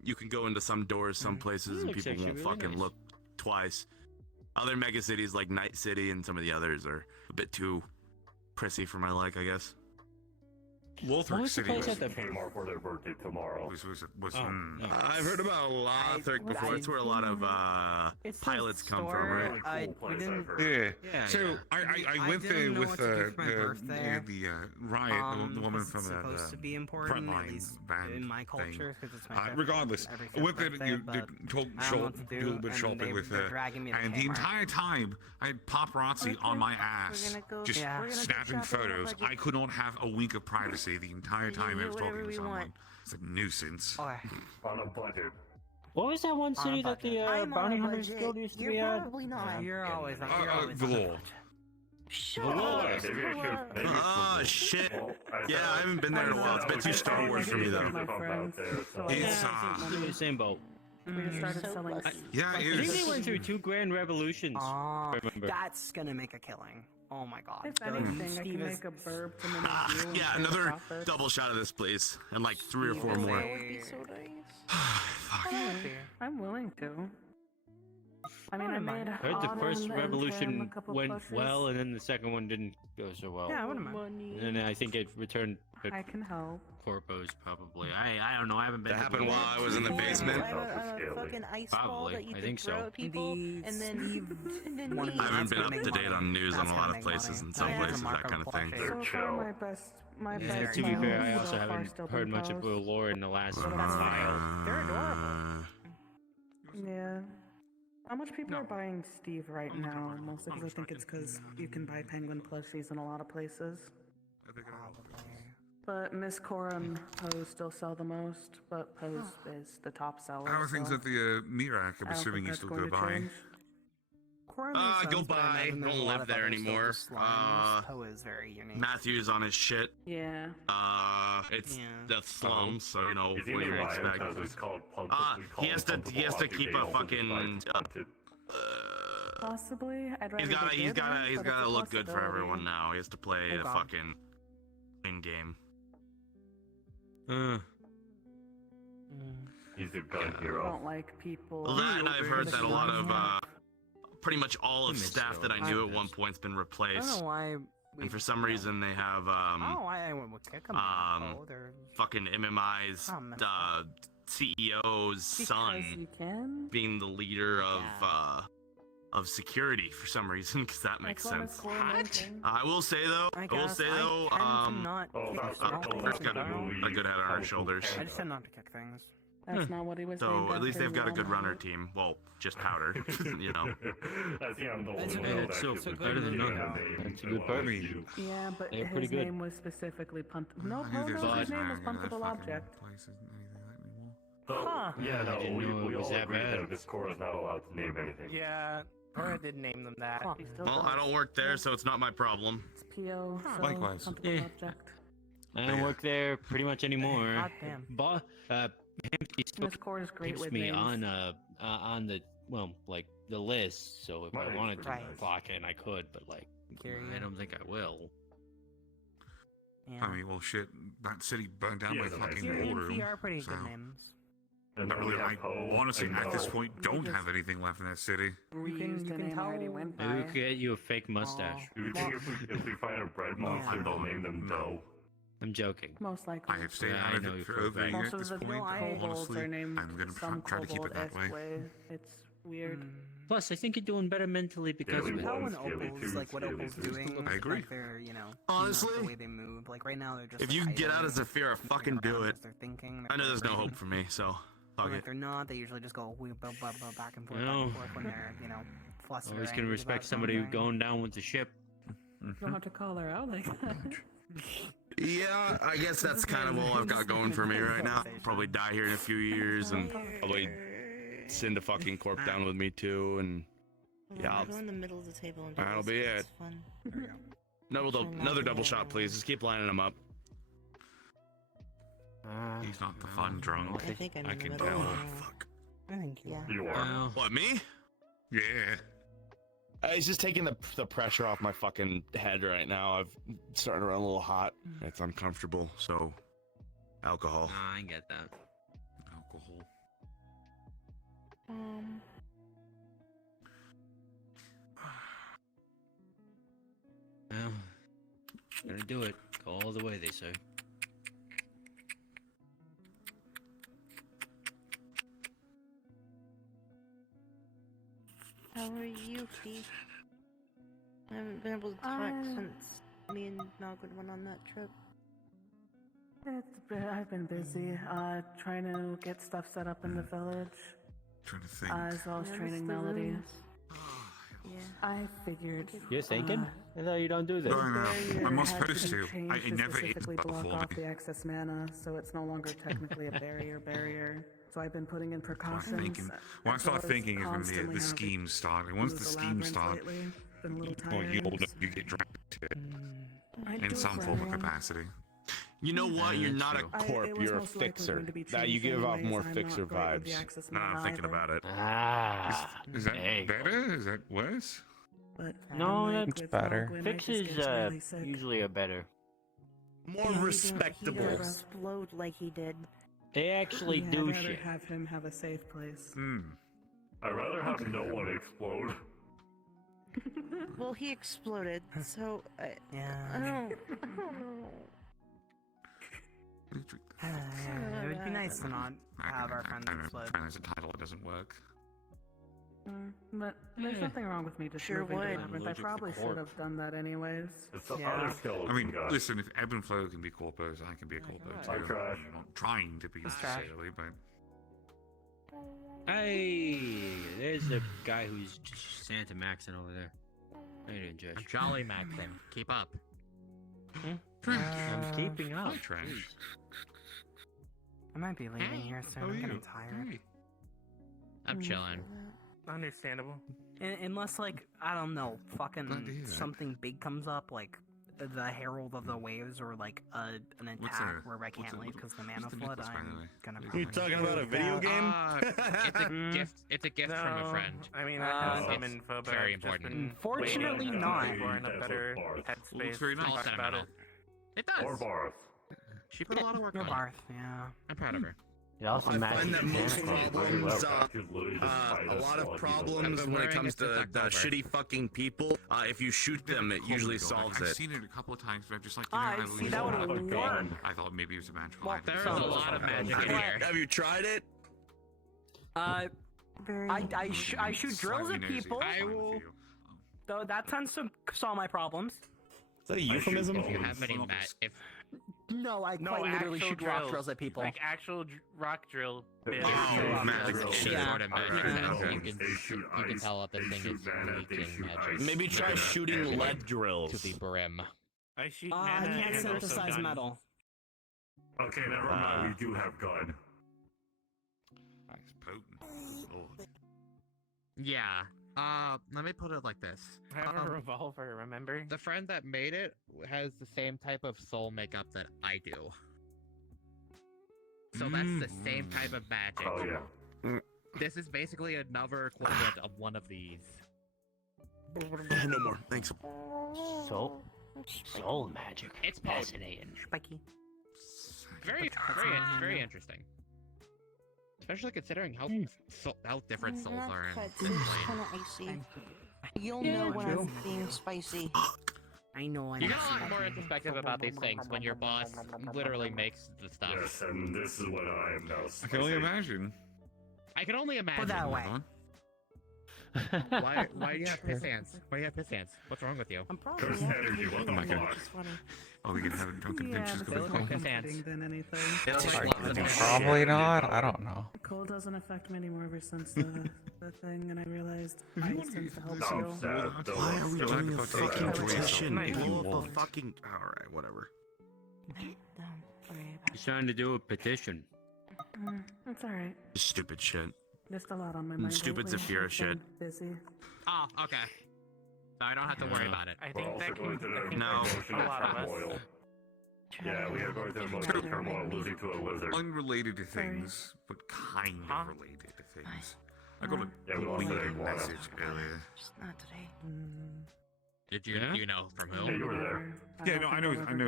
you can go into some doors, some places, and people won't fucking look twice. Other mega cities like Night City and some of the others are a bit too prissy for my like, I guess. Lothric City was Kmart for their birthday tomorrow. I've heard about Lothric before. That's where a lot of pilots come from, right? Yeah. So I went there with the Riot, the woman from that frontline band in my culture, thing. Regardless, I went there to do a little bit of shopping with her, and the entire time I had paparazzi on my ass, just snapping photos. I could not have a wink of privacy the entire time I was talking to someone. It's a nuisance. On a budget. What was that one city that the bounty hunters guild used to be at? You're always Valor. Oh shit! Yeah, I haven't been there in a while. It's been too Star Wars for me though. It's in the same boat. We started selling. Yeah, I think they went through 2 grand revolutions. I remember. That's gonna make a killing. Oh my god. If anything, I can make a burp and then a view. Yeah, another double shot of this, please, and like 3 or 4 more. That would be so nice. I'm willing to. I mean, I made. I heard the first revolution went well, and then the second one didn't go so well. Yeah, I wouldn't mind. And then I think it returned. I can help. Corpos probably. I don't know. I haven't been. That happened while I was in the basement. A fucking ice ball that you I could think throw so. at people, and then I haven't been up to date on news on a lot of places, and some places that kind of thing. So far, my best. To be fair, I also haven't heard much of the lore in the last while. They're adorable. Yeah. How much people are buying Steve right now? Mostly because I think it's because you can buy penguin plushies in a lot of places. But Miss Cora and Pose still sell the most, but Pose is the top seller. How are things so at the meat rack? I'm I don't assuming think you that's still going go to by. change. Go by. Don't live there anymore. Poe is very unique. Matthew's on his shit. Yeah. It's the slums, so you know what He's do you even lying expect? because it's called He has to keep a fucking. Possibly. I'd rather He's be good gotta one, but it's a look good for possibility. everyone now. He has to play Oh, the God. fucking win game. He's a gun I hero. don't like people. Well, that and I've heard that a lot of Yeah. pretty much all of staff that I knew at one point's been I don't replaced. know why. And for some reason they have I would kick them. fucking MMI's CEO's son you can. being the leader of security for some reason, because that makes sense. I will say though, First got a good head on our shoulders. I just tend not to kick things. That's not what he was saying. So at least back they've got a in good the runner team. Well, just powder, you know. That's better than nothing. That's a good part. Yeah, but They're his pretty good. name was specifically No, I knew there's his a name was guy that Puntable fucking Object. place isn't anything like me more. Oh, yeah, no, I didn't know we it was all that agree bad. that this core is not allowed to name anything. Yeah, Cora did name them that. Well, I don't work there, so it's not my problem. It's PO. So Likewise. Puntable Yeah. Object. I don't work there pretty much anymore. God damn. But Hampty still This core is great keeps with me names. on the the list. So if I wanted to Right. clock in, I could. But like, I don't think I will. I mean, well, shit, that city burned down Yeah, by the fucking nice name. water. They are pretty so. good names. And Not then really. we I have Poe honestly, and at this Poe. point, don't have anything left in that city. Reused a name I already went Maybe we by. could get you a fake mustache. Do you think if we find a bread monster, they'll name them Doe? I'm joking. Most likely. I have stayed Yeah, out I of know it you for for a over a fact. year Most at this of the point. kobolds Honestly, are named I'm gonna some try to keep it that kobold-esque way. It's weird. Plus, I think you're doing better mentally because Scaly of it. one, When Scaly Opal's two, like what Scaly Opal's three. doing, I agree. like they're Honestly, the way they move. Like right now they're just. If like, you can get out idling, of Zafira, fucking do around it. as They're thinking. I know there's no hope for me, so fuck But it. if they're not, they usually just go back and forth, No. when they're flustered. Always or can angry respect about somebody something. going down with the ship. You don't have to call her out like that. Yeah, I guess that's kind of all I've got going for me right now. Probably die here in a few years and probably send a fucking corp down with me too, and yeah, Go in the middle of the table and do that'll this, be it's it. fun. Another double shot, please. Just keep lining them up. He's not the fun drunk. I think I'm in the can middle. tell. Fuck. I think yeah. You are. What, me? Yeah. It's just taking the pressure off my fucking head right now. I've starting to run a little hot. It's uncomfortable, so alcohol. I get that. Alcohol. Well, gonna do it. Go all the way, they say. How are you, Fee? I haven't been able to talk since me and Nogwood went on that trip. I've been busy, trying to get stuff set up in the village. Trying to think. As well as Notice training the Melody. rooms. Yeah. I figured. You're thinking? I thought you don't do this. No, no, barrier I'm not has supposed been to. changed It never is specifically block before off me. the excess mana, so it's no longer technically a barrier. So I've been putting in precautions. Thinking. When I as start well as thinking is when constantly the having schemes start. And once use the the schemes labyrinth start, lately. Been a little when you tired. older, you get dragged to it I do in it some for form of everyone. capacity. You know what? You're not a corp. It was You're a most likely fixer. going to be That you changed give off anyways, more I'm fixer not great with the vibes. access No, I'm mana thinking either. about it. Is that there you go. better? Is that worse? But No, unlike that's with better. Nogwin, I just Fixes get really sick. usually are better. More Yeah, he respectable. didn't explode like he did. They actually Yeah, do I'd rather shit. have him have a safe place. I'd rather have no one explode. Well, he exploded, so I Yeah. don't know. It would be nice to not have our friends explode. Trying as a title, it doesn't work. But there's nothing wrong with me just Sure moving to would. Labyrinth. I Allergic to probably corp. should have done that anyways. It's the Yeah. other skeleton I mean, guy. listen, if Ebb and Flow can be corpos, I can be a corpo too. I'm trash. I'm not trying to be He's trash. necessarily, but Hey, there's the guy who's just Santa Maxon over there. How you doing, Josh? Jolly Maxon, keep up. I'm keeping up. trash. Jeez. I might be leaving here soon. I'm getting tired. I'm chilling. Understandable. Unless, like, I don't know, fucking something big comes up, like the Herald of the Waves, or like an attack where I can't leave because the mana flood. I'm gonna. You talking about a video game? It's a gift. It's a gift from a friend. I mean, I have some info, but very I've just important. been Unfortunately waiting not. until we're in a better headspace very to nice. talk about it. It does. Or Barth. She put a lot of work Or on Barth, it. yeah. I'm proud of her. It also I matches find that the most mana problems, a a lot of problems when it comes to the shitty fucking people, if you shoot them, it usually solves I've it. seen it a couple of times, but I'm just like, see, that would've worked. I thought maybe it was a magical Well, item. There's a lot of magic in here. Have you tried it? I shoot drills at people. I will. Though that tends to solve my problems. Is that a euphemism? If you have any No, I quite literally actual shoot rock drills at people. Like actual rock drill. Magic shit. You can tell that the thing is leaking magic. Maybe try shooting lead drills. To the brim. I shoot I mana can't and also synthesize guns. metal. Okay, never mind. We do have gun. That's potent. Lord. Yeah. Let me put it like this. I have a revolver, remember? The friend that made it has the same type of soul makeup that I do. So that's the same type of magic. Oh yeah. This is basically another equivalent of one of these. No more. Thanks. Soul magic. It's fascinating. Spiky. Very interesting. Especially considering how how different souls are in It's this kind of icy. You'll know when I'm being spicy. I know. You get a lot more introspective about these things when your boss literally makes the stuff. Yes, and this is what I am now. I can only imagine. I can only imagine. Put that way. Why do you have piss hands? Why do you have piss hands? What's wrong with you? I'm probably Curse energy, what the fuck? It's funny. Oh, we can have it drunken pinches but go it's home. more Piss hands. comforting than anything. Probably not. I don't know. The cold doesn't affect me anymore ever since the thing, and I realized ice tends to help No, heal. Why are we You're allowed doing to a go take fucking it away, petition? if you Blow up a want. fucking. Alright, whatever. Don't worry about He's trying to do a petition. It's alright. Stupid shit. Just a lot on my mind. Stupid lately. Zafira I've shit. been Busy. Oh, okay. So I don't have to worry about it. I We're think also that going can. to I the think No. that can a lot of us. turmoil. Yeah, we are going to emotional turmoil, losing to a lizard. Unrelated to things, but kind of related to things. I got a Yeah, we lost weird that iguana. message earlier. Just not today. Did you? Do you know from Yeah, who? you were there. Yeah, no,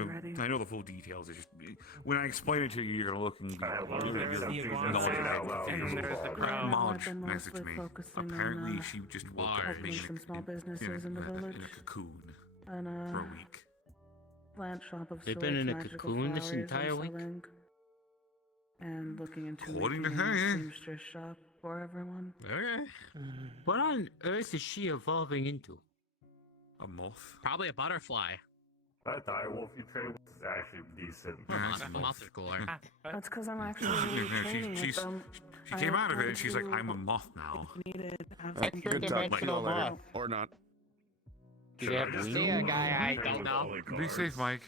Ready. I know the full details. It's just when I explain it to you, you're gonna look and I love you're that gonna you get don't knowledge say it out about loud. things. And there's the crow. Marge I've been messaged mostly me. focusing Apparently, on, she just woke up opening being some small businesses in the village. in a cocoon and for a week. plant shop of They've been sorts, in a magical cocoon this flowers entire I'm week? selling, and looking into According to making her, a yeah. seamstress shop for everyone. Okay. What on earth is she evolving into? A moth. Probably a butterfly. That direwolf you traded was actually decent. Moths are cooler. That's because I'm actually Yeah, training with them. she came out of it and she's like, I'm a moth now. Needed. Have Good some talk, Interdimensional Mike. moth. Or not. Do they have wings? See a guy I don't know. Be safe, Mike.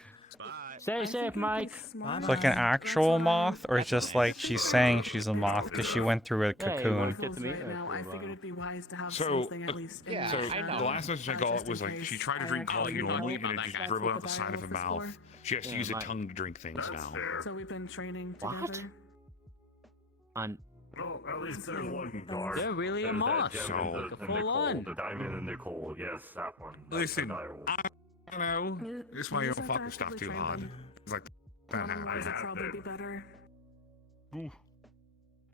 Stay safe, Mike. It's like an actual moth, or just like she's saying she's a moth because she went through a cocoon. Right now, I figured it'd be wise to have So, something at least in yeah, So the I know. the last message I got was like she tried to drink coffee you're not normally talking and about it that just guy. dribbled out the side of her mouth. She has to use her tongue to drink things That's now. fair. So we've been training What? together. On Well, at least there's one guard. They're really a There's that moth. gem So- and Like a the full Nicole, on. the diamond and Nicole. Yes, that one. That's Listen, the direwolf. I know. Yeah, This is why you these don't are fuck with stuff actively too hard. training. It's like that Otherwise, happens. it'd have probably been. be better.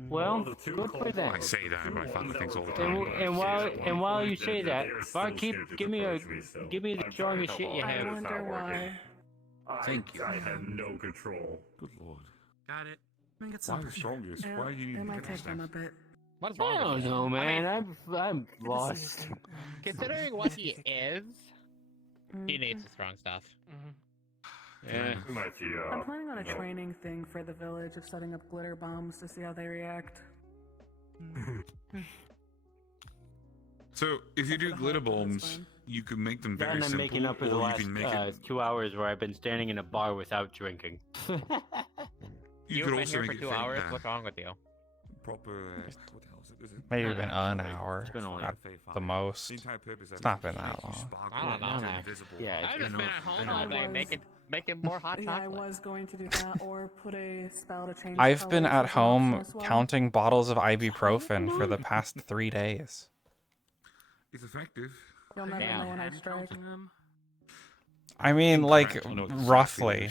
Well, the two good for close them. I say that, but I fuck with things all the And, time. and while you say that, They're Bart, still keep scared to give me approach me, so give me the I'm strongest trying shit you to help I out. have. It's wonder not working. why. Thank you. I have no control. Good lord. Got it. I think it's Why something. the strongest? Yeah, Why do you it need might to take them a bit. What's I wrong don't with you? know, man. I'm Good to see lost. you. Considering what he is, he needs the strong stuff. Yeah. We might see, I'm planning on a no. training thing for the village of setting up glitter bombs to see how they react. So if you do glitter That's bombs, fine. you can make them very And I'm simple, making up for the or you last can make it. 2 hours where I've been standing in a bar without drinking. You You've could been also here make for it 2 fit, hours. What's wrong with you? proper. What the hell is it Maybe been an hour It's been only at the most. It's not been that long. Yeah, I've just been at home all day making more hot Yeah, I chocolate. was going to do that, or put a spell to change. I've been colors at as an option home as well. counting bottles of ibuprofen for the past 3 days. It's effective. You'll never know when I strike. I mean, like, roughly.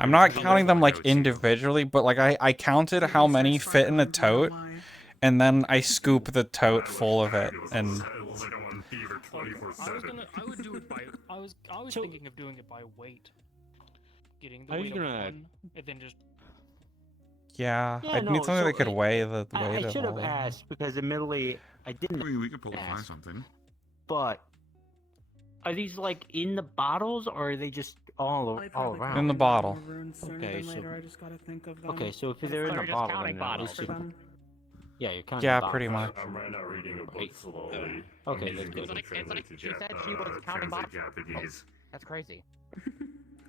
I'm not counting them, like, individually, but, like, I counted how many fit in a tote, and then I scoop the tote full of it, and... I would do it by. I was thinking of doing it by weight. Getting the I was weight of gonna- one, and then just. Yeah, Yeah, I'd no, need something so that could weigh the I weight of should have all of them. asked because admittedly I didn't. I mean, we could probably find ask, something. But are these like in the bottles or are they just all around? In the bottle. Okay, so later. I just gotta think of them. okay, so if But they're in we're the just bottle, counting then that bottles. is just- Them. yeah, you're counting. Yeah, bottles. pretty much. I'm right now reading a book slowly. Okay, I'm that's using good. Google It's like Translate to she said she was counting translate bottles. Japanese. That's crazy.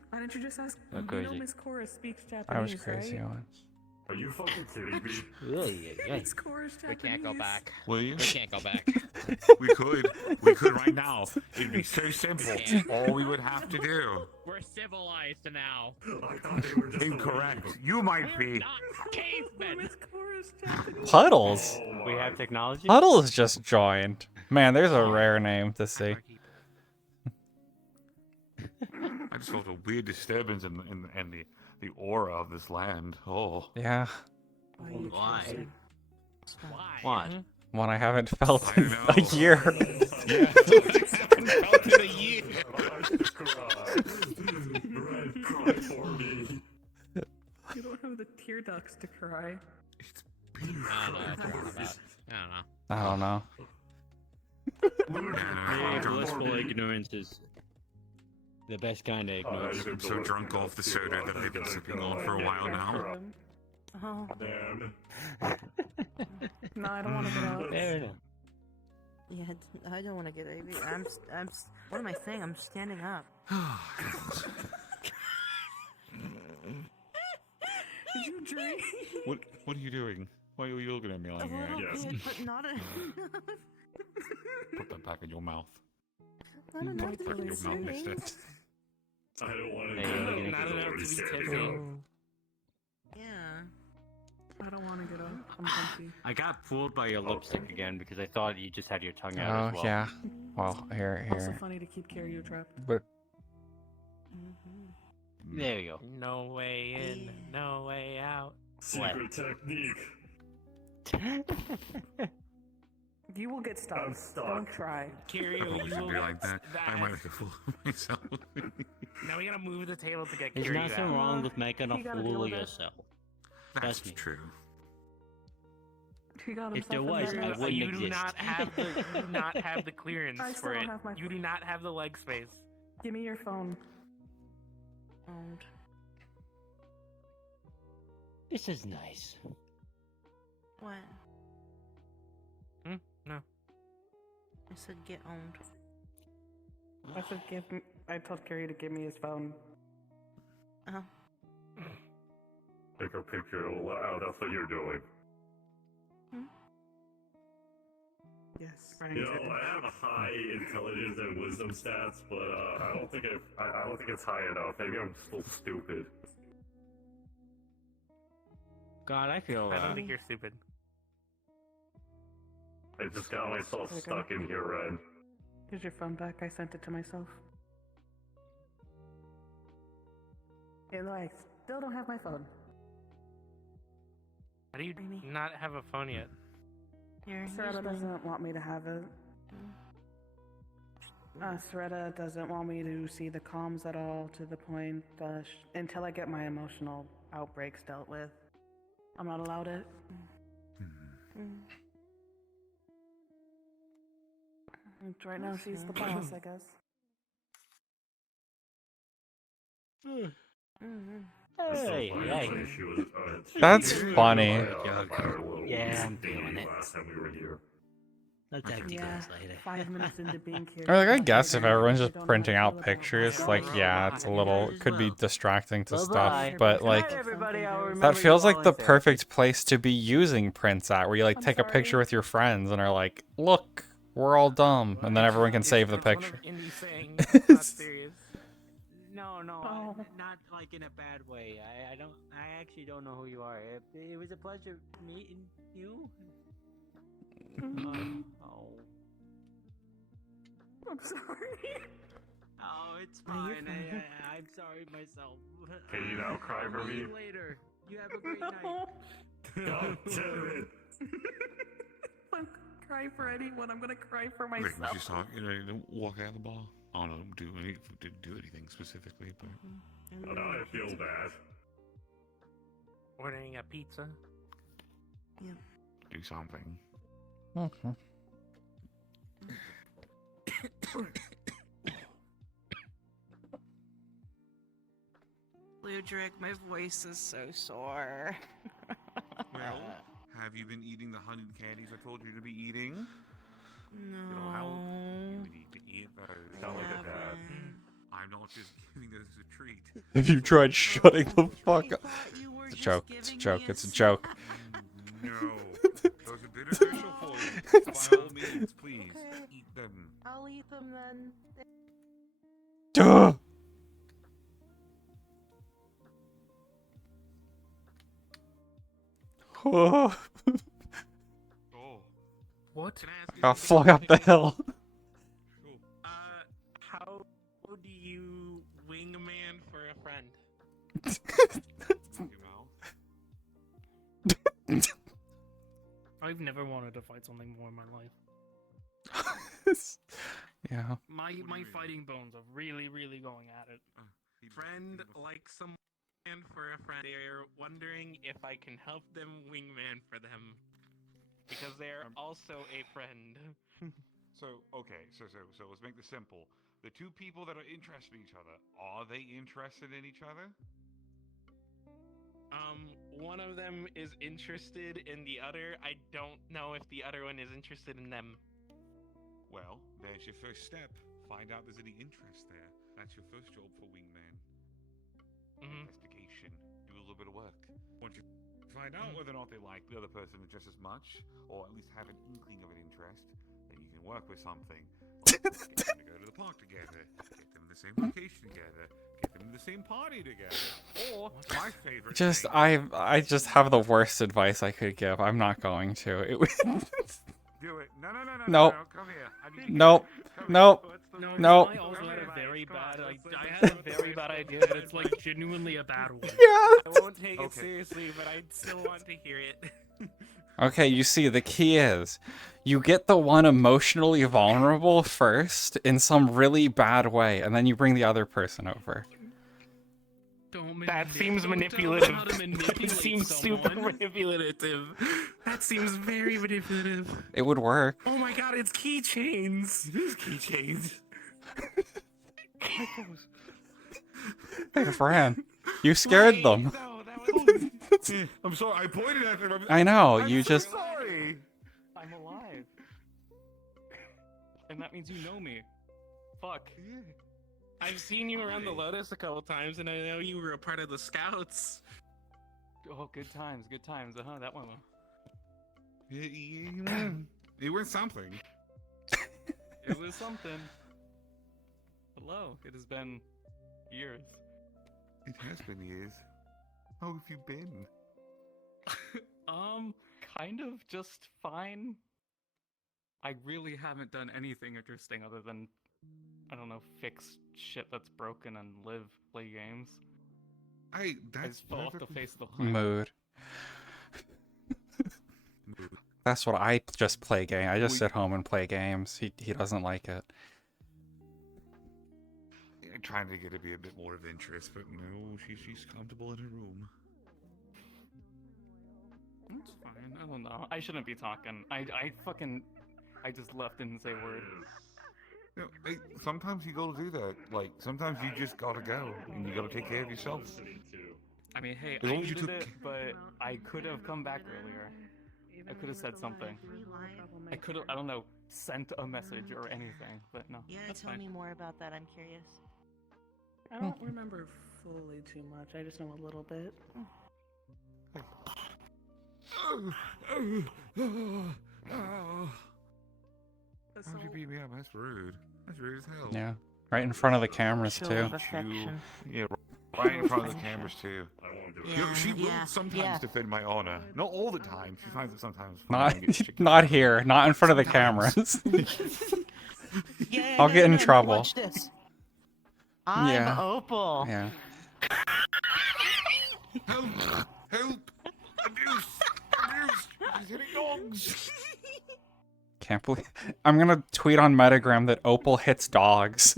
Why didn't you just ask? Not You crazy. know Miss Cora speaks Japanese, I was crazy right? once. Are you fucking kidding me? Miss Cora's We can't go Japanese. back. Will you? We can't go back. We could. We could right now. It'd be so simple. All we would have to do. We're civilized now. I thought they were just Incorrect. You might be. Cavemen. Miss Cora's Japanese. Puddles? We have technology. Puddles just joined. Man, there's a rare name to see. I just felt a weird disturbance in the aura of this land. Oh. Yeah. Why? Why? One I haven't felt I in know. a year. Yeah. Haven't felt in a year. You don't have the tear ducts to cry. I don't know. I don't know. Hey, blissful ignorance is the best kind of ignorance. I'm so drunk off the soda that I've been sipping on for a while now. Oh. Damn. No, I don't want to get up. Fair enough. Yeah, I don't want to get AV. What am I saying? I'm standing up. Did you drink? What are you doing? Why are you looking at me like that? Yes. But not enough. Put that back in your mouth. Not Put enough it to back in be your mouth, mister. I don't want to Hey, do not it. enough It's to already be standing tipsy. up. Yeah. I don't want to get up. I'm comfy. I got fooled by your lipstick again because I thought you just had your tongue out Oh, as well. yeah. Well, here. Also funny to keep Kiryu trapped. But There you go. No way in, no way out. Secret technique. You will get stuck. I'm stuck. Don't try. Kiryu, I probably you should will be get like that. I might make a fool of myself. Now we gotta move the table to get There's Kiryu nothing out. wrong with making a You gotta fool deal of with it. yourself. That's Trust me. true. He got If there himself was, in I there. wouldn't You exist. do not have the clearance I still for don't it. have my You do not have the leg space. Give me your phone. Owned. This is nice. What? No. I said get owned. I said give me. I told Kiryu to give me his phone. Oh. Take a picture. Wow, that's what you're doing. Yes. You know, I have high intelligence and wisdom stats, but I don't think it's high enough. Maybe I'm still stupid. God, I feel. I don't think you're stupid. I just got myself stuck in here, Ren. Here's your phone back. I sent it to myself. Even though I still don't have my phone. How do you not have a phone yet? Here, Saretta doesn't want me to have it. Saretta doesn't want me to see the comms at all to the point until I get my emotional outbreaks dealt with. I'm not allowed it. And right now she's the boss, I guess. Hey, hey. That's funny. Yeah, I'm feeling it. Last time we were here. I'll talk to you guys later. 5 minutes into being curious. Or like, I about guess if something, everyone's I just don't know printing how I out feel about pictures, myself. like, yeah, it's a little, it could be distracting to stuff, Bye-bye. but Good like, night, everybody. I'll that remember you feels while like the in therapy. perfect place to be using prints at, where you like take a picture with your friends and are like, look, we're all dumb, and then everyone can save the picture. Not serious. No, not like in a bad way. I actually don't know who you are. It was a pleasure meeting you. Oh. I'm sorry. Oh, it's fine. I'm sorry myself. Can you now cry for me? See you later. You have a great night. God damn it. I'm gonna cry for anyone. I'm gonna cry for Rick, myself. you just talk, don't walk out of the bar. I don't do anything specifically, but Oh, now I feel bad. Ordering a pizza. Yeah. do something. Okay. Ludric, my voice is so sore. Well, have you been eating the honeyed candies I told you to be eating? No. It'll help. You need to eat those. Sound like a dad. I'm not just giving those as a treat. Have you tried shutting the fuck up? It's a joke, it's a joke, it's a joke. No. Those are beneficial for you. By all means, please, eat them. I'll eat them then. Duh! Oh. What? Got flung up the hill. How do you wingman for a friend? I've never wanted to fight something more in my life. Yeah. My fighting bones are really going at it. Friend like someone for a friend. They're wondering if I can help them wingman for them. Because they're also a friend. So let's make this simple. The two people that are interested in each other, are they interested in each other? One of them is interested in the other. I don't know if the other one is interested in them. Well, there's your first step. Find out there's any interest there. That's your first job for wingman. Investigation. Do a little bit of work. Once you find out whether or not they like the other person just as much, or at least have an inkling of an interest, then you can work with something. Like, get them to go to the park together, get them in the same location together, get them in the same party together. Or my favorite Just thing, I just have the worst advice I could give. I'm not going to. It was do it. No, Nope. no, come here. I need to Nope. Nope. No, Nope. I also had a very bad. I had a very bad idea that it's like genuinely a bad one. Yeah. I won't take it seriously, but I still want to hear it. Okay, you see, the key is you get the one emotionally vulnerable first in some really bad way, and then you bring the other person over. That seems manipulative. That seems super manipulative. That seems very manipulative. It would work. Oh my god, it's keychains. It is keychains. Hey, Fran, you scared them. I'm sorry, I pointed at them. I know, I'm you so just... sorry. I'm alive. And that means you know me. Fuck. I've seen you around the Lotus a couple times, and I know you were a part of the Scouts. Oh, good times, that one. It was something. It was something. Hello, it has been years. It has been years. How have you been? Kind of just fine. I really haven't done anything interesting other than, I don't know, fix shit that's broken and play games. Hey, I that's just fell off the face of the planet. Mood. That's what I just play game. I just sit home and play games. He doesn't like it. I'm trying to get to be a bit more of interest, but no, she's comfortable in her room. It's fine. I don't know. I shouldn't be talking. I just left and didn't say a word. You know, hey, sometimes you gotta do that. Like, sometimes you just gotta go, and you gotta take care of yourself. I mean, hey, As long I as you needed took- it, but I could have come back earlier. I could have said something. I could have, I don't know, sent a message or anything, but no. Yeah, that's tell fine. me more about that. I'm curious. I don't remember fully too much. I just know a little bit. How'd you beat me up? That's rude. That's rude as hell. Yeah. Right in front of the cameras, Show too. of affection. Yeah, right in front of the cameras too. I won't do it. You know, she will Yeah, sometimes yeah. defend my honor. Not all the time. She finds it sometimes. Not, funny and gets not here. Not in front of the cameras. Yeah, I'll get in no, trouble. Watch this. I'm Yeah. Opal. Yeah. Help! Help! Abuse! Abuse! She's hitting dogs! Can't believe. I'm gonna tweet on Metagram that Opal hits dogs.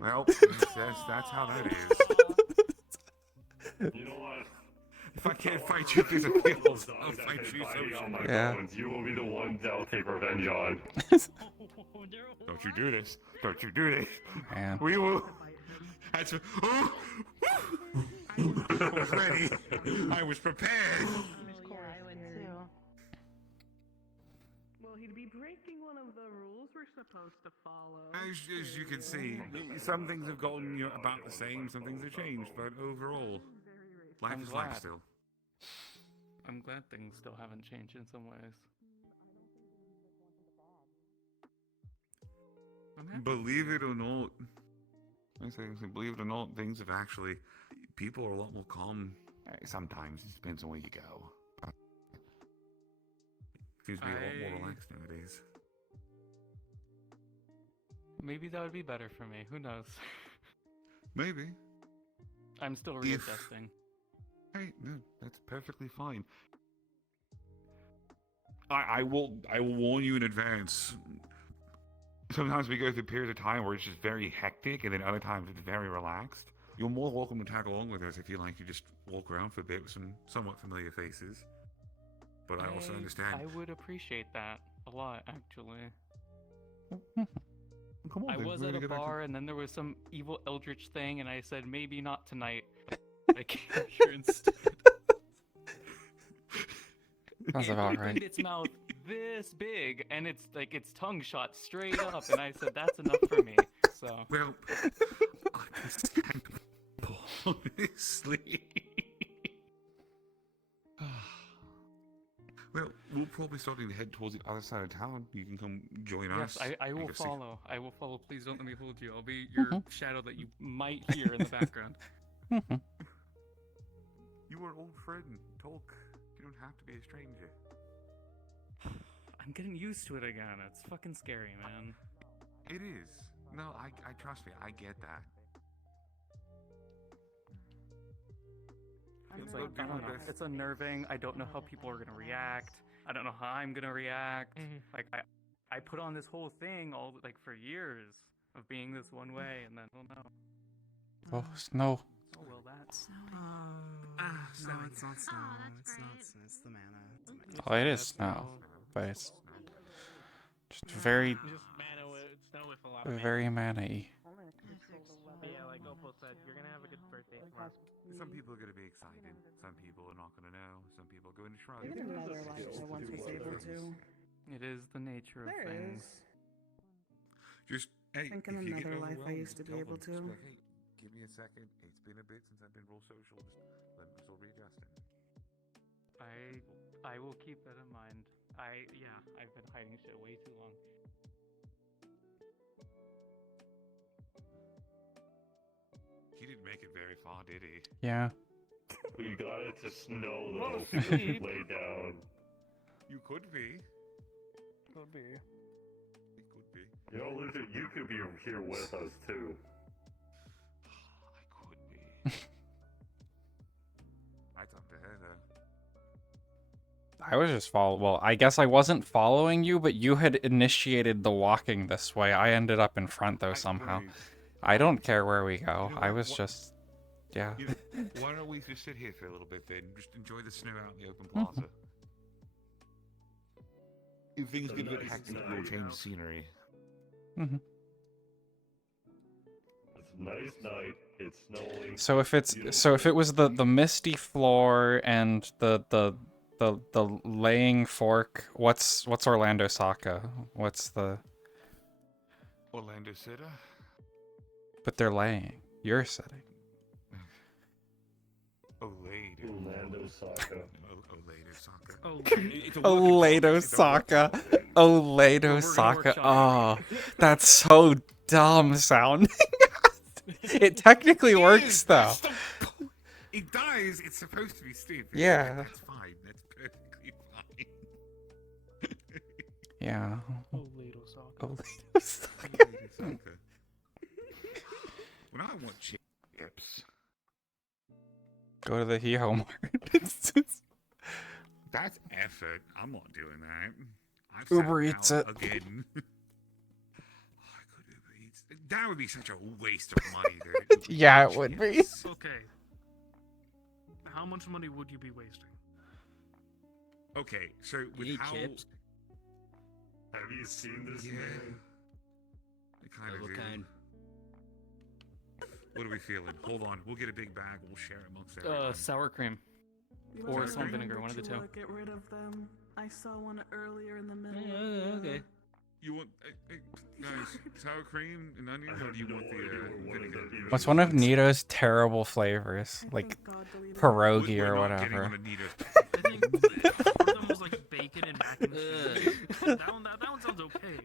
Well, that's how that is. You know what? If I can't fight you physically, I'll fight you socially. Yeah. You will be the one that I'll take revenge on. Don't you do this. Don't you do this. Man. We will. That's. Oh! I was ready. I was prepared. Yeah, I would too. Well, he'd be breaking one of the rules we're supposed to follow. As you can see, some things have gotten about the same, some things have changed, but overall, life I'm is life glad. still. I'm glad things still haven't changed in some ways. I'm happy. Believe it or not, believe it or not, things have actually, people are a lot more calm. Sometimes it depends on where you go. Seems to be a lot more relaxed nowadays. Maybe that would be better for me. Who knows? Maybe. I'm still readjusting. Hey, no, that's perfectly fine. I will warn you in advance. Sometimes we go through periods of time where it's just very hectic, and then other times it's very relaxed. You're more welcome to tag along with us if you like to just walk around for a bit with some somewhat familiar faces. But I also understand. I would appreciate that a lot, actually. Come on, I then, was we're at gonna a get back to- bar, and then there was some evil eldritch thing, and I said, maybe not tonight. I came here instead. Sounds It about opened right. its mouth this big, and it's like its tongue shot straight up, and I said, that's enough for me. So. Well, I understand. Honestly. Well, we're probably starting to head towards the other side of town. You can come join us. Yes, I will Take a seat. follow. I will follow. Please don't let me hold you. I'll be your shadow that you might hear in the background. You are an old friend. Talk. You don't have to be a stranger. I'm getting used to it again. It's fucking scary, man. It is. No, I trust me. I get that. It's like, I don't know. It's unnerving. I don't know how people are gonna react. I don't know how I'm gonna react. Like I put on this whole thing all like for years of being this one way, and then oh no. Oh, snow. Oh well, that's. No, it's not snow. It's not. It's the mana. It's the mana. Oh, it is snow, but it's just very, very mana-y. Yeah, like Opal said, you're gonna have a good birthday tomorrow. Some people are going to be excited. Some people are not going to know. Some people are going to shrug. In another life, I once was able to. It is the nature of There things. is. Just, hey, I think in if you get another life I overwhelmed, used to be tell able them. Just to. be like, hey, give me a second. It's been a bit since I've been real social. Just let me still readjusting. I will keep that in mind. I've been hiding shit way too long. He didn't make it very far, did he? Yeah. We got it to snow though. Lay down. You could be. Could be. It could be. You know, Luther, you could be here with us too. I could be. I talked to her though. I was just Well, I guess I wasn't following you, but you had initiated the walking this way. I ended up in front though somehow. I don't care where we go. You know I what? was just, yeah. You know, why don't we just sit here for a little bit then? Just enjoy the snow out in the open plaza. If things get a bit hectic, we'll change the scenery. Mhm. It's a nice night. It's snowing. So if it was the misty floor and the the laying fork. What's Orlandosaka? What's the? Orlandosaka. But they're laying. You're sitting. Orlandosaka. Orlandosaka. Orlandosaka. Oh, that's so dumb sounding. It technically works though. It does. It's supposed to be stupid. Yeah. That's fine. That's perfectly fine. Yeah. Orlandosaka. When I want chips. Go to the Heo Mart. That's effort. I'm not doing that. I've Uber sat Eats down it. again. Oh, I could Uber Eats. That would be such a waste of money, dude. Yeah, it would be. Okay. How much money would you be wasting? Okay, so with how... chips? Have you seen this man? I kind of What do. kind? What are we feeling? Hold on. We'll get a big bag. We'll share it amongst everyone. Sour cream. You Or wanna salt know vinegar, one of the that two. you wanna Get rid of them. I saw one earlier in the middle. Yeah, of the, okay. You want... guys, sour cream and onion, or do you want the vinegar? What's one of Nito's terrible flavors? Like pierogi or We're not getting whatever. on a Nito's. I think one of them was like bacon and mac and cheese. that one sounds okay.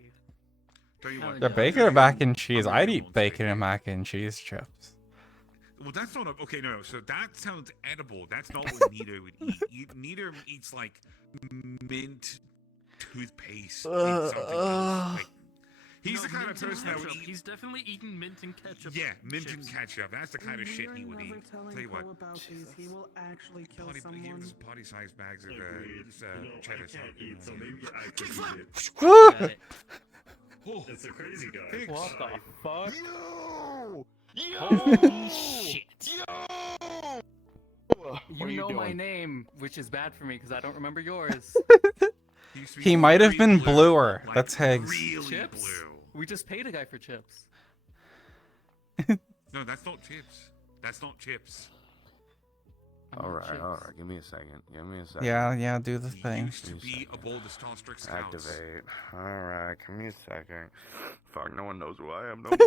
Tell you what. The bacon or mac and cheese? I'd eat bacon and mac and cheese chips. Well, that's not a... Okay, no. So that sounds edible. That's not what Nito would eat. Nito eats, like, mint toothpaste. Like, something else. Like, he's the kind of person that would eat... He's definitely eating mint and ketchup. Yeah, mint and ketchup. That's the kind of shit he would eat. Tell you what. About these, he will actually kill He someone. gives us potty-sized bags of cheddar So maybe I could eat Woo! it. It's a crazy guy. What the fuck? Yo! Holy shit! Yo! You know my name, which is bad for me because I don't remember yours. He might have been bluer. That's Higgs. Chips? We just paid a guy for chips. No, that's not chips. That's not chips. Alright, give me a second. Yeah, do the thing. Used to be a bold Strict Scouts. Activate. Alright, give me a second. Fuck, no one knows who I am no more.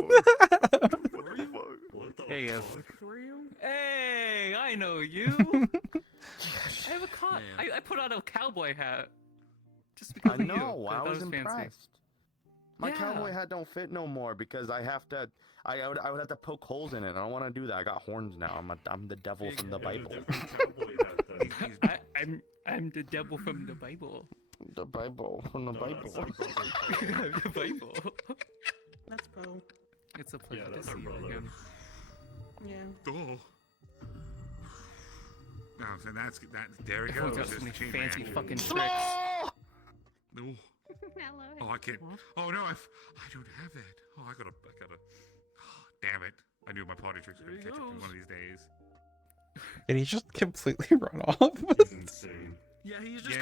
What the fuck? Hey, Who are you? Hey, I know you. I have a I put on a cowboy hat. Just because I of you. know, I That was fancy. impressed. My Yeah. cowboy hat don't fit no more because I have to... I would have to poke holes in it. I don't want to do that. I got horns now. I'm the devil from the Bible. I'm the devil from the Bible. The Bible from the Bible. The Bible. That's Bo. It's a pleasure to see you again. Yeah. Oh. No, so that's that. There we go. Everyone's got so Just many chain fancy reaction. fucking tricks. No. Oh, I can't. Oh no, I don't have that. Oh, I gotta. Damn it! I knew my potty tricks were gonna catch up to me one of these days. Did he just completely run off? Insane. Yeah, he's just.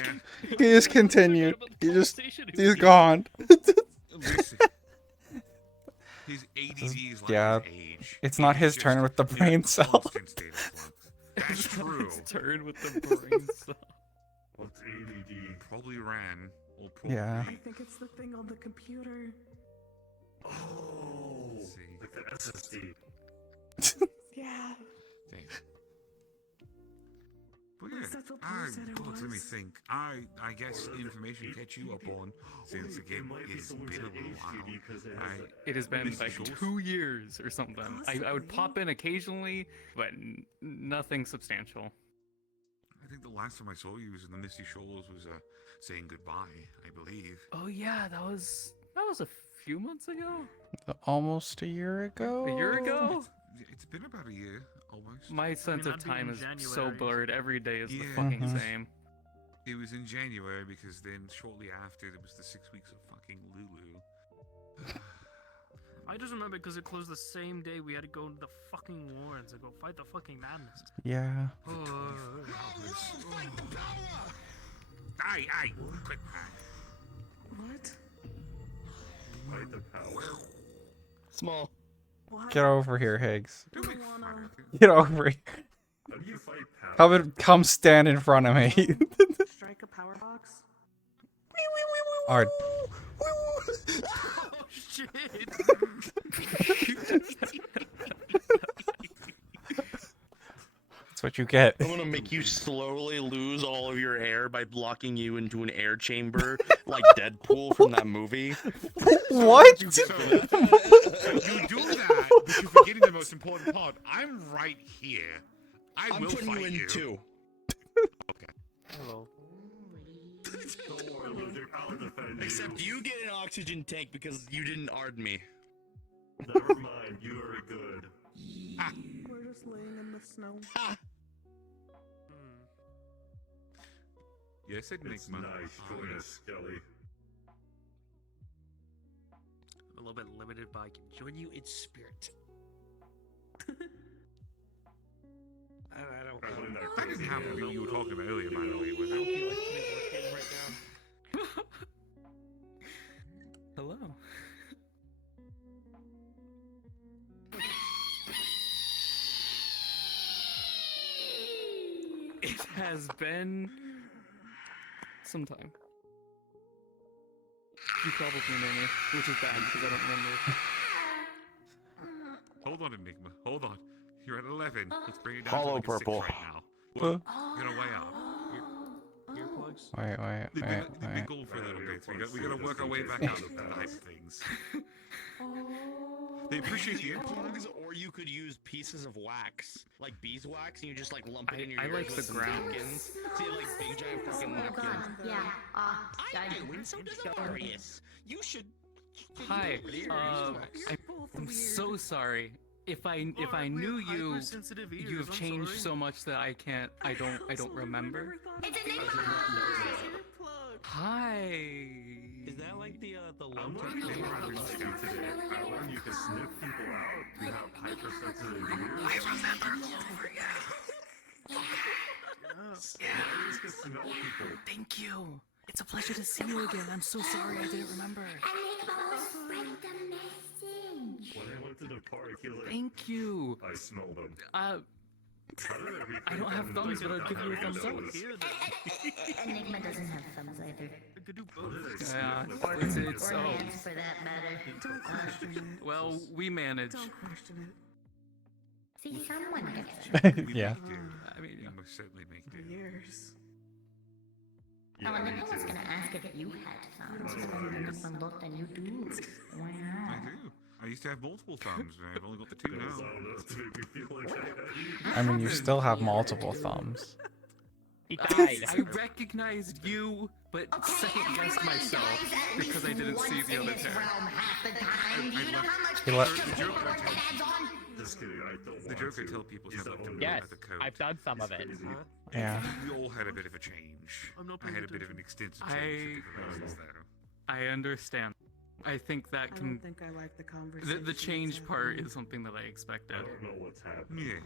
He just continued. He's gone. Listen. His ADD is like Yeah, his age. it's not his turn with the brain cell. Constant state of flux. That's true. His turn with the brain cell. What's ADD? Probably ran. Or probably... Yeah. I think it's the thing on the computer. Oh, like the SSD. Yeah. Thanks. But At yeah, least that's what Paul said it let me was. think. I guess information to catch you up on since the game is been a little while. It has been Misty like Shoals? 2 years or something. I would pop in occasionally, but nothing substantial. I think the last time I saw you was in the Misty Shoals was saying goodbye, I believe. Oh yeah, that was a few months ago. Almost a year ago. A year ago. It's been about a year, almost. My sense of that'd be time in is so January. blurred. Every day is the Yeah. fucking Mhm. same. It was in January because then shortly after there was the 6 weeks of fucking Lulu. I just remember because it closed the same day we had to go to the fucking wars and go fight the fucking madness. Yeah. Aye, quick. What? Fight the power. Small. What? Get over here, Higgs. I don't wanna. Get over here. How do you fight power? Come stand in front of me. power box? Art. Oh shit! That's what you get. I'm gonna make you slowly lose all of your air by blocking you into an air chamber, like Deadpool from that movie. What? You do that, but you're forgetting the most important part. I'm right here. I'm will putting fight you in you. two. Okay. Hello. Except you get an oxygen tank because you didn't ard me. Never mind, you are good. We're just laying in the snow. Yes, Enigma. It's nice, join us, Skelly. I'm a little bit limited, but I can join you in spirit. That didn't happen when you were talking about earlier, by the way, was it? Hello. It has been some time. You probably know me, which is bad because I don't remember. Hold on, Enigma. Hold on. You're at 11. Let's bring it down Hollow to like a 6 purple. right now. Look, you're gonna way up. Earplugs? They've been gold for a little bit. We gotta work our way back out of the hype things. They appreciate the Earplugs, or you could use pieces of wax, like beeswax, and you just like lump it in your I ears like with the some ground. napkins. So you have, like big giant fucking napkins. Yeah. I do, and so does Arius. You should. Hi. I'm so sorry. If I knew you, you have changed so much that I don't remember. Hi. Is that like the long-term thing around you today? I learned you can sniff people out. You have hypersensitive ears. I remember Clover, Yeah. Can smell people. Thank you. It's a pleasure to see you again. I'm so sorry I didn't remember. When I went to the park, he was like, Thank you. I smell them. I don't have thumbs, but I'll give you a thumbs up. Enigma doesn't have thumbs either. Yeah, it's Or hands for that matter. Don't question it. well, we manage. Don't question it. See, someone gets it. Yeah. I mean, you must certainly make For do. years. Oh, and Enigma was gonna ask if you had thumbs, but then Enigma looked and you do. Wow. I do. I used to have multiple thumbs, and I've only got the 2 now. I mean, you still have multiple thumbs. He died. I recognized you, but second guessed myself because I didn't see the other pair. He let. Just kidding, I don't The joke I tell people is not to Yes, at the code. I've done some of it. Yeah. We all had a bit of a change. I had a bit of an extensive change for different reasons, though. I understand. I think that I can. don't think I like the conversation. The change part is something that I expected. I don't know what's happening. Yeah.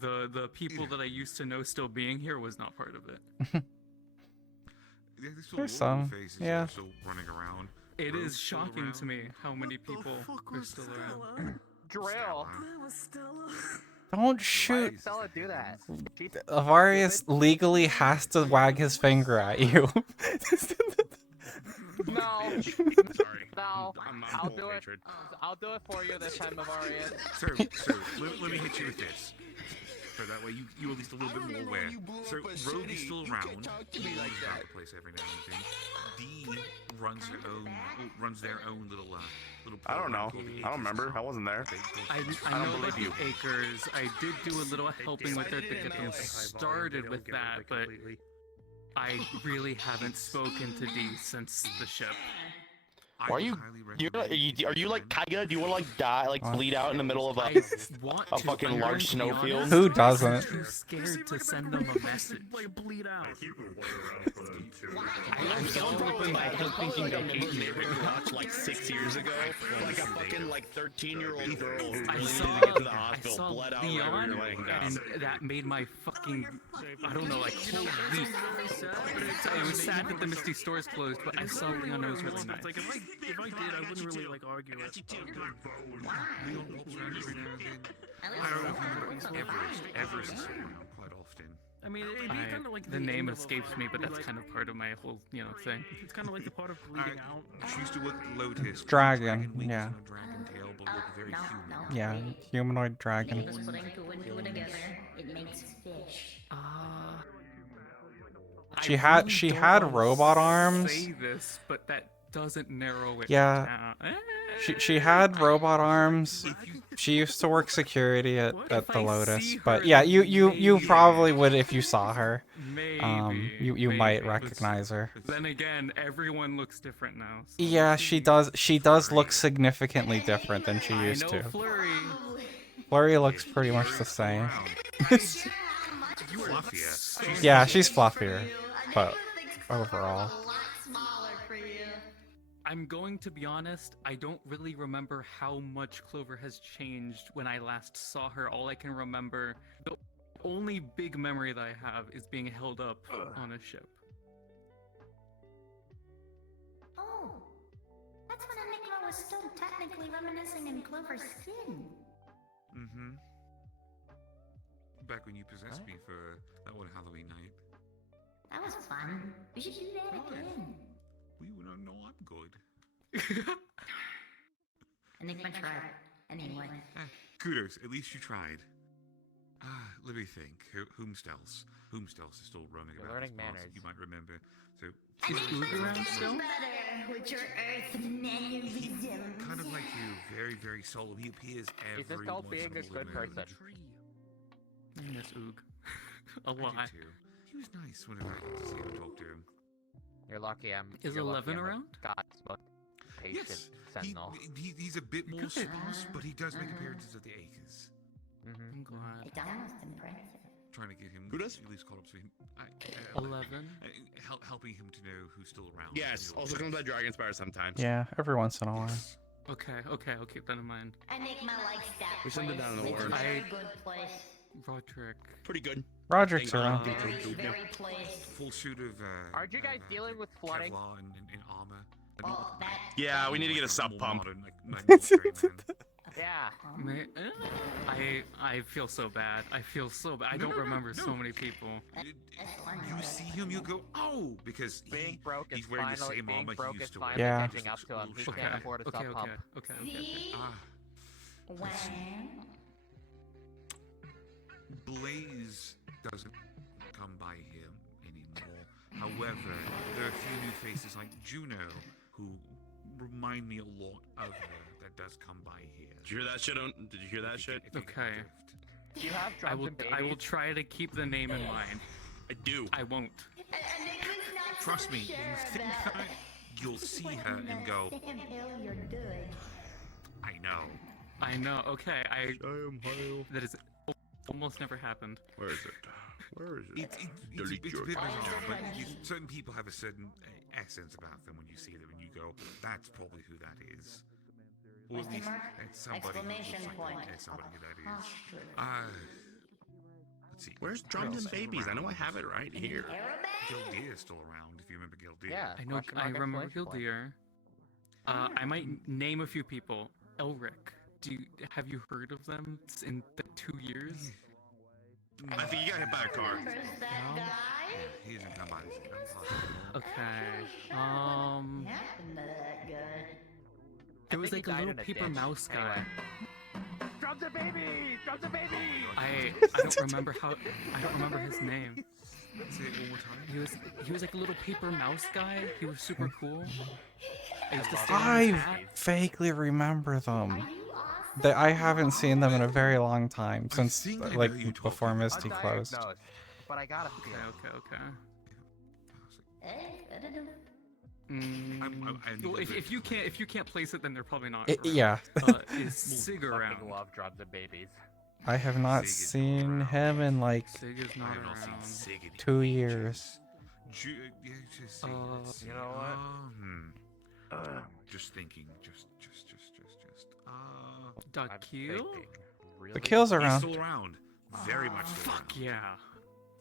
The people that I used to know still being here was not part of it. Yeah, there's still There's little some, faces yeah. that are still running around. It Rose is still shocking around. to me how many people are still around. Drill. That was Stella. Don't shoot. Why Stella do that? Avarius legally has to wag his finger at you. No. Sorry. No. I'm I'll full do of it. hatred. I'll do it for you this time, Avarius. So let me hit you with this. So that way you at least a little bit more aware. So Rogue is still around. He like that. The place every now and then. D runs their own little I don't know. program called the I don't remember. I wasn't there. I don't know believe about you. the Acres. I did do a little helping with it to get them started with that, but I really haven't spoken to D since the ship. Why are you are you like Taiga? Do you want to like die, like bleed out in the middle of a fucking large snowfield? Who doesn't? I'm too scared to send them a message. Bleed out. I'm so with my head thinking they hate me. We watched like 6 years ago, like a fucking like 13-year-old girl who I really saw, needed to get to the I hospital, saw bled out Leon, wherever you're laying down. and that made my fucking, I don't know, like whole week. It was sad that the Misty stores closed, but I saw Leon, it was really nice. Like if I did, I wouldn't really like argue it. I don't know if you ever see him around quite often. I mean, it'd be kind of like the name end of a escapes fight. me, but It'd be that's like- kind of part of my whole, thing. It's kind of like the part of bleeding out. She used to work at Lotus. Dragon, wings yeah. and a dragon tail, but look very human. Yeah, humanoid dragon. Just putting two and two together, it makes fish. She had robot arms. Say this, but that doesn't narrow it Yeah. down. She had robot arms. She used to work security at the Lotus. But yeah, you probably would if you saw her. You might recognize her. Then again, everyone looks different now. So Yeah, she does. She does look significantly different than she used I know to. Flurry. Flurry looks pretty much the same. Fluffier. Yeah, she's fluffier, but overall. I'm going to be honest, I don't really remember how much Clover has changed when I last saw her. All I can remember, the only big memory that I have is being held up on a ship. Oh, that's when Enigma was still technically reminiscing in Clover's skin. Mm-hmm. Back when you possessed me for that one Halloween night. That was fun. We should do that again. We would not know I'm good. Enigma tried. Anyway. Kudos, at least you tried. Let me think. Whomstels is still roaming about. learning this past, manners. You might remember. So is Oog around still? Better with your earth mannerisms. Kind of like you, very, very solemn. He appears every He's just called once being in a blue good moon. person. I miss Oog. A I do lot. too. He was nice whenever I got to see him and talk to him. You're lucky I'm. Is you're 11 lucky I'm a around? God's most patient Yes, sentinel. he's a bit more sparse, but he does make appearances at the Acres. I'm glad. It's almost impressive. Trying to get him Who does? at least caught up to him. 11. Helping him to know who's still around. Yes, also comes by Dragonspire sometimes. Yeah, every once in a while. Okay, I'll keep that in mind. Enigma likes that We send it place. down in the It's a water. very good place. Roderick. Pretty good. Roderick's around. Very place. Full suit of. Aren't you guys dealing with flooding? Kevlar and armor. Oh, that. Yeah, we need to get a sub pump. Yeah. I feel so bad. I feel so bad. I don't remember so many people. You see him, you go, oh, because Being broke is he's wearing the finally same being armor broke he is used to wear. finally Yeah. catching up to him. He can't afford a sub pump. Okay. See? When? Blaze doesn't come by here anymore. However, there are a few new faces like Juno who remind me a lot of her that does come by here. Did you hear that shit? Did you hear that shit? Okay. Do you have I drums will. and babies? I will try to keep the name in mind. I do. I won't. Trust me, you think that, you'll see her and go, I know. Okay, I am Hale. That is almost never happened. Where is it? Where is it? It's a bit bizarre, but certain people have a certain essence about them when you see them and you go, that's probably who that is. Or at least that's somebody who looks like that's somebody who that is. Let's see. Where's Drums and Babies? I know I have it right here. Gildear's still around, if you remember Gildear. Yeah. I know. I remember Gildear. I might name a few people. Elric. Have you heard of them in the 2 years? I think you got hit by a car. Yeah, he doesn't come by this. Okay. There was like a little paper mouse guy. Drums and babies! Drums and babies! I don't remember his name. Say it one more time. He was like a little paper mouse guy. He was super cool. I used to stay on his I hat. vaguely remember them. I haven't seen them in a very long time, since like before Misty closed. Undiagnosed, but I gotta feel. Okay. I'm Well, if you can't place it, then they're probably not. Yeah. Is Sig Fucking around? love Drums and Babies. I have not seen him in like Sig is not around. 2 years. You know what? Just thinking. Just. Dakil? The kill's He's around. still around. Very much still around. Fuck yeah.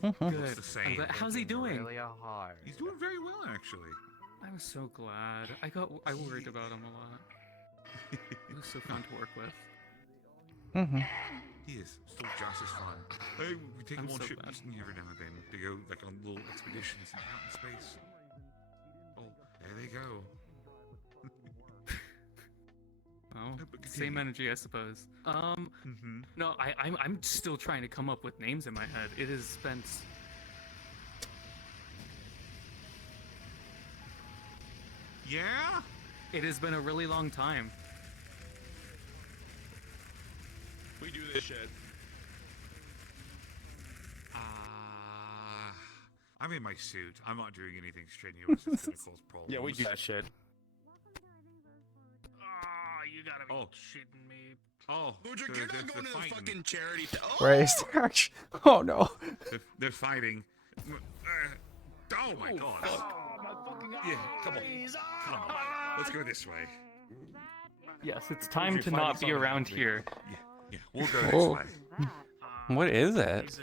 Mhm. Good. It's the same. I'm glad- How's he doing? Really hard. He's doing very well, actually. I'm so glad. I worried about him a lot. He was so fun to work with. He is still just as fun. Hey, we take him on ships every now and then to go like on little expeditions out in space. Oh, there they go. Oh, same energy, I suppose. No, I'm still trying to come up with names in my head. It has spent. Yeah? It has been a really long time. We do this shit. I'm in my suit. I'm not doing anything strenuous that's gonna cause problems. Yeah, we do that shit. Oh, you gotta be shitting me. Oh, Ludwig, you're not going to the fucking charity. Raised action. Oh no. They're fighting. Oh my god. Yeah, come on. Come on. Let's go this way. Yes, it's time to not be around here. Yeah, we'll go this Oh. way. What is it?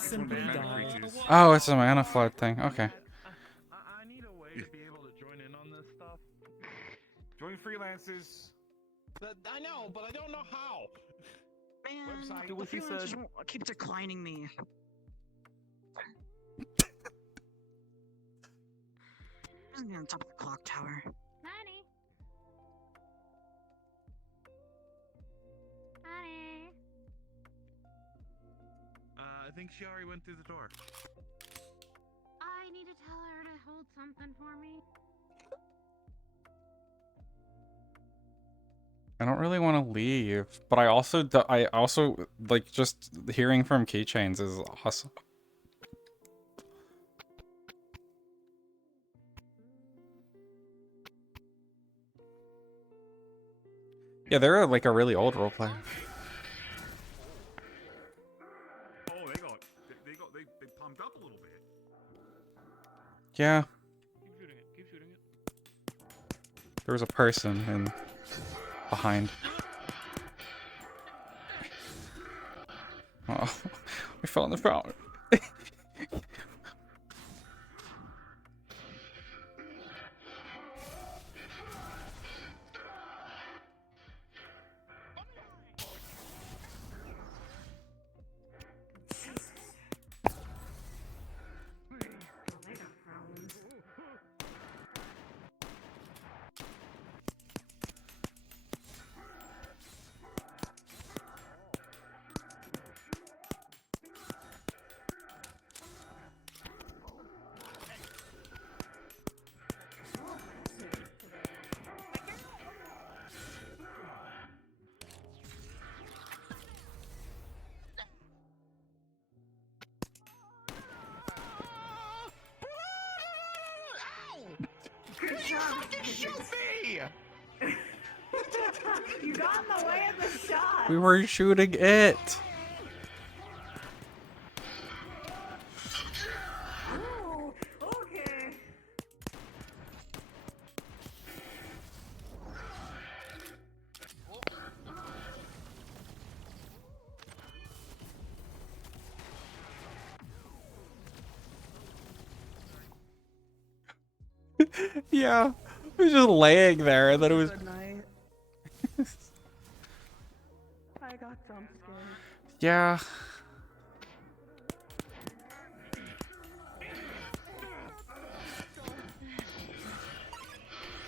Simply die. Oh, it's a mana flood thing. Okay. Join freelancers. I know, but I don't know how. Man, Do what he said. Keep declining me. I'm on top of the clock tower. Honey. Honey. I think she already went through the door. I need to tell her to hold something for me. I don't really want to leave, but I also like just hearing from keychains is awesome. Yeah, they're like a really old role player. Oh, they pumped up a little bit. Yeah, Keep shooting it. Keep shooting it. there was a person in behind. Oh, we fell in the fountain. Good job. Shoot me! You got in the way of the shot. We were shooting it. Oh, okay. Yeah, it was just laying there, and then it was. Good night. I got jump scared. Yeah.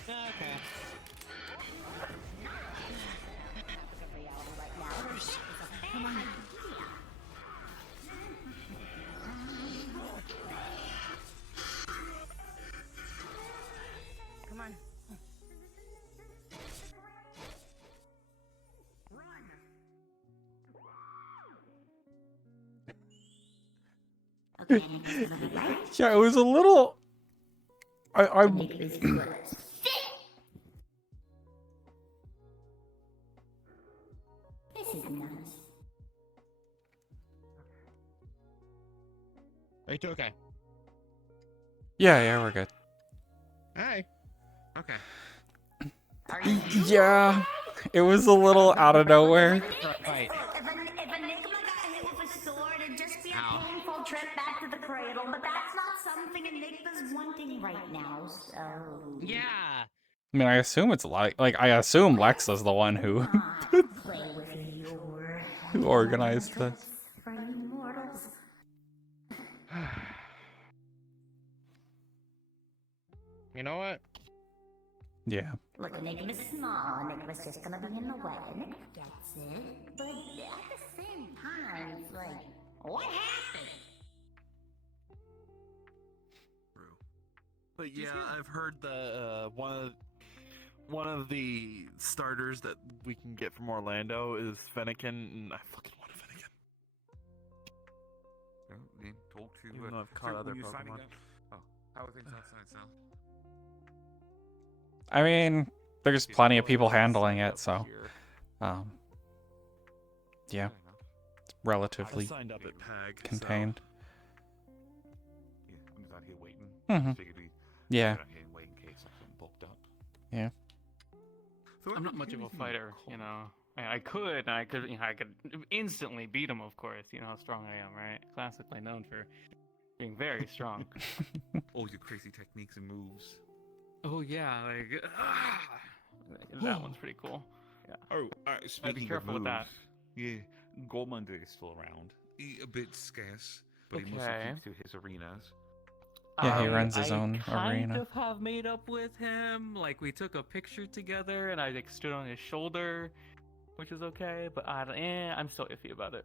Okay. Come on. Come on. Yeah, it was a little. I'm. This is nice. Are you two okay? Yeah, we're good. Hey. Okay. Yeah, it was a little out of nowhere. Right. If Enigma got hit with a sword, it'd just be a painful trip back to the cradle, but that's not something Enigma's wanting right now, so... Yeah. I mean, I assume it's like I assume Lex is the one who Play with your Who organized this? for you mortals. You know what? Yeah. Look, Enigma's small. Enigma's just gonna be in the way. Enigma gets it. But at the same time, it's like, what happened? But yeah, I've heard that one of the starters that we can get from Orlando is Fennekin, and I fucking want a Fennekin. Then talk to. Even though I've caught other when you're signing Pokemon. up- Oh, how are things outside, Sal? I mean, there's plenty of people handling it, so yeah, it's relatively I signed up at PAG, contained. Yeah, I'm just out here waiting. Mhm. Figured we'd Yeah. sit out here and wait in case something popped up. Yeah. I'm not much of a fighter, you know. I could instantly beat him, of course. You know how strong I am, right? Classically known for being very strong. All your crazy techniques and moves. Oh yeah, that one's pretty cool. Yeah. Oh, Gotta speaking be careful of with moves, that. yeah, Gormander is still around. A bit scarce, but he mostly Okay. keeps to his arenas. Yeah, he runs his I own kind arena. of have made up with him. Like we took a picture together, and I like stood on his shoulder, which is okay. But I'm still iffy about it.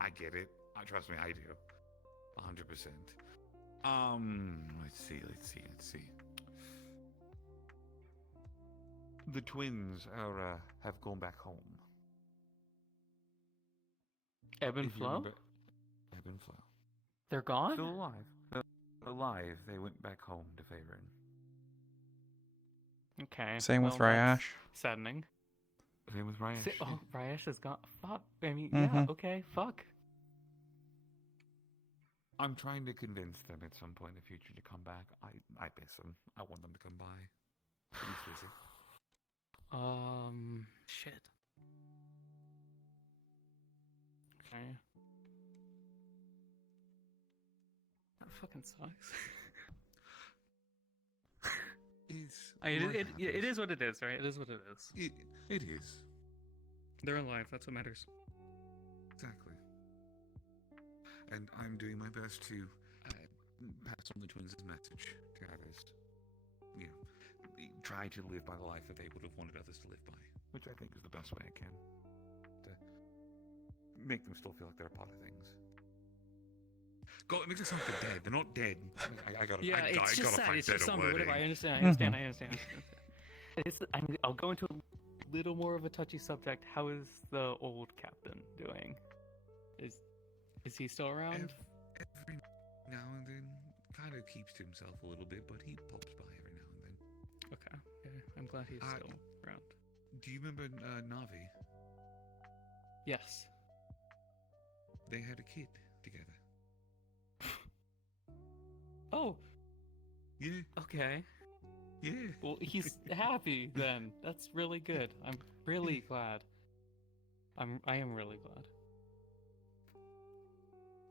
I get it. Trust me, I do. 100%. Let's see. The twins have gone back home. Ebb and If you Flow? remember- Ebb and Flow. They're gone? Still alive. They're alive. They went back home to Faerun. Okay. Same with well, that's Ryash. Saddening. Same with Ryash. Oh, Ryash is gone. Fuck. I mean, Mhm. yeah. Okay. Fuck. I'm trying to convince them at some point in the future to come back. I miss them. I want them to come by. He's busy. Shit. Okay. That fucking sucks. It is what it is, right? It is what it is. It is. They're alive. That's what matters. Exactly. And I'm doing my best to pass on the twins' message to others. You know, try to live by the life that they would have wanted others to live by, which I think is the best way I can to make them still feel like they're a part of things. God, it makes it sound like they're dead. They're not dead. I gotta. Yeah, I it's just gotta sad. find It's just better somber. Whatever. wording. I understand. I mean, I'll go into a little more of a touchy subject. How is the old captain doing? Is he still around? Every now and then, kind of keeps to himself a little bit, but he pops by every now and then. Okay. I'm glad he's still around. Do you remember Navi? Yes. They had a kid together. Oh. Yeah. Okay. Yeah. Well, he's happy then. That's really good. I'm really glad. I am really glad.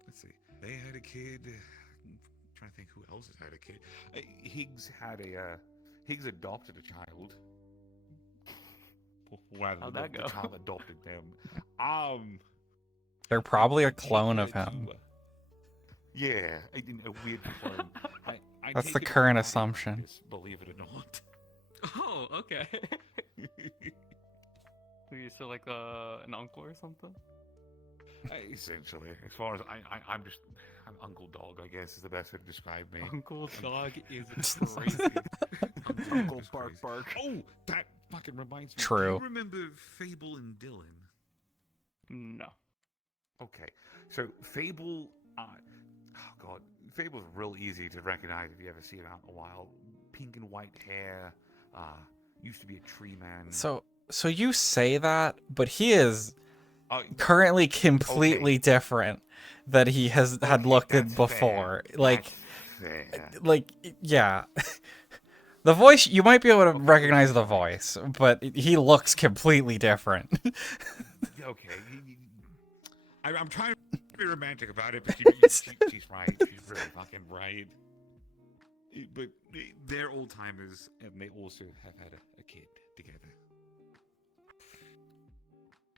Let's see. They had a kid. I'm trying to think who else has had a kid. Higgs adopted a child. Rather How'd than that the go? child adopted them. They're probably a clone of him. Yeah, a weird clone. I That's take the it current as assumption. practice, believe it or not. Oh, okay. You're still like an uncle or something? Essentially, as far as I'm Uncle Dog, I guess is the best way to describe me. Uncle Dog is crazy. Uncle Bark Bark. Oh, that fucking reminds me. True. Do you remember Fable and Dylan? No. Okay, so Fable, oh god, Fable's real easy to recognize if you ever see him out in the wild. Pink and white hair, used to be a tree man. So you say that, but he is currently completely different that he has had looked at before. Like, yeah. The voice, you might be able to recognize the voice, but he looks completely different. Okay, I'm trying to be romantic about it, but she's right. She's really fucking right. But they're old timers, and they also have had a kid together.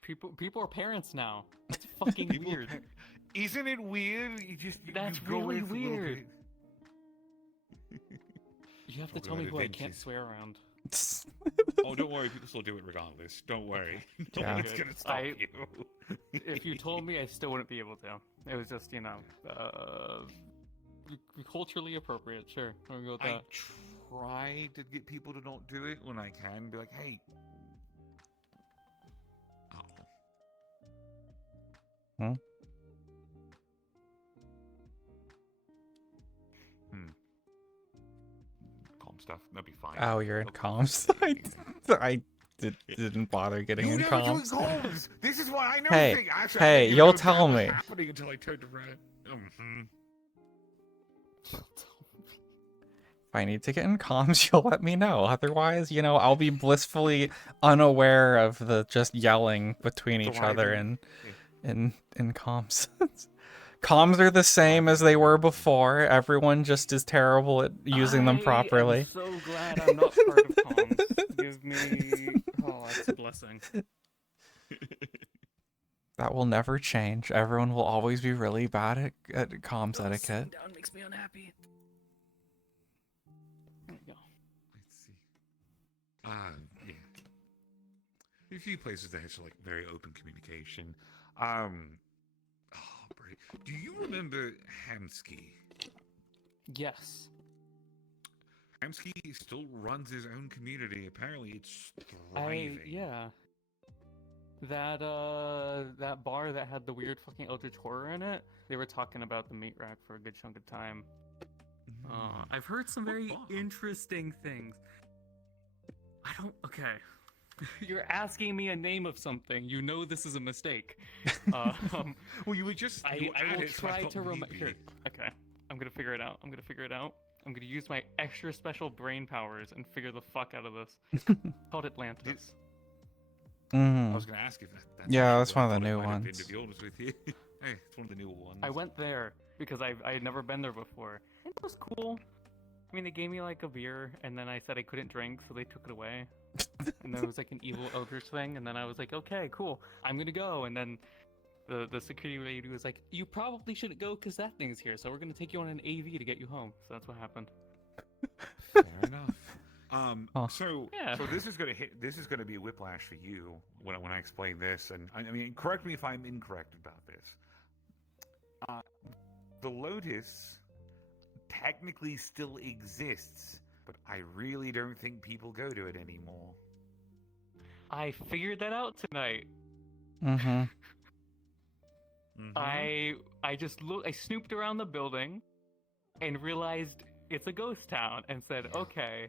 People are parents now. That's fucking weird. Isn't it weird? That's you go really in for a little weird. bit. You have to Talk tell me about who I can't adventures. swear around. Oh, don't worry. People still do it regardless. Don't worry. No Yeah. one's gonna stop you. If you told me, I still wouldn't be able to. It was just, culturally appropriate. Sure, I'm gonna go with I that. try to get people to not do it when I can. Be like, hey. Hmm? Calm stuff. That'd be fine. Oh, you're in comms. I didn't bother getting You in never doing comms. comms. This is why I know Hey, things. Actually, I hey, didn't even you'll know that tell was me. happening until I turned around. If I need to get in comms, you'll let me know. Otherwise, I'll be blissfully unaware of the just yelling between each other in comms. Comms are the same as they were before. Everyone just is terrible at using them properly. I'm so glad I'm not part of comms. Give me... Oh, that's a blessing. That will never change. Everyone will always be really bad at comms Sitting etiquette. down makes me unhappy. There you go. Let's see. Yeah. A few places that have like very open communication. Do you remember Hamsky? Yes. Hamsky still runs his own community. Apparently, it's thriving. Yeah. That bar that had the weird fucking Eldritch Horror in it, they were talking about the meat rack for a good chunk of time. I've heard some very interesting things. Okay. You're asking me a name of something. You know this is a mistake. Well, you were just. I added will it, so I try thought to remember. maybe. Here. Okay. I'm gonna figure it out. I'm gonna use my extra special brain powers and figure the fuck out of this. It's called Atlantis. I was gonna ask if that's Yeah, actually that's what I one of the thought it new might have been, ones. to be honest with you. Hey, it's one of the newer ones. I went there because I had never been there before. It was cool. I mean, they gave me like a beer, and then I said I couldn't drink, so they took it away. And there was like an evil eldritch thing, and then I was like, okay, cool, I'm gonna go. And then the security lady was like, you probably shouldn't go because that thing's here, so we're gonna take you on an AV to get you home. So that's what happened. Fair enough. So Yeah. so this is gonna be a whiplash for you when I explain this, and I mean, correct me if I'm incorrect about this. The Lotus technically still exists, but I really don't think people go to it anymore. I figured that out tonight. Mm-hmm. I snooped around the building and realized it's a ghost town and said, okay,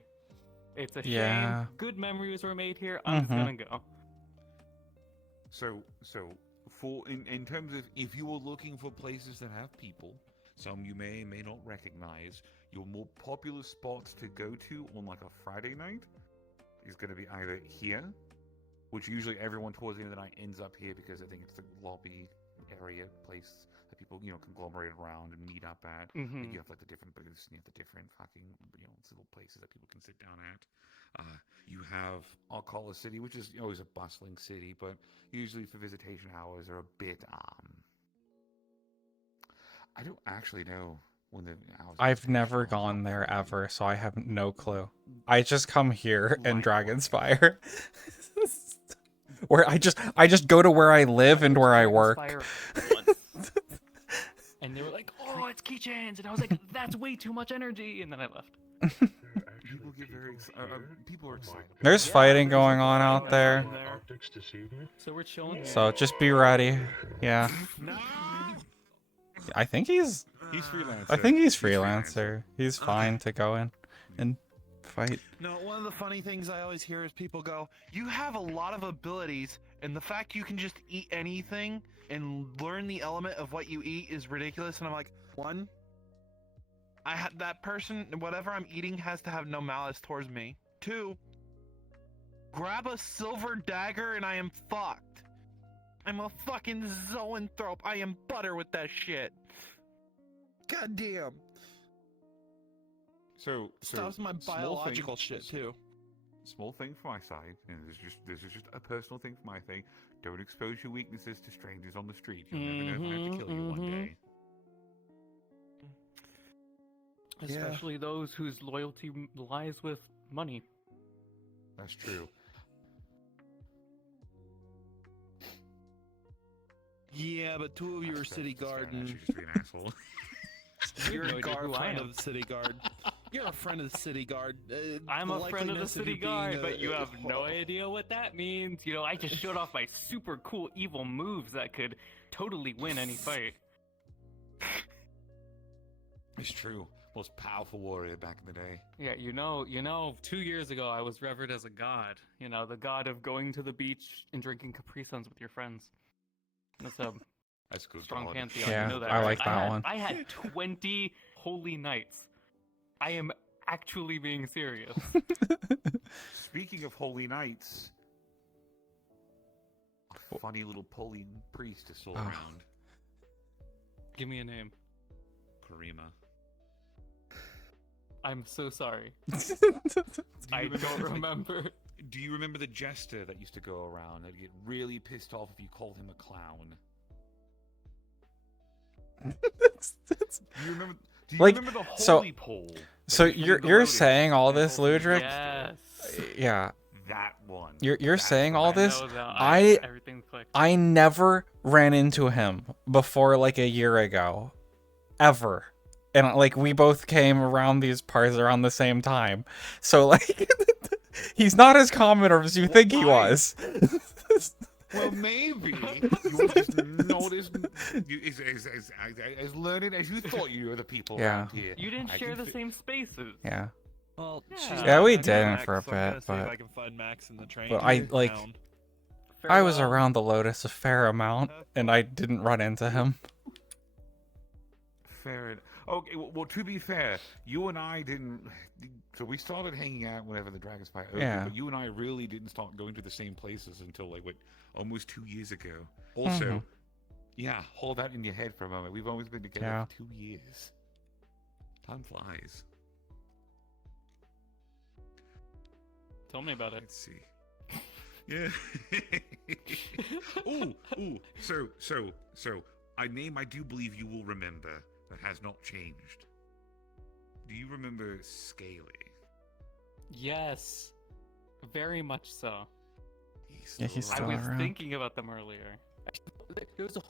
it's a Yeah. shame. Good memories were made here. I'm just gonna go. So for in terms of if you were looking for places that have people, some you may not recognize, your more popular spots to go to on like a Friday night is going to be either here, which usually everyone towards the end of the night ends up here because I think it's the lobby area place that people conglomerate around and meet up at. Mhm. Like, you have like the different booths and you have the different fucking little places that people can sit down at. You have Alcala City, which is always a bustling city, but usually for visitation hours are a bit I don't actually know when the hours. I've never gone there ever, so I have no clue. I just come here and Dragonspire. Where I just go to where I live and where I work. And they were like, oh, it's keychains. And I was like, that's way too much energy. And then I left. People get very people are excited. There's fighting going on out there. So we're chilling. So just be ready. Yeah. I think he's freelancer. I think he's freelancer. He's fine to go in and fight. No, one of the funny things I always hear is people go, you have a lot of abilities, and the fact you can just eat anything and learn the element of what you eat is ridiculous. And I'm like, one, that person, whatever I'm eating, has to have no malice towards me. Two, grab a silver dagger and I am fucked. I'm a fucking zoanthrope. I am butter with that shit. God damn. So stops my small biological thing- shit too. small thing from my side, and this is just a personal thing from my thing. Don't expose your weaknesses to strangers on the street. You'll never know if I have to kill you one day. Especially those whose loyalty lies with money. That's true. Yeah, but two of you are city guard and Just be an asshole. you're no a idea who I friend am. of the city guard. You're a friend of the city guard. I'm The a friend of the likeliness city you being guard, a- but you have no idea what that means. You know, I just showed off my super cool evil moves that could totally win any fight. It's true. Most powerful warrior back in the day. Yeah, you know, 2 years ago I was revered as a god. You know, the god of going to the beach and drinking Capri Suns with your friends. That's a That's good. strong God. pantheon. Yeah, you know that, I right? like that one. I had 20 holy nights. I am actually being serious. Speaking of holy knights, a funny little Polian priest is all around. Give me a name. Karima. I'm so sorry. I don't remember. Do you remember the jester that used to go around? That'd get really pissed off if you called him a clown. Do you remember? Do you Like, remember the so- holy pole? So that you're the you're lotus saying all this, temple Ludric? Yes. Yeah. That one. You're saying all this? know that. I Everything clicked. I never ran into him before like a year ago, ever, and like we both came around these parts around the same time, so like he's not as common as you think he was. Well, maybe you were just not as learned as you thought you were the people Yeah. around here. You didn't I share can the fi- same spaces. Yeah. Well, Yeah. she's Yeah, not we back didn't Max, for a so I'm gonna bit, see if but- I can find Max in the train. But I like town. I was around the Lotus a fair amount, and I didn't run into him. Fair enough. Okay, well, to be fair, you and I didn't. So we started hanging out whenever the Dragon Spire opened, Yeah. but you and I really didn't start going to the same places until like what, almost 2 years ago. Also, Mhm. yeah, hold that in your head for a moment. We've always been together Yeah. for 2 years. Time flies. Tell me about it. Let's see. Yeah. ooh. So, a name I do believe you will remember that has not changed. Do you remember Scaly? Yes. Very much so. Yeah, he's I still was around. thinking about them earlier. There was a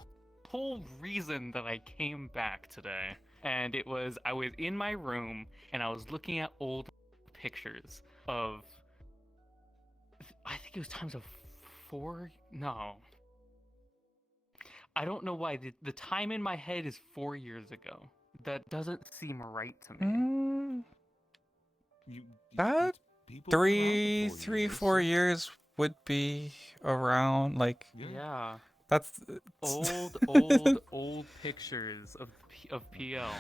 whole reason that I came back today. And it was, I was in my room and I was looking at old pictures of, I think it was times of 4, no. I don't know why, the time in my head is 4 years ago. That doesn't seem right to me. That people 4 years would be around like Yeah. that's Old pictures of PL.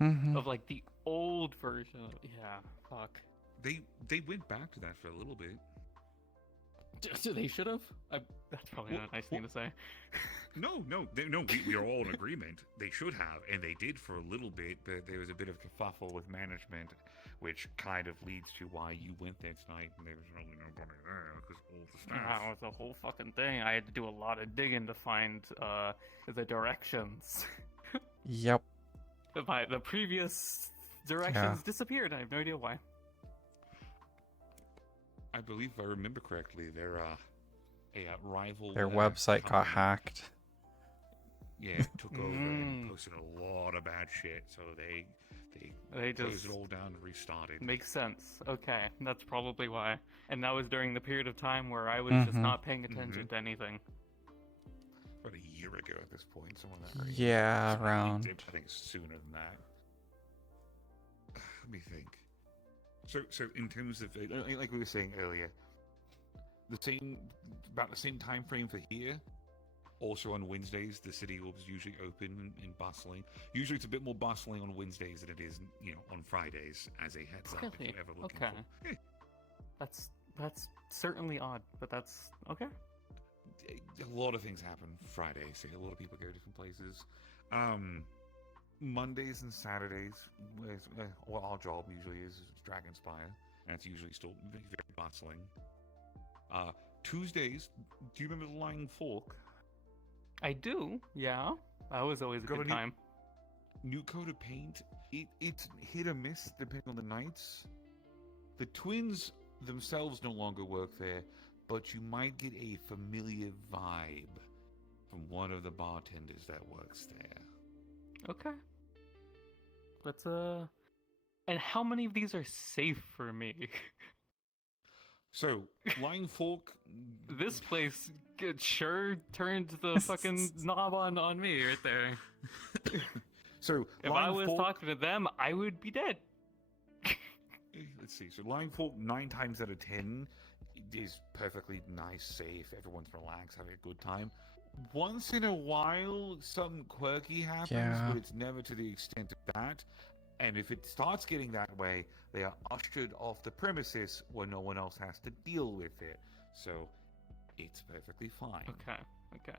Mhm. Of like the old version. Yeah, fuck. They went back to that for a little bit. They should have. That's probably not a nice thing to say. No, we are all in agreement. They should have, and they did for a little bit, but there was a bit of kerfuffle with management, which kind of leads to why you went there tonight, and there was really nobody there because all the staff. That was a whole fucking thing. I had to do a lot of digging to find the directions. Yep. The previous directions disappeared. I have no idea why. I believe, if I remember correctly, they're a rival. Their website got hacked. Yeah, took over and posted a lot of bad shit, so they closed just it all down and restarted. Makes sense. Okay, that's probably why. And that was during the period of time where I was just Mhm. not paying attention to anything. About a year ago at this point, somewhere in that range. Yeah, So around. I think it's sooner than that. Let me think. So in terms of like we were saying earlier, about the same time frame for here. Also on Wednesdays, the city was usually open and bustling. Usually, it's a bit more bustling on Wednesdays than it is, on Fridays. As a heads up, if Really? you're ever looking Okay. for. Yeah. That's certainly odd, but that's okay. A lot of things happen Fridays. So a lot of people go different places. Mondays and Saturdays, our job usually is Dragonspire, and it's usually still very bustling. Tuesdays, do you remember the Lying Fork? I do, yeah. That was always a Got good a new- time. New coat of paint. It's hit or miss depending on the nights. The twins themselves no longer work there, but you might get a familiar vibe from one of the bartenders that works there. Okay. Let's And how many of these are safe for me? So, Lying Fork. This place sure turned the fucking knob on me right there. So, If I was talking to them, I would be dead. Let's see. So, Lying Fork, 9 times out of 10 is perfectly nice, safe. Everyone's relaxed, having a good time. Once in a while, something quirky happens, Yeah. but it's never to the extent of that. And if it starts getting that way, they are ushered off the premises where no one else has to deal with it. So, it's perfectly fine. Okay.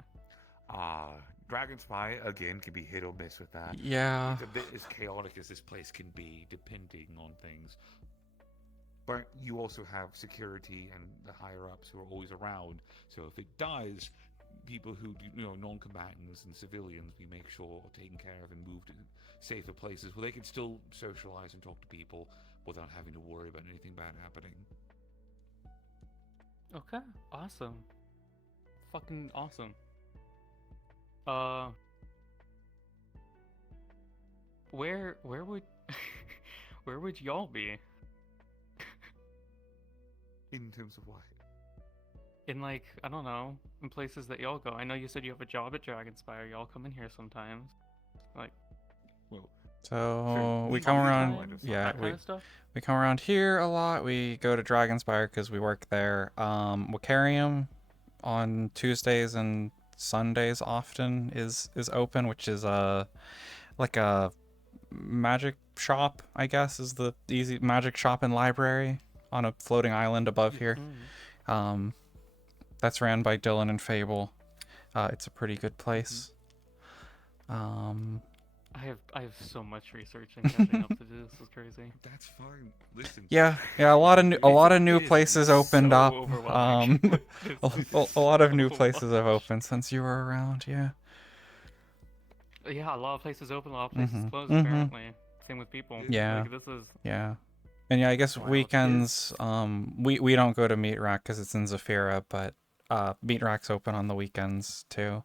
Dragon Spy, again, can be hit or miss with that. Yeah. It's a bit as chaotic as this place can be, depending on things. But you also have security and the higher-ups who are always around. So if it does, people who, non-combatants and civilians, we make sure are taken care of and moved to safer places where they can still socialize and talk to people without having to worry about anything bad happening. Okay, awesome. Fucking awesome. Where would where would y'all be? In terms of what? In like, I don't know, in places that y'all go. I know you said you have a job at Dragonspire. Y'all come in here sometimes. Like, well, So we come around, yeah, that kind of stuff? we come around here a lot. We go to Dragonspire because we work there. Wakarium on Tuesdays and Sundays often is open, which is like a magic shop, I guess, is the easy magic shop and library on a floating island above here. That's ran by Dylan and Fable. It's a pretty good place. I have so much research and catching up to do. This is crazy. That's fine. Listen. Yeah, a lot of new It is places opened so up. overwhelming. A lot of new places have opened since you were around. Yeah. Yeah, a lot of places open, a lot of places closed. mhm. Apparently, same with people. Yeah. Like, this is. Yeah. And yeah, I guess Wild weekends, we don't go to Meat Rack because it's in Zafira, but Meat Rack's open on the weekends too.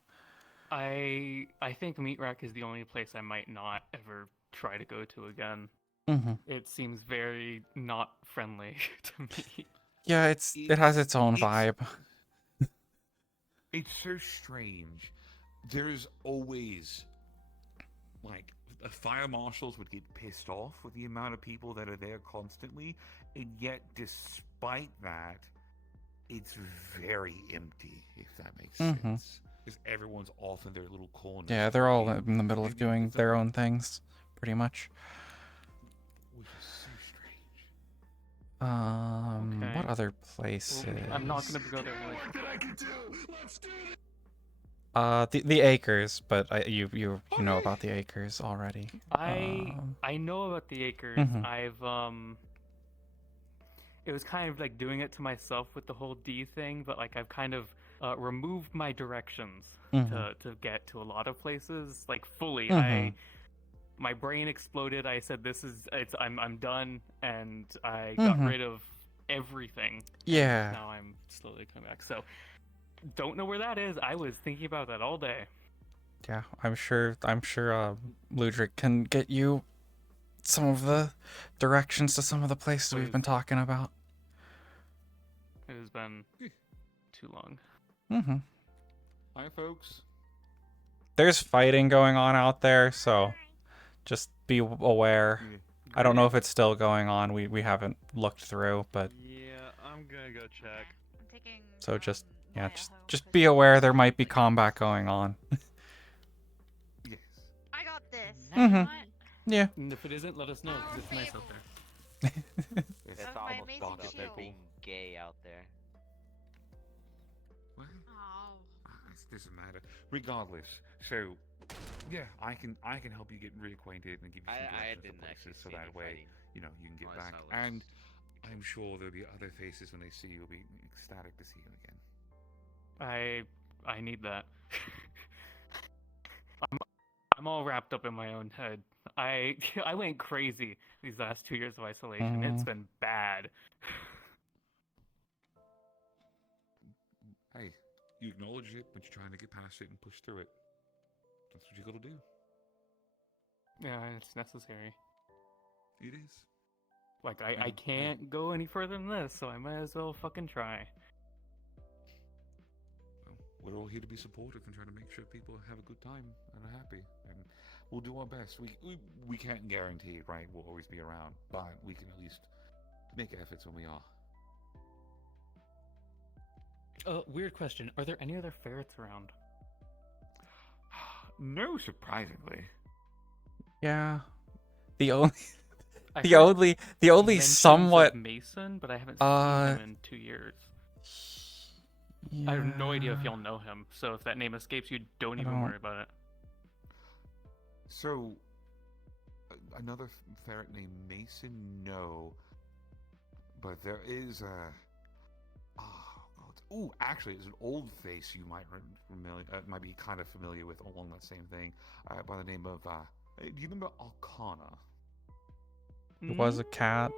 I think Meat Rack is the only place I might not ever try to go to again. Mhm. It seems very not friendly to me. Yeah, it has its own vibe. It's so strange. There's always, like, the fire marshals would get pissed off with the amount of people that are there constantly, and yet, despite that, it's very empty, if that makes sense. Because everyone's off in their little corner. Yeah, they're all in the middle of doing their own things, pretty much. Which is so strange. What other places? I'm not gonna go there. The Acres, but you know about the Acres already. I know about the Acres. Mhm. It was kind of like doing it to myself with the whole D thing, but like I've kind of removed my directions to get to a lot of places, like fully. My brain exploded. I said, I'm done, and I got rid of everything. Yeah. And now I'm slowly coming back. So don't know where that is. I was thinking about that all day. Yeah, I'm sure Ludric can get you some of the directions to some of the places we've been talking about. It has been too long. Hi, folks. There's fighting going on out there, so just be aware. I don't know if it's still going on. We haven't looked through, but Yeah, I'm gonna go check. so just be aware there might be combat going on. Yes. I got this. Yeah. And if it isn't, let us know, 'cause it's nice out there. It's Of my almost amazing fucked up. They're shield. being gay out there. Well, it doesn't matter. Regardless, so yeah, I can help you get reacquainted and give you some I directions to didn't actually places, so see that any way fighting. you can get All I back. saw was And I'm sure there'll be other faces when they see you. Will be ecstatic to see you again. I need that. I'm all wrapped up in my own head. I went crazy these last 2 years of isolation. It's been bad. Hey, you acknowledge it, but you're trying to get past it and push through it. That's what you gotta do. Yeah, it's necessary. It is. Like, I can't go any further than this, so I might as well fucking try. We're all here to be supportive and try to make sure people have a good time and are happy. And we'll do our best. We can't guarantee, right, we'll always be around, but we can at least make efforts when we are. Weird question. Are there any other ferrets around? No, surprisingly. Yeah. The only I the heard only mentions somewhat of Mason, but I haven't seen him in 2 years. I have no idea if y'all know him, so if that name escapes you, don't even worry about it. So, another ferret named Mason, no. But there is a... Ooh, actually, it's an old face you might might be kind of familiar with along that same thing, by the name of, do you remember Arcana? It was a cat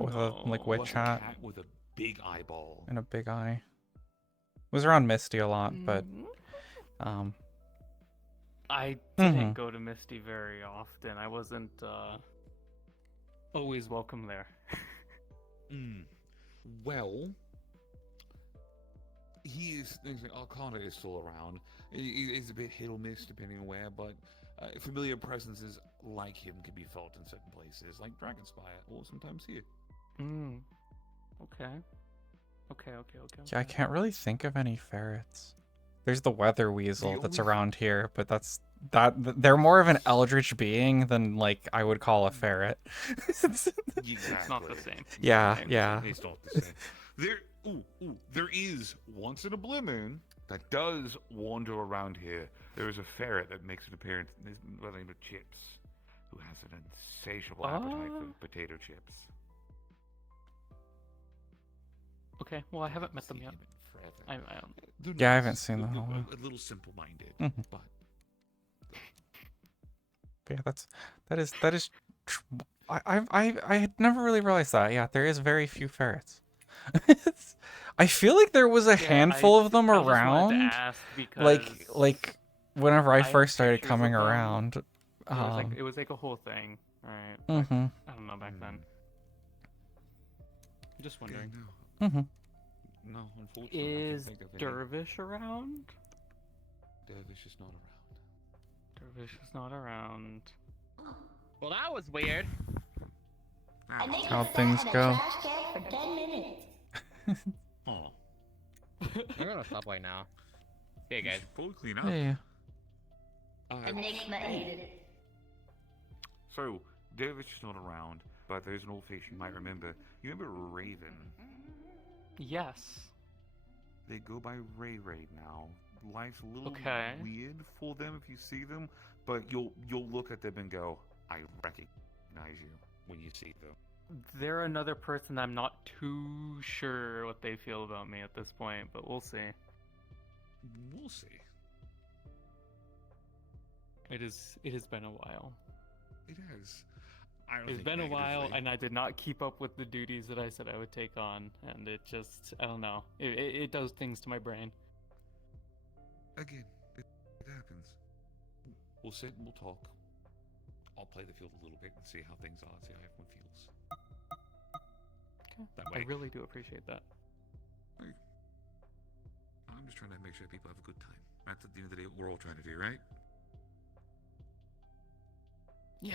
with a witch hat. Cat with a big eyeball. And a big eye. It was around Misty a lot, but I didn't go to Misty very often. I wasn't always welcome there. Well, Arcana is still around. He's a bit hit or miss depending on where, but familiar presences like him can be felt in certain places, like Dragonspire, or sometimes here. Okay. Yeah, I can't really think of any ferrets. There's the weather weasel that's around here, but they're more of an eldritch being than like I would call a ferret. It's not the same. Yeah. It's not the same. There is, once in a blue moon, that does wander around here. There is a ferret that makes an appearance by the name of Chips, who has an insatiable appetite for potato chips. Okay, well, I haven't met them yet. Yeah, I haven't seen them in a while. A little simple-minded, but yeah, that is. I had never really realized that. Yeah, there is very few ferrets. I feel like there was a handful of them around. Like whenever I first started coming around. It was like a whole thing, right? I don't know back then. I'm just wondering. No, unfortunately. Is Dervish around? Dervish is not around. Dervish is not around. Well, that was weird. That's how things go. For 10 minutes. We're going to Subway now. Hey guys. Fully clean up. Hey. Enigma ate it. So, Dervish is not around, but there's an old face you might remember. You remember Raven? Yes. They go by Ray now. Life's a little weird for them if you see them, but you'll look at them and go, I recognize you when you see them. They're another person I'm not too sure what they feel about me at this point, but we'll see. We'll see. It has been a while. It has. It's been a while, and I did not keep up with the duties that I said I would take on, and it just, I don't know. It does things to my brain. Again, it happens. We'll sit and we'll talk. I'll play the field a little bit and see how things are, see how everyone feels. Okay. That way. I really do appreciate that. I'm just trying to make sure people have a good time. That's at the end of the day what we're all trying to do, right? Yeah.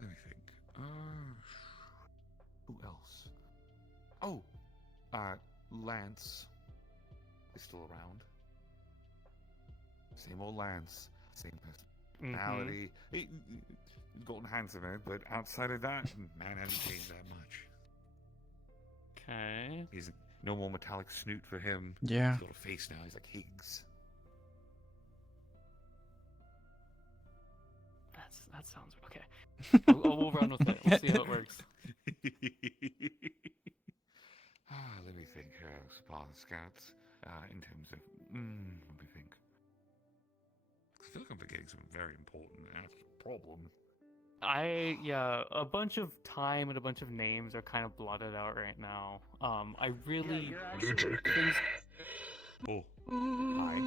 Let me think. Who else? Oh, Lance is still around. Same old Lance, same personality. He's gotten handsomer, but outside of that, man hasn't changed that much. Okay. He's no more metallic snoot for him. Yeah. He's got a face now. He's like Higgs. That sounds okay. We'll run with it. We'll see how it works. Let me think. Spartan Scouts. In terms of, let me think. I feel like I'm forgetting something very important. That's the problem. Yeah, a bunch of time and a bunch of names are kind of blotted out right now. I really things. Oh, hi.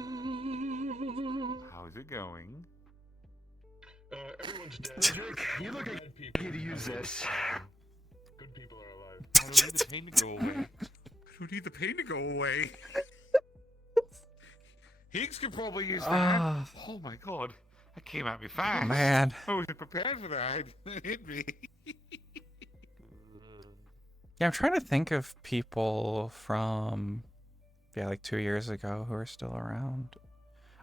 How is it going? Everyone's dead. Jake, you look like you need to use this. Good people are alive. I don't need the pain to go away. I don't need the pain to go away. Higgs could probably use that. Oh my god. That came at me fast. Man. I wasn't prepared for that. It hit me. Yeah, I'm trying to think of people from, like 2 years ago who are still around.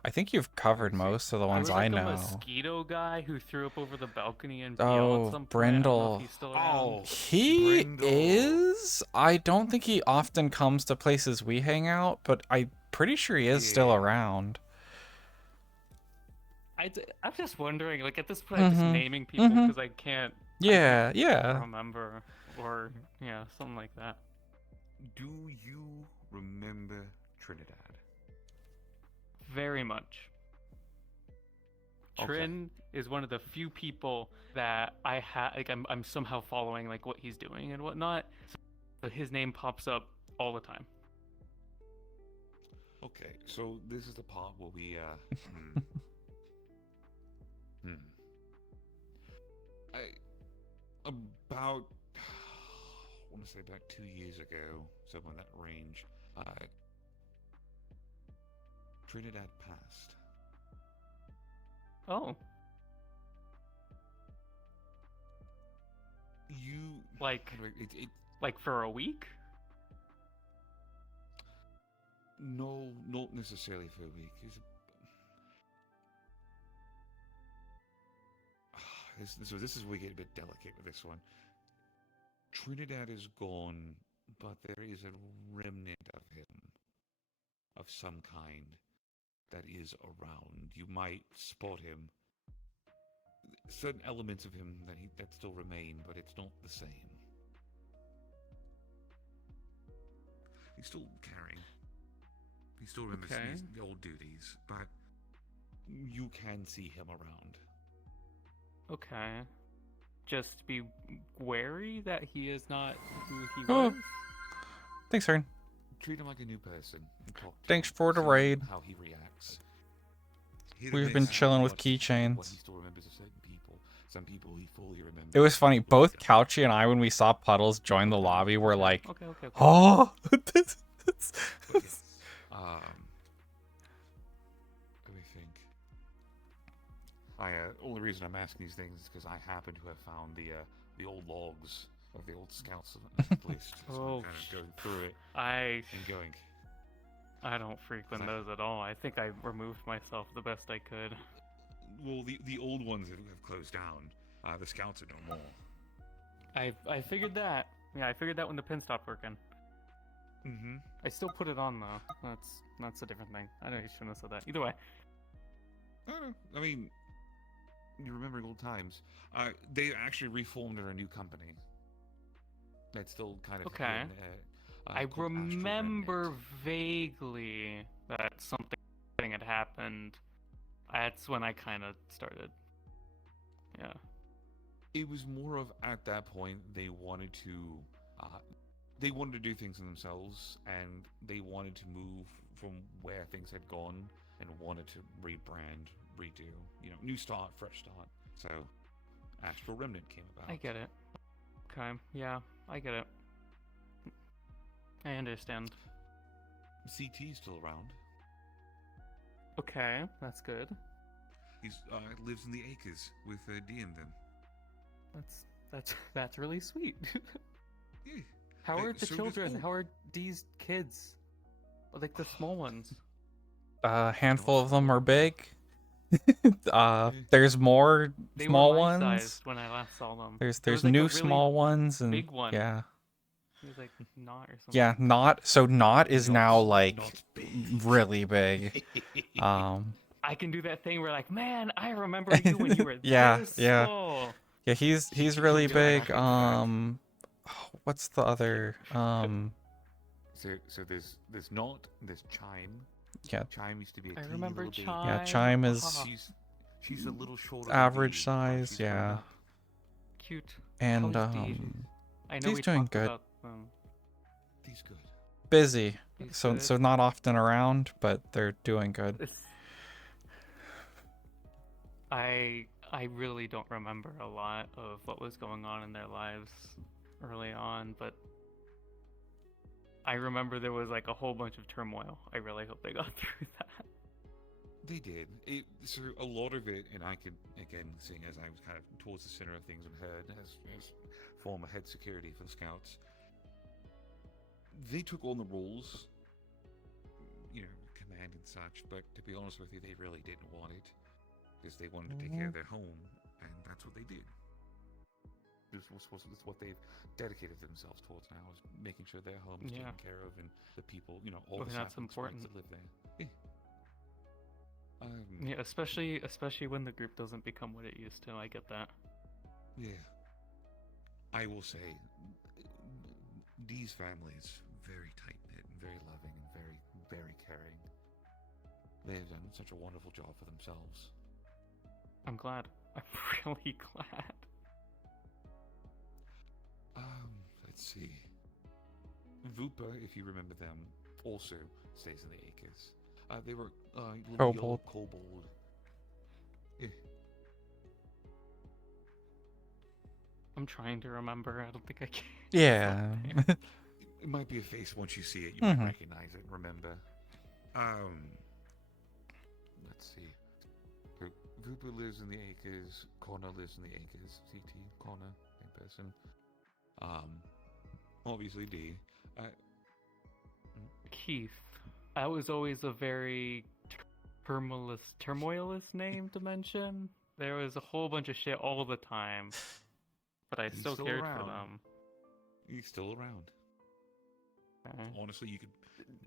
I think you've covered most of the ones I know. The mosquito guy who threw up over the balcony and beyond some point. Brindle. He's still around. He is. I don't think he often comes to places we hang out, but I'm pretty sure he is still around. I'm just wondering, like, at this point, I'm just naming people because I can't. Yeah, remember, or something like that. Do you remember Trinidad? Very much. Trin is one of the few people that I I'm somehow following, like, what he's doing and whatnot. So his name pops up all the time. Okay, so this is the part where we I want to say about 2 years ago, somewhere in that range, Trinidad passed. Oh. You like for a week? No, not necessarily for a week. This is where we get a bit delicate with this one. Trinidad is gone, but there is a remnant of him, of some kind, that is around. You might spot him. Certain elements of him that still remain, but it's not the same. He's still carrying. He still remembers his old duties, but you can see him around. Okay. Just be wary that he is not who he was. Thanks, Ern. Treat him like a new person. Thanks for the raid. How he reacts. We've been chilling with keychains. He still remembers of certain people. Some people he fully remembers. It was funny. Both Couchy and I, when we saw Puddles join the lobby, were like, okay. "Oh." Let me think. Only reason I'm asking these things is because I happen to have found the old logs of the old scouts list. So I'm kind of going through it and going. I don't frequent those at all. I think I removed myself the best I could. Well, the old ones have closed down. The scouts are no more. I figured that. Yeah, I figured that when the pin stopped working. Mm-hmm. I still put it on though. That's a different thing. I know you shouldn't have said that. Either way. I mean, you're remembering old times. They actually reformed under a new company. That's still kind of hidden, I remember vaguely that something had happened. That's when I kind of started. Yeah. It was more of, at that point, they wanted to do things themselves, and they wanted to move from where things had gone, and wanted to rebrand, redo, new start, fresh start. So, Astral Remnant came about. I get it. Okay, yeah, I get it. I understand. CT's still around. Okay, that's good. He lives in the acres with D and them. That's really sweet. Yeah. How are the children? How are D's kids? Like the small ones. A handful of them are big. There's more small ones. Sized when I last saw them. There's new really small ones and big one. Yeah. He was like Knot or something. Yeah, Knot is now like really big. I can do that thing where like, man, I remember you when you were yeah, this yeah. small. Yeah, he's really big. What's the other? So there's Chime. Yeah. Chime used to be a I teeny remember little baby. Chime. Yeah, Chime is She's a little shorter than average Dee, but size. she's grown Yeah. up. Cute. And How's Dee? I know he's we doing talked good. about them. He's good. Busy. He's So good. not often around, but they're doing good. I really don't remember a lot of what was going on in their lives early on, but I remember there was like a whole bunch of turmoil. I really hope they got through that. They did. So a lot of it, and I could, again, seeing as I was kind of towards the center of things and heard as former head security for the Scouts, they took on the roles, command and such, but to be honest with you, they really didn't want it, because they wanted to take care of their home, and that's what they did. This is what they've dedicated themselves towards now, is making sure their home is taken care of, and the people, all the that's staff and important. that live there. Yeah, especially when the group doesn't become what it used to. I get that. Yeah. I will say, Dee's family is very tight-knit and very loving and very, very caring. They have done such a wonderful job for themselves. I'm glad. I'm really glad. Let's see. Vupa, if you remember them, also stays in the Acres. They were little yellow kobold. Yeah. I'm trying to remember. I don't think I can. Yeah. It might be a face once you see it. You Mhm. might recognize it. Remember. Let's see. Vupa lives in the Acres. Connor lives in the Acres. CT. Connor, same person. Obviously D. Keith. That was always a very turmoilous name to mention. There was a whole bunch of shit all the time, but I He's still still cared around. for them. He's still around. Okay. Honestly, you could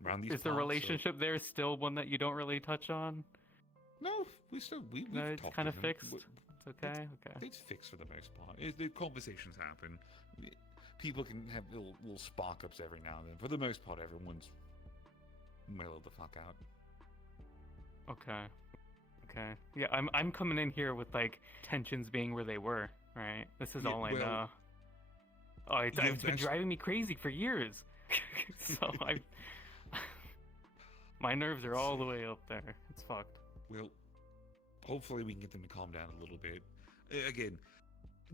round these. Is the relationship there still one that you don't really touch on? No, we've No, it's talked kind to of them. fixed. It's okay. Okay. It's fixed for the most part. The conversations happen. People can have little spark ups every now and then. For the most part, everyone's mellowed the fuck out. Okay. Okay. Yeah, I'm coming in here with like tensions being where they were. Right. This is Yeah, all I well, know. Oh, it's been that's- driving me crazy for years. So my nerves are all the way up there. It's fucked. Well, hopefully we can get them to calm down a little bit. Again,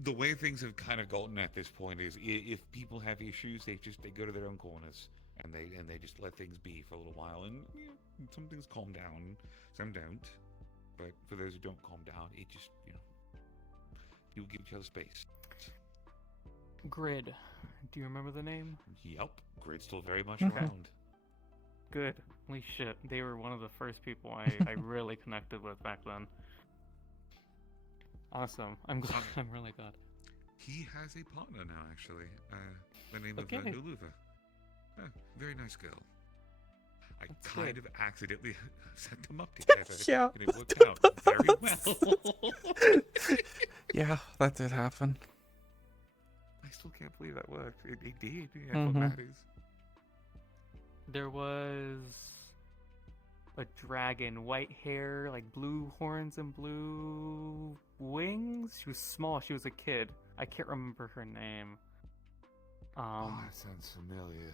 the way things have kind of gotten at this point is, if people have issues, they go to their own corners and they just let things be for a little while, and some things calm down, some don't. But for those who don't calm down, it just people give each other space. Grid. Do you remember the name? Yep, Grid's still very much Okay. around. Good. Holy shit. They were one of the first people I really connected with back then. Awesome. I'm glad. I'm really glad. He has a partner now, actually. The name Okay. of Nuluva. Very nice girl. I That's kind good. of accidentally set them up together. Yeah. And it worked out very well. Yeah, that did happen. I still can't believe that worked. It did. Yeah, what Mhm. matters. There was a dragon, white hair, like blue horns and blue wings. She was small. She was a kid. I can't remember her name. That sounds familiar.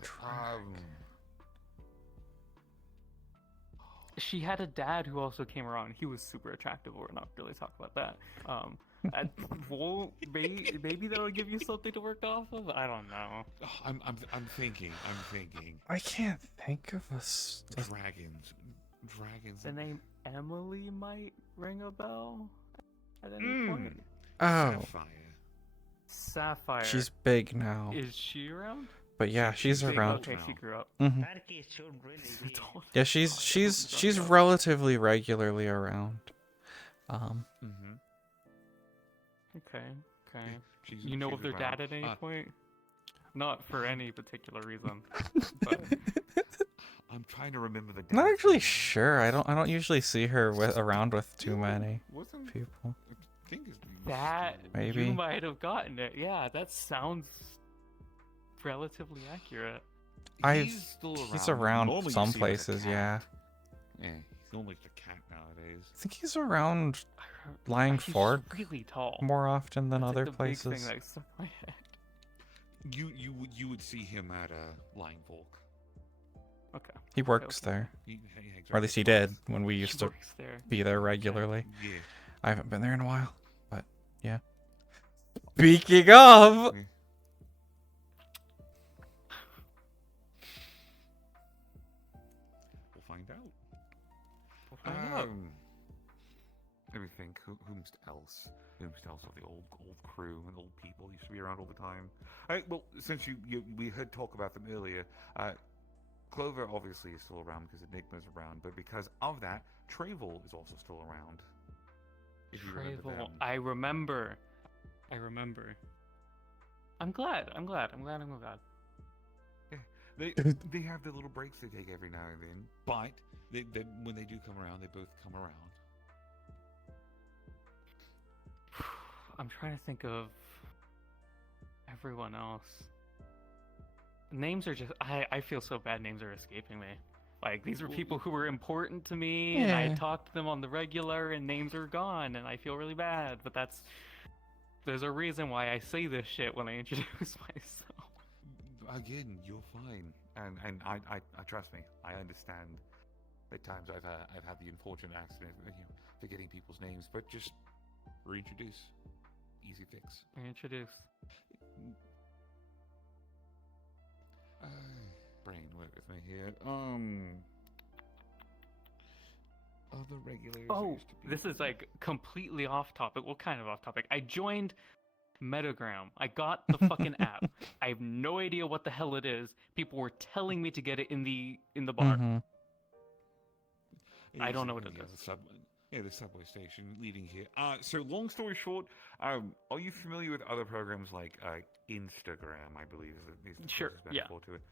She had a dad who also came around. He was super attractive. We're not really talking about that. Well, maybe that'll give you something to work off of. I don't know. I'm thinking. I can't think of Dragons. The name Emily might ring a bell at any point. Oh. Sapphire. She's big now. Is she around? But yeah, she's big. around. Okay, she grew up. Mhm. Yeah, she's relatively regularly around. Mm-hmm. Okay. She's- You know she's of their around. dad at any point? Not for any particular reason. But I'm trying to remember the. Not dad's actually name. sure. I don't usually see her around with too many Wasn't- people. I think his name That Maybe. you might have gotten it. Yeah, that sounds relatively accurate. He's around Normally you some see him as a places, cat. yeah. Yeah, he's normally the cat nowadays. I think he's around Lying He's Fork really tall. more often than That's other like the big places. thing that stuck in my head. You would see him at Lying Fork. Okay. He works there. Or at least he did when we used to works there. be there regularly. Yeah. I haven't been there in a while, but yeah. Speaking of, We'll find out. We'll find out. Let me think. Whomst else? Whomst else of the old crew and old people used to be around all the time. Well, since we heard talk about them earlier, Clover obviously is still around because Enigma's around, but because of that, Travel is also still around. If you remember Travel. them. I remember. I'm glad. Yeah, they have their little breaks they take every now and then, but when they do come around, they both come around. I'm trying to think of everyone else. Names are just I feel so bad names are escaping me. Like these were people who were important to me and I Yeah. talked to them on the regular and names are gone and I feel really bad, but there's a reason why I say this shit when I introduce myself. Again, you're fine, and I trust me. I understand. At times I've had the unfortunate accident, forgetting people's names, but just reintroduce. Easy fix. Reintroduce. Brain, work with me here. Other regulars. Oh, used to be- this is like completely off topic. Well, kind of off topic. I joined Metagram. I got the fucking app. I have no idea what the hell it is. People were telling me to get it in the bar. Mhm. I don't know what Yeah, it is. the subway station leading here. So long story short, are you familiar with other programs like Instagram? I believe is the Sure, closest yeah. metaphor to it.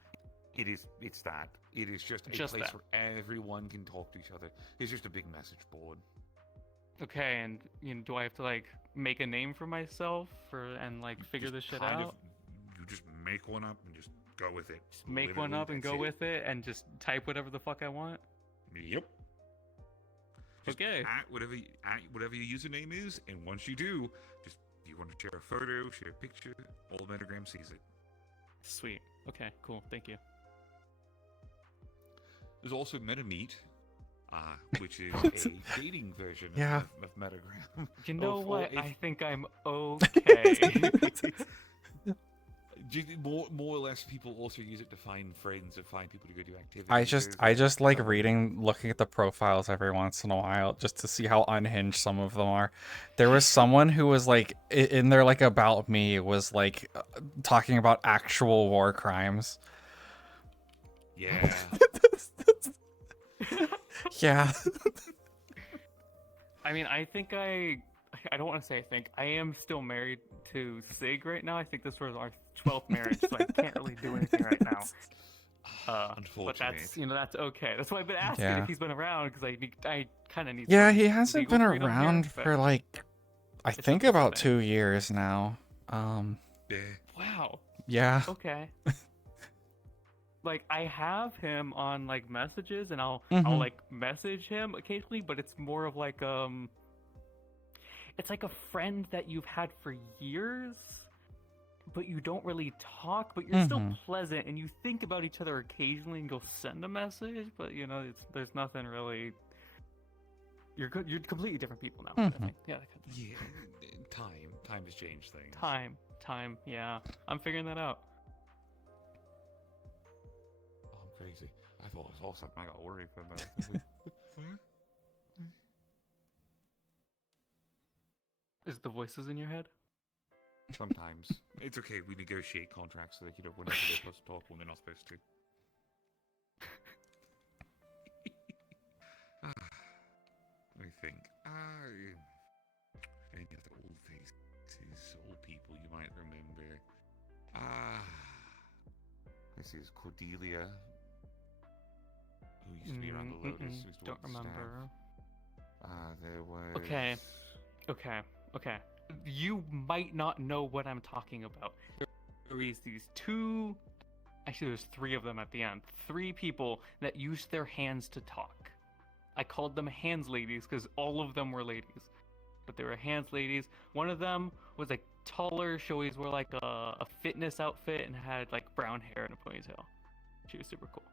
It's that. It is just a Just place that. where everyone can talk to each other. It's just a big message board. Okay, and do I have to like make a name for myself and like figure this shit out? You just make one up and just go with it. Make one Literally, up and that's go it. with it and just type whatever the fuck I want? Yep. Just Okay. at whatever your username is, and once you do, just if you want to share a photo, share a picture, all Metagram sees it. Sweet. Okay, cool. Thank you. There's also MetaMeet, which is a dating version Yeah. of Metagram. You know Or what? if- I think I'm okay. more or less, people also use it to find friends or find people to go do activities. I just like looking at the profiles every once in a while just to see how unhinged some of them are. There was someone who was like in their like about me was like talking about actual war crimes. Yeah. Yeah. I mean, I think I don't want to say I think. I am still married to Sig right now. I think this was our 12th marriage, so I can't really do anything right now. But that's, that's okay. That's why I've been asking Yeah. if he's been around, because I kind of need Yeah, some he hasn't legal been freedom here, around but- for like I think about 2 years now. Wow. Yeah. Okay. Like I have him on like messages, and I'll Mhm. like message him occasionally, but it's more of like it's like a friend that you've had for years, but you don't really talk, but you're still Mhm. pleasant, and you think about each other occasionally and go send a message, but there's nothing really. You're good. You're completely different people now. I Mhm. think. Yeah. That kind of thing. Yeah, time has changed things. Time. Yeah, I'm figuring that out. Oh, I'm crazy. I thought I saw something. I got worried for a minute. Is the voices in your head? Sometimes it's okay. We negotiate contracts so that whenever they're supposed to talk when they're not supposed to. Let me think. Any other old faces, old people you might remember? This is Cordelia, who used to be around the Lotus. Used to Don't work the staff. remember. There was. Okay. you might not know what I'm talking about. There was these two, actually there's three of them at the end. 3 people that used their hands to talk. I called them hands ladies because all of them were ladies. But they were hands ladies. One of them was like taller. She always wore like a fitness outfit and had like brown hair and a ponytail. She was super cool.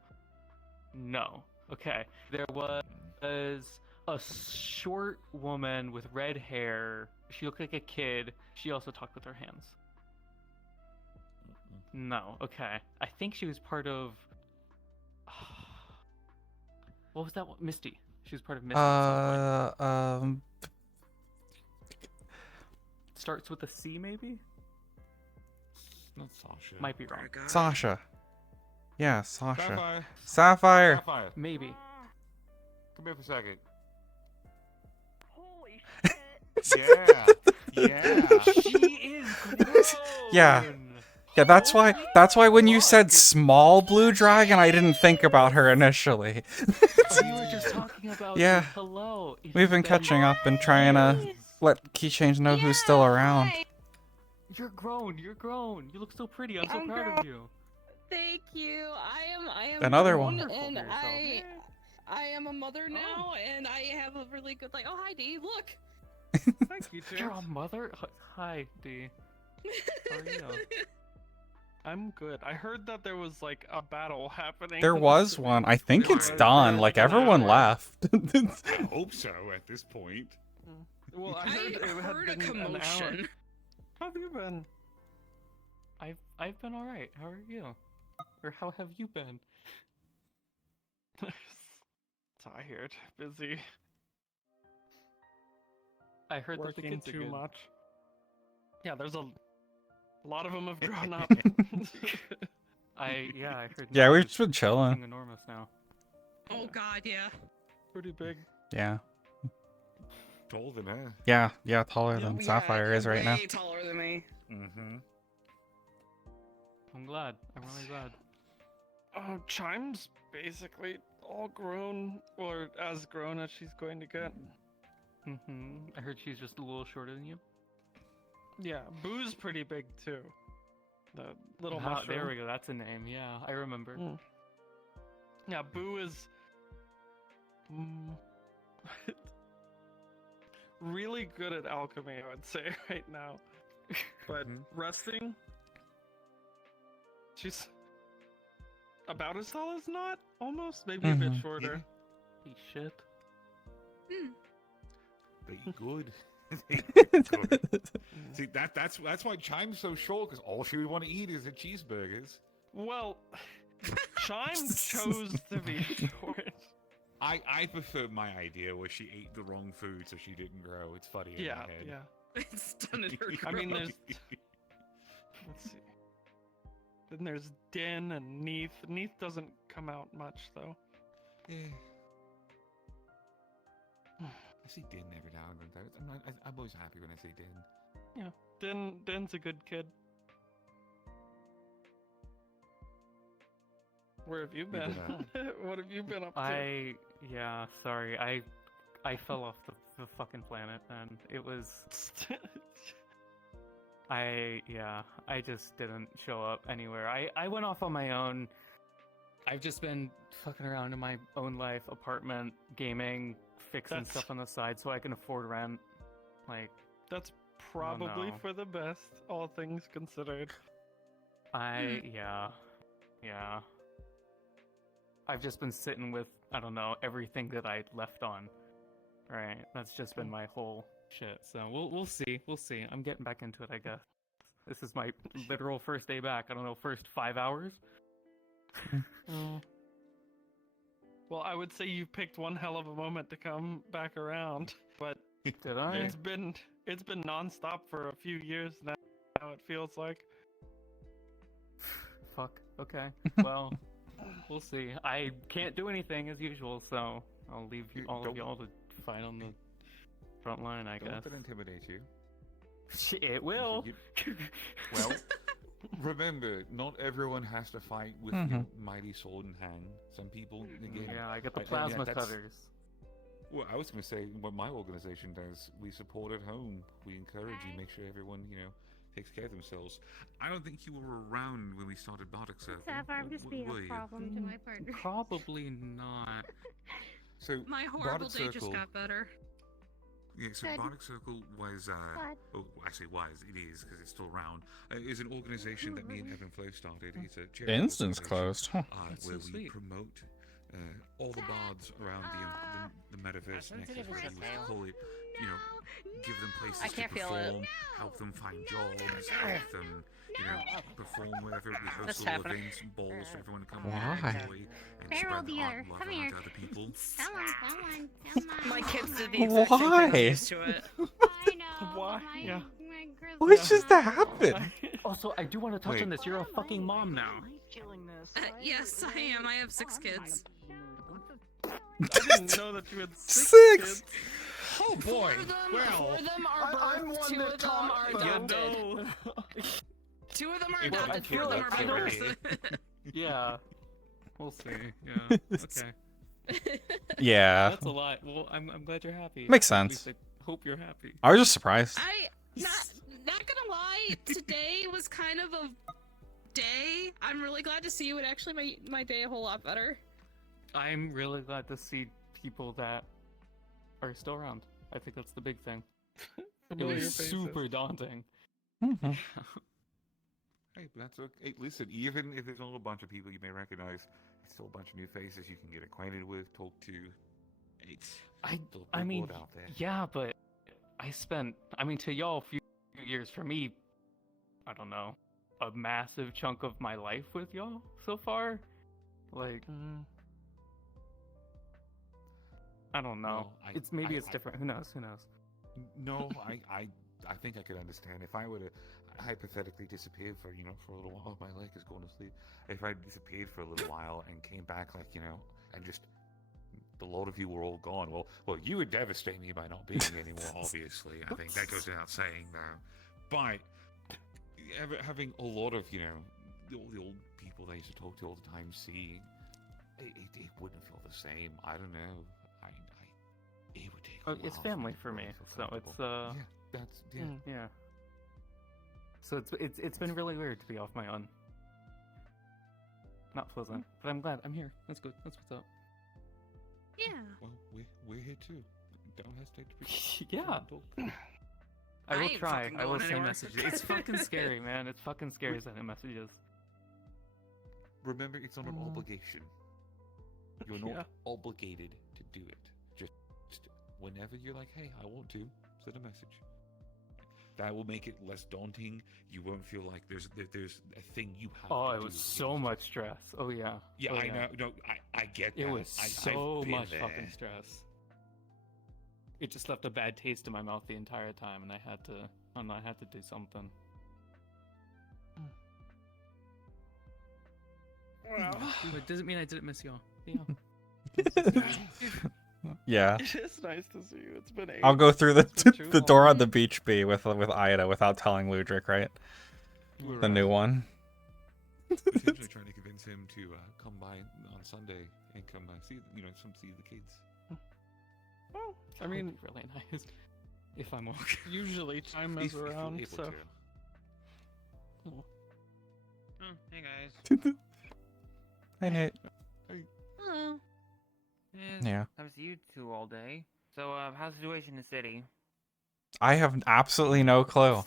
No. Okay. There was a short woman with red hair. She looked like a kid. She also talked with her hands. No. Okay. I think she was part of... What was that one? Misty. She was part of Misty at some point. Starts with a C, maybe? Not Sasha. Might be wrong. Sasha. Yeah, Sasha. Sapphire. Sapphire. Sapphire. Maybe. Come here for a second. Holy shit. Yeah. She is grown. Yeah. Yeah, that's why when you said small blue dragon, I didn't think about her initially. We were just talking about Yeah. hello. We've been catching up and trying to let Keychains know who's still around. You're grown. You're grown. You look so pretty. I'm so I'm proud grown. of you. Thank you. I am Another grown, one. and I am a mother now, and I have a really good oh hi Dee, look. Thank you, You're a mother? Hi, D. How are you? I'm good. I heard that there was like a battle happening. There was one. I think it's done. Like everyone left. I hope so at this point. Well, I heard it had been an hour. How have you been? I've been alright. How are you? Or how have you been? Tired, busy. I heard that the Working kids are too good. much. Yeah, there's a lot of them have grown up. I heard. Yeah, we've Naz just been is chilling. fucking enormous now. Oh god, yeah. Pretty big. Yeah. Taller than her. Yeah, taller than Sapphire is right now. Way taller than me. Mm-hmm. I'm glad. I'm really glad. Chime's basically all grown, or as grown as she's going to get. I heard she's just a little shorter than you. Yeah, Boo's pretty big too. The little Ah, mushroom. there we go. That's a name. Yeah, I remember. Yeah, Boo is really good at alchemy, I would say, right now. But resting, she's about as tall as Not, almost, maybe a bit shorter. Holy shit. They good. They good. See, that's why Chime's so short, because all she would want to eat is the cheeseburgers. Well, Chime chose to be short. I prefer my idea where she ate the wrong food so she didn't grow. It's funny in my head. Yeah. It's done in her I mean, growth. let's see. Then there's Din and Neath. Neath doesn't come out much, though. Yeah. I see Din every now and then. I'm always happy when I see Din. Yeah, Din's a good kid. Where have you been? What have you been up to? Sorry. I fell off the fucking planet, and it was... I just didn't show up anywhere. I went off on my own. I've just been fucking around in my own life, apartment, gaming, fixing stuff on the side so I can afford rent. Like, That's probably no. for the best, all things considered. Yeah. I've just been sitting with, I don't know, everything that I left on. Right. That's just been my whole shit. So we'll see. We'll see. I'm getting back into it, I guess. This is my literal first day back. I don't know, first 5 hours? Well, I would say you picked one hell of a moment to come back around, but did I? It's been nonstop for a few years now. It feels like. Fuck. Okay. Well, we'll see. I can't do anything as usual, so I'll leave all of y'all to fight on the front line, I Don't guess. let that intimidate you. It will. Well, remember, not everyone has to fight with your mighty sword in hand. Some people, again... Yeah, I got the plasma cutters. Well, I was going to say what my organization does. We support at home. We encourage you, make sure everyone, takes care of themselves. I don't think you were around when we started Bardic Circle. I'm just being were a you? problem to my partner. Probably not. So My horrible Bardic day just Circle- got better. Yeah, so Good. Bardic Circle was, it is, because it's still around, is an organization that me and Evan Flo started. It's a charity Instance organization, closed. Huh. Where we promote all the bards around the metaverse and sensitive Nexus, is we this nail? call it, give them places I to can't feel it. perform, help them find jobs, help them, perform wherever. We host What's little happening? events and balls for everyone to come Why? and enjoy and Feral spread the dealer, art and love come around here. to other people. Come on. My kids did the exact same thing. Why? I'm used to it. I know. Why? Yeah. What just happened? Also, I do want to touch Wait. on this. You're a fucking mom now. Yes, I am. I have 6 kids. I didn't know that you had 6 6? kids. Oh boy. Four of them are birth, I'm one 2 that of them are taught adopted. No. 2 of them are It's adopted, 4 of feel them are that's by already- birth. Yeah. We'll see. Yeah. Okay. Yeah. That's a lot. Well, I'm glad you're happy. Makes At sense. least I hope you're happy. I was just surprised. Not gonna lie, today was kind of a day. I'm really glad to see you. It actually made my day a whole lot better. I'm really glad to see people that are still around. I think that's the big thing. It Familiar was faces. super daunting. Mhm. Hey, but that's okay. Hey, listen, even if there's not a bunch of people you may recognize, it's still a bunch of new faces you can get acquainted with, talk to. It's still a I big mean, world out there. yeah, but to y'all, a few years. For me, I don't know, a massive chunk of my life with y'all so far. Like, I don't know. No, it's different. Who knows? Who knows? No, I think I could understand if I were to hypothetically disappear for a little while. My leg is going to sleep. If I disappeared for a little while and came back, and just the lot of you were all gone. Well, you would devastate me by not being here anymore. Obviously, I think that goes without saying, though. But having a lot of all the old people that I used to talk to all the time, see, it wouldn't feel the same. I don't know. It would take. It's family for me, so it's yeah. So it's been really weird to be off my own. Not pleasant, but I'm glad I'm here. That's good. That's what's up. Yeah. Well, we're here too. Don't hesitate to reach. Yeah. I I will ain't try. fucking I will going send anywhere. messages. It's fucking scary, man. It's fucking scary sending messages. Remember, it's not an obligation. You're not Yeah. obligated to do it. Just whenever you're like, hey, I want to, send a message. That will make it less daunting. You won't feel like there's a thing you have Oh, to it do. was so much stress. Oh yeah. Yeah, Oh, I know. No, I get that. It was so I've been much there. fucking stress. It just left a bad taste in my mouth the entire time, and I had to do something. But it doesn't mean I didn't miss y'all. Yeah. It is nice to see you. It's been 8. I'll go through the True the door on home. the beach bee with Ida without telling Ludric, right? The new one. Potentially trying to convince him to come by on Sunday and come see see the kids. Well, I That would mean, be really nice if I'm okay. usually time If is you're around, able so. to. Hey guys. Hey, Nate. Hello. Yeah. Haven't seen you two all day. So, how's the situation in the city? I have absolutely no clue.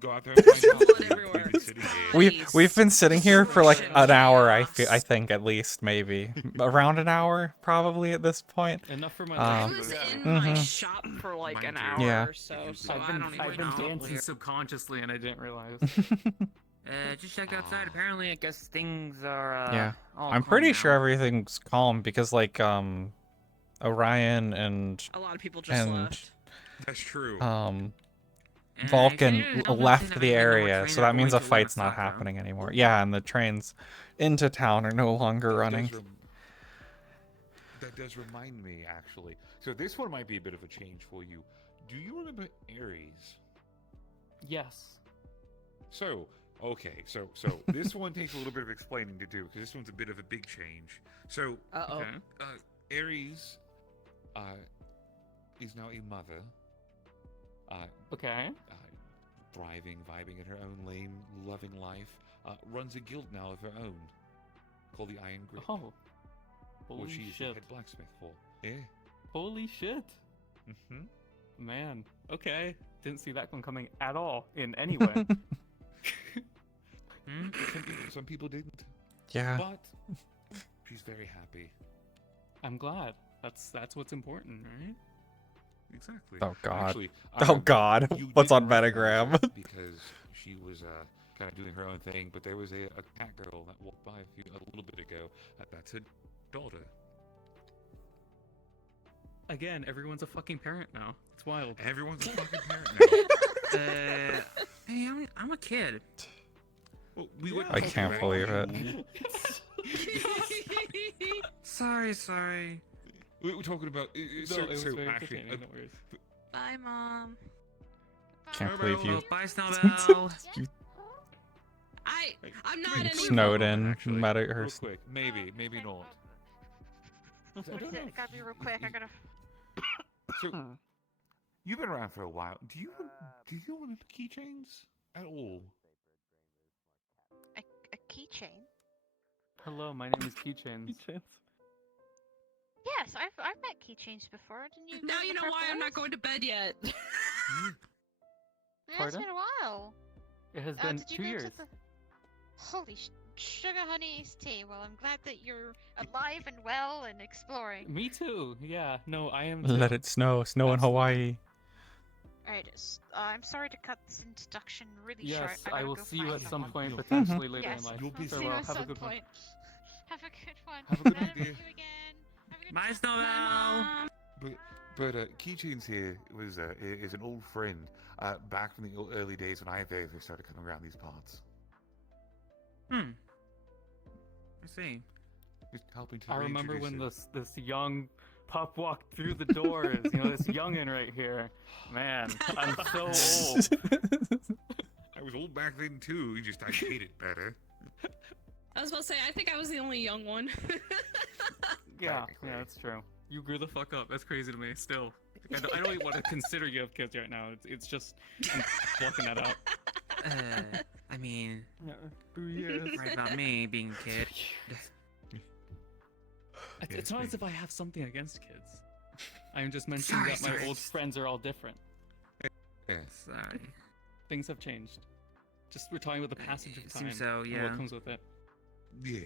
Go out there and find out. We've been sitting here. We've been sitting here for like an hour. I think at least maybe around an hour probably at this point. Enough for my I life. was in my mhm. shop for like an hour Yeah. or so, so I've I been, don't even I've been know. dancing subconsciously and I didn't realize. Just check outside. Apparently, I guess things are, Yeah. all I'm calm pretty now. sure everything's calm because like Orion and A lot of people just left. That's true. Vulcan actually, I don't left think the that many more area, trains so are that means a going to fight's not Orlandosaka. happening anymore. Yeah, and the trains into town are no longer running. That does remind me, actually. So this one might be a bit of a change for you. Do you remember Ares? Yes. So, okay, so this one takes a little bit of explaining to do because this one's a bit of a big change. So, Uh-oh. Ares is now a mother. Okay. Thriving, vibing in her own lane, loving life. Runs a guild now of her own, called the Iron Grip. Oh. Holy Which she's the shit. head blacksmith for. Yeah. Holy shit. Man. Okay. Didn't see that one coming at all in any way. Some people didn't. Yeah. But she's very happy. I'm glad. That's what's important, right? Exactly. Oh God. Actually, Oh God. you What's did on recognize her Metagram? because she was kind of doing her own thing, but there was a cat girl that walked by a little bit ago. That's her daughter. Again, everyone's a fucking parent now. It's wild. Everyone's a fucking parent now. Hey, I'm a kid. Well, I can't believe it. Sorry. We were talking about. No, it was very actually, entertaining, no worries. Bye, Mom. Can't believe you. Bye, Snowbell. I'm not anymore. Snowden. Actually, Meta real her. quick, maybe not. What is it? Gotta be real quick. I gotta. So, you've been around for a while. Do you want keychains at all? A keychain? Hello, my name is Keychains. Yes, I've met keychains before. Didn't you? Now go to you the know why I'm Purple not going to bed yet. Hills? Yeah, it's Pardon? been a while. It has been Did you 2 go to years. the- Holy sugar honey iced tea. Well, I'm glad that you're alive and well and exploring. Me too. Yeah. No, I am. Let it snow. Snow in Hawaii. Alright, I'm sorry to cut this introduction really short. Yes, gotta I will go see you find at some someone. point, potentially Mhm. later Yes, in life. You'll be I'll see you Farewell. at Have a some good one. point. Have a good one. Have a good Glad I idea. met you again. Bye, Snowbell. But Keychains here is an old friend back from the early days when I very first started coming around these parts. I see. Just helping to I remember reintroduce when this young pup walked through the doors. You know, this youngin' right here. Man, I'm so old. I was old back then too. I hate it better. I was about to say, I think I was the only young one. Yeah, that's true. You grew the fuck up. That's crazy to me. Still, like, I don't even want to consider you have kids right now. It's just I'm blocking that out. I mean, years. right about me being a kid. It's not as if I have something against kids. I'm just mentioning that my old friends are all different. Sorry. Things have changed. Just we're talking about the passage of It time. seems so, And yeah. what comes with it. Yeah.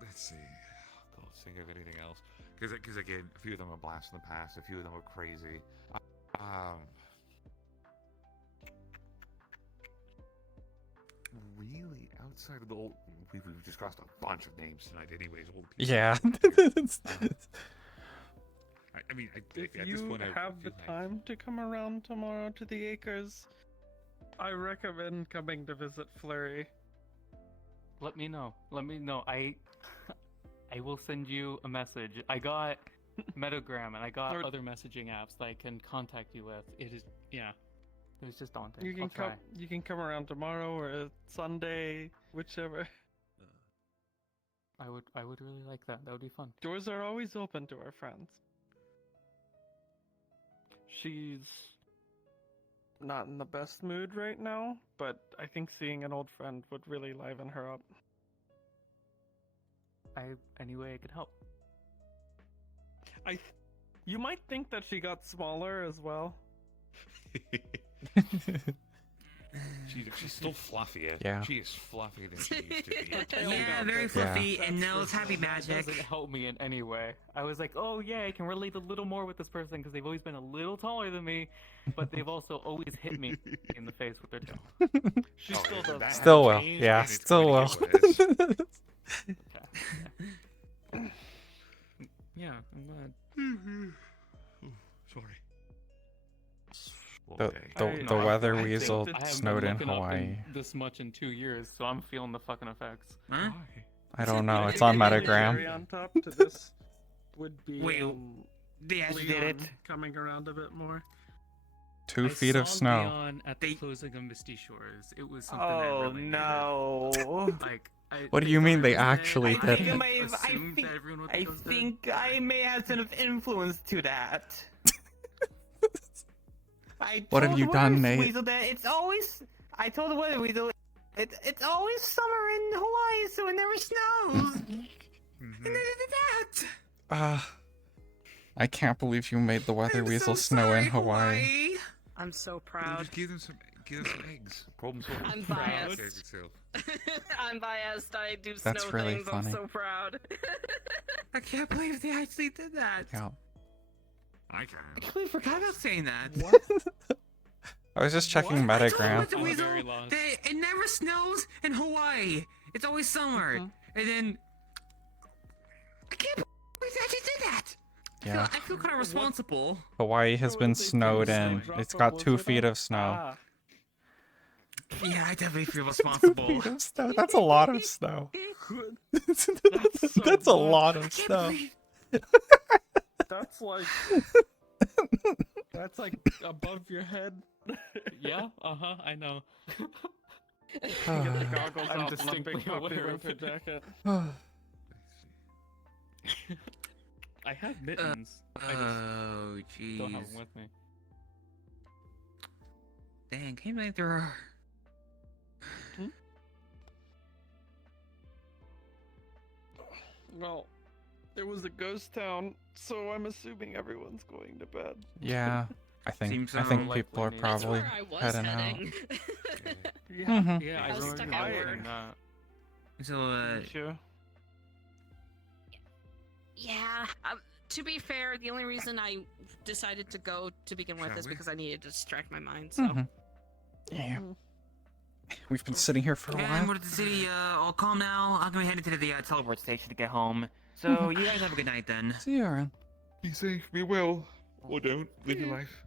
Let's see. God, think of anything else. Because again, a few of them are blast in the past. A few of them are crazy. Really, outside of the old, we've just crossed a bunch of names tonight, anyways. Old people. Yeah. I mean, If at you this point, I have the feel like- time to come around tomorrow to the acres, I recommend coming to visit Flurry. Let me know. Let me know. I will send you a message. I got Metagram and I got Or- other messaging apps that I can contact you with. It is, yeah. It was just daunting. You can I'll try. come. You can come around tomorrow or Sunday, whichever. I would really like that. That would be fun. Doors are always open to our friends. She's not in the best mood right now, but I think seeing an old friend would really liven her up. Any way I could help. You might think that she got smaller as well. She's still fluffier. Yeah. She is fluffier than she used to be. Yeah, very fluffy and knows happy That magic. doesn't help me in any way. I was like, oh yeah, I can relate a little more with this person because they've always been a little taller than me, but they've also always hit me in the face with their tail. She still does. that. Still will. Yeah, still will. Yeah, I'm glad. Sorry. The weather I weasel think that I haven't snowed been in looking up Hawaii. this much in 2 years, so I'm feeling the fucking effects. Huh? I don't know. It's on Cherry Metagram. on top to this would be Wait, yes, you did it. Leon coming around a bit more. 2 I feet of saw snow. Leon at the closing of Misty Shores. It was something Oh I really no! needed. Like What do you mean they actually I did think I it? may have, I think I may have some influence to that. I What have told you done, Nate? Weasel that it's always. I told the Weather Weasel it's always summer in Hawaii, so it never snows. And then it did that. I can't believe you made the weather weasel snow in Hawaii. I'm so proud. Just give them some eggs. Problem solved. I'm biased. I'm biased. I do That's snow really things. funny. I'm so proud. I can't believe they actually did that. Yeah. I I completely forgot about saying that. I was just checking I told Metagram. the Weasel that it never snows in Hawaii. It's always summer. And then I can't believe they actually did that. Yeah. I feel kind of responsible. Hawaii has been snowed in. It's got 2 feet of snow. Yeah, I definitely feel 2 responsible. feet of snow. That's a lot of snow. That's a lot of snow. That's like that's like above your head. Yeah, I know. Get the goggles I'm off, distinctly big puppy aware winter of it. jacket. I have mittens. I just Oh, jeez. don't have them with me. Dang, can't believe there are. Well, it was a ghost town, so I'm assuming everyone's going to bed. Yeah. I think Seems people likely. are probably That's where I was heading heading. Yeah, Mhm. Yeah, I was wrote stuck it at down work. in that. So, Sure. Yeah. To be fair, the only reason I decided to go to begin with Shall is we? because I needed to distract my mind. So. Mhm. Yeah. We've been sitting here for a and while. we're at the city, all calm now. I'm gonna be heading to the teleport station to get home. So, you guys have a good night then. See you around. Be safe, be well, or don't. Live your life.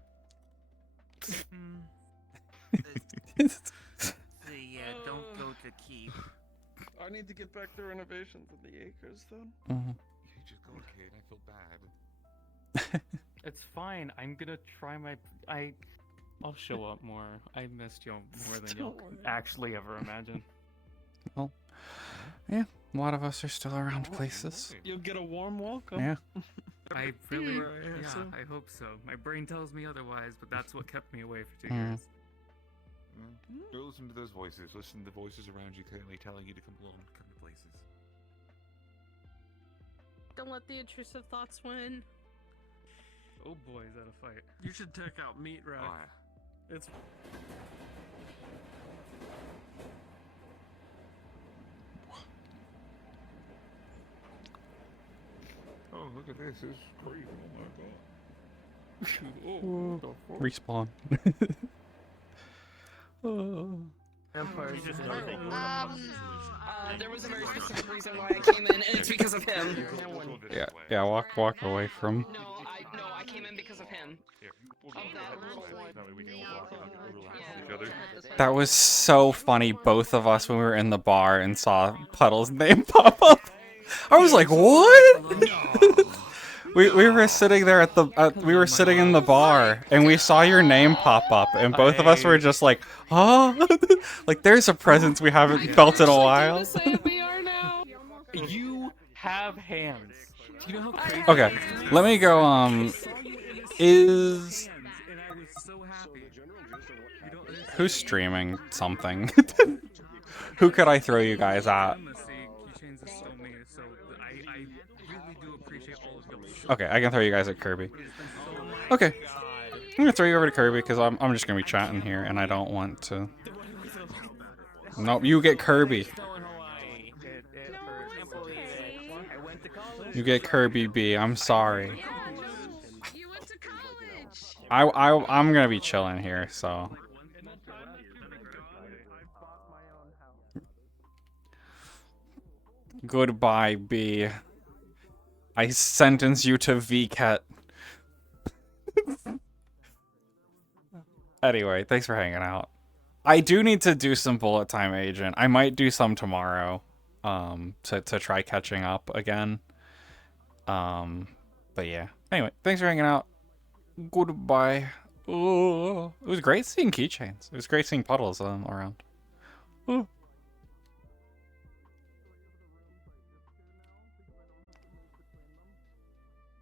Don't go to keep. I need to get back to renovations of the acres then. Mhm. You just go, kid. I feel bad. It's fine. I'm gonna try my. I'll show up more. I missed you more than you'll actually ever imagine. Well, yeah, a lot of us are still around places. You'll get a warm welcome. Yeah. I really, Yeah, so- I hope so. My brain tells me otherwise, but that's what kept me away for 2 Mm. years. Don't listen to those voices. Listen to the voices around you currently telling you to come along, come to places. Don't let the intrusive thoughts win. Oh boy, is that a fight. You should check out Meat Rack. Oh, yeah. It's Oh, look at this. This is crazy. Oh my god. Respawn. Empire's just There was a very specific reason why I came in, and it's because of him. Yeah, walk away from. No, I came in because of him. That was so funny, both of us, when we were in the bar and saw Puddle's name pop up. I was like, what? we were sitting there at the, we were sitting in the bar, and we saw your name pop up, and both of us were just like, huh? Like, there's a presence we haven't felt in a while. You have hands. Do you know how crazy? Okay, let me go, is... Who's streaming something? Who could I throw you guys at? Okay, I can throw you guys at Kirby. Okay. I'm gonna throw you over to Kirby because I'm just gonna be chatting here and I don't want to. Nope, you get Kirby. You get Kirby B. I'm sorry. I'm gonna be chilling here, so. Goodbye, B. I sentence you to VCAT. Anyway, thanks for hanging out. I do need to do some bullet time agent. I might do some tomorrow, to try catching up again. But yeah. Anyway, thanks for hanging out. Goodbye. Ooh, it was great seeing keychains. It was great seeing Puddles around. Ooh.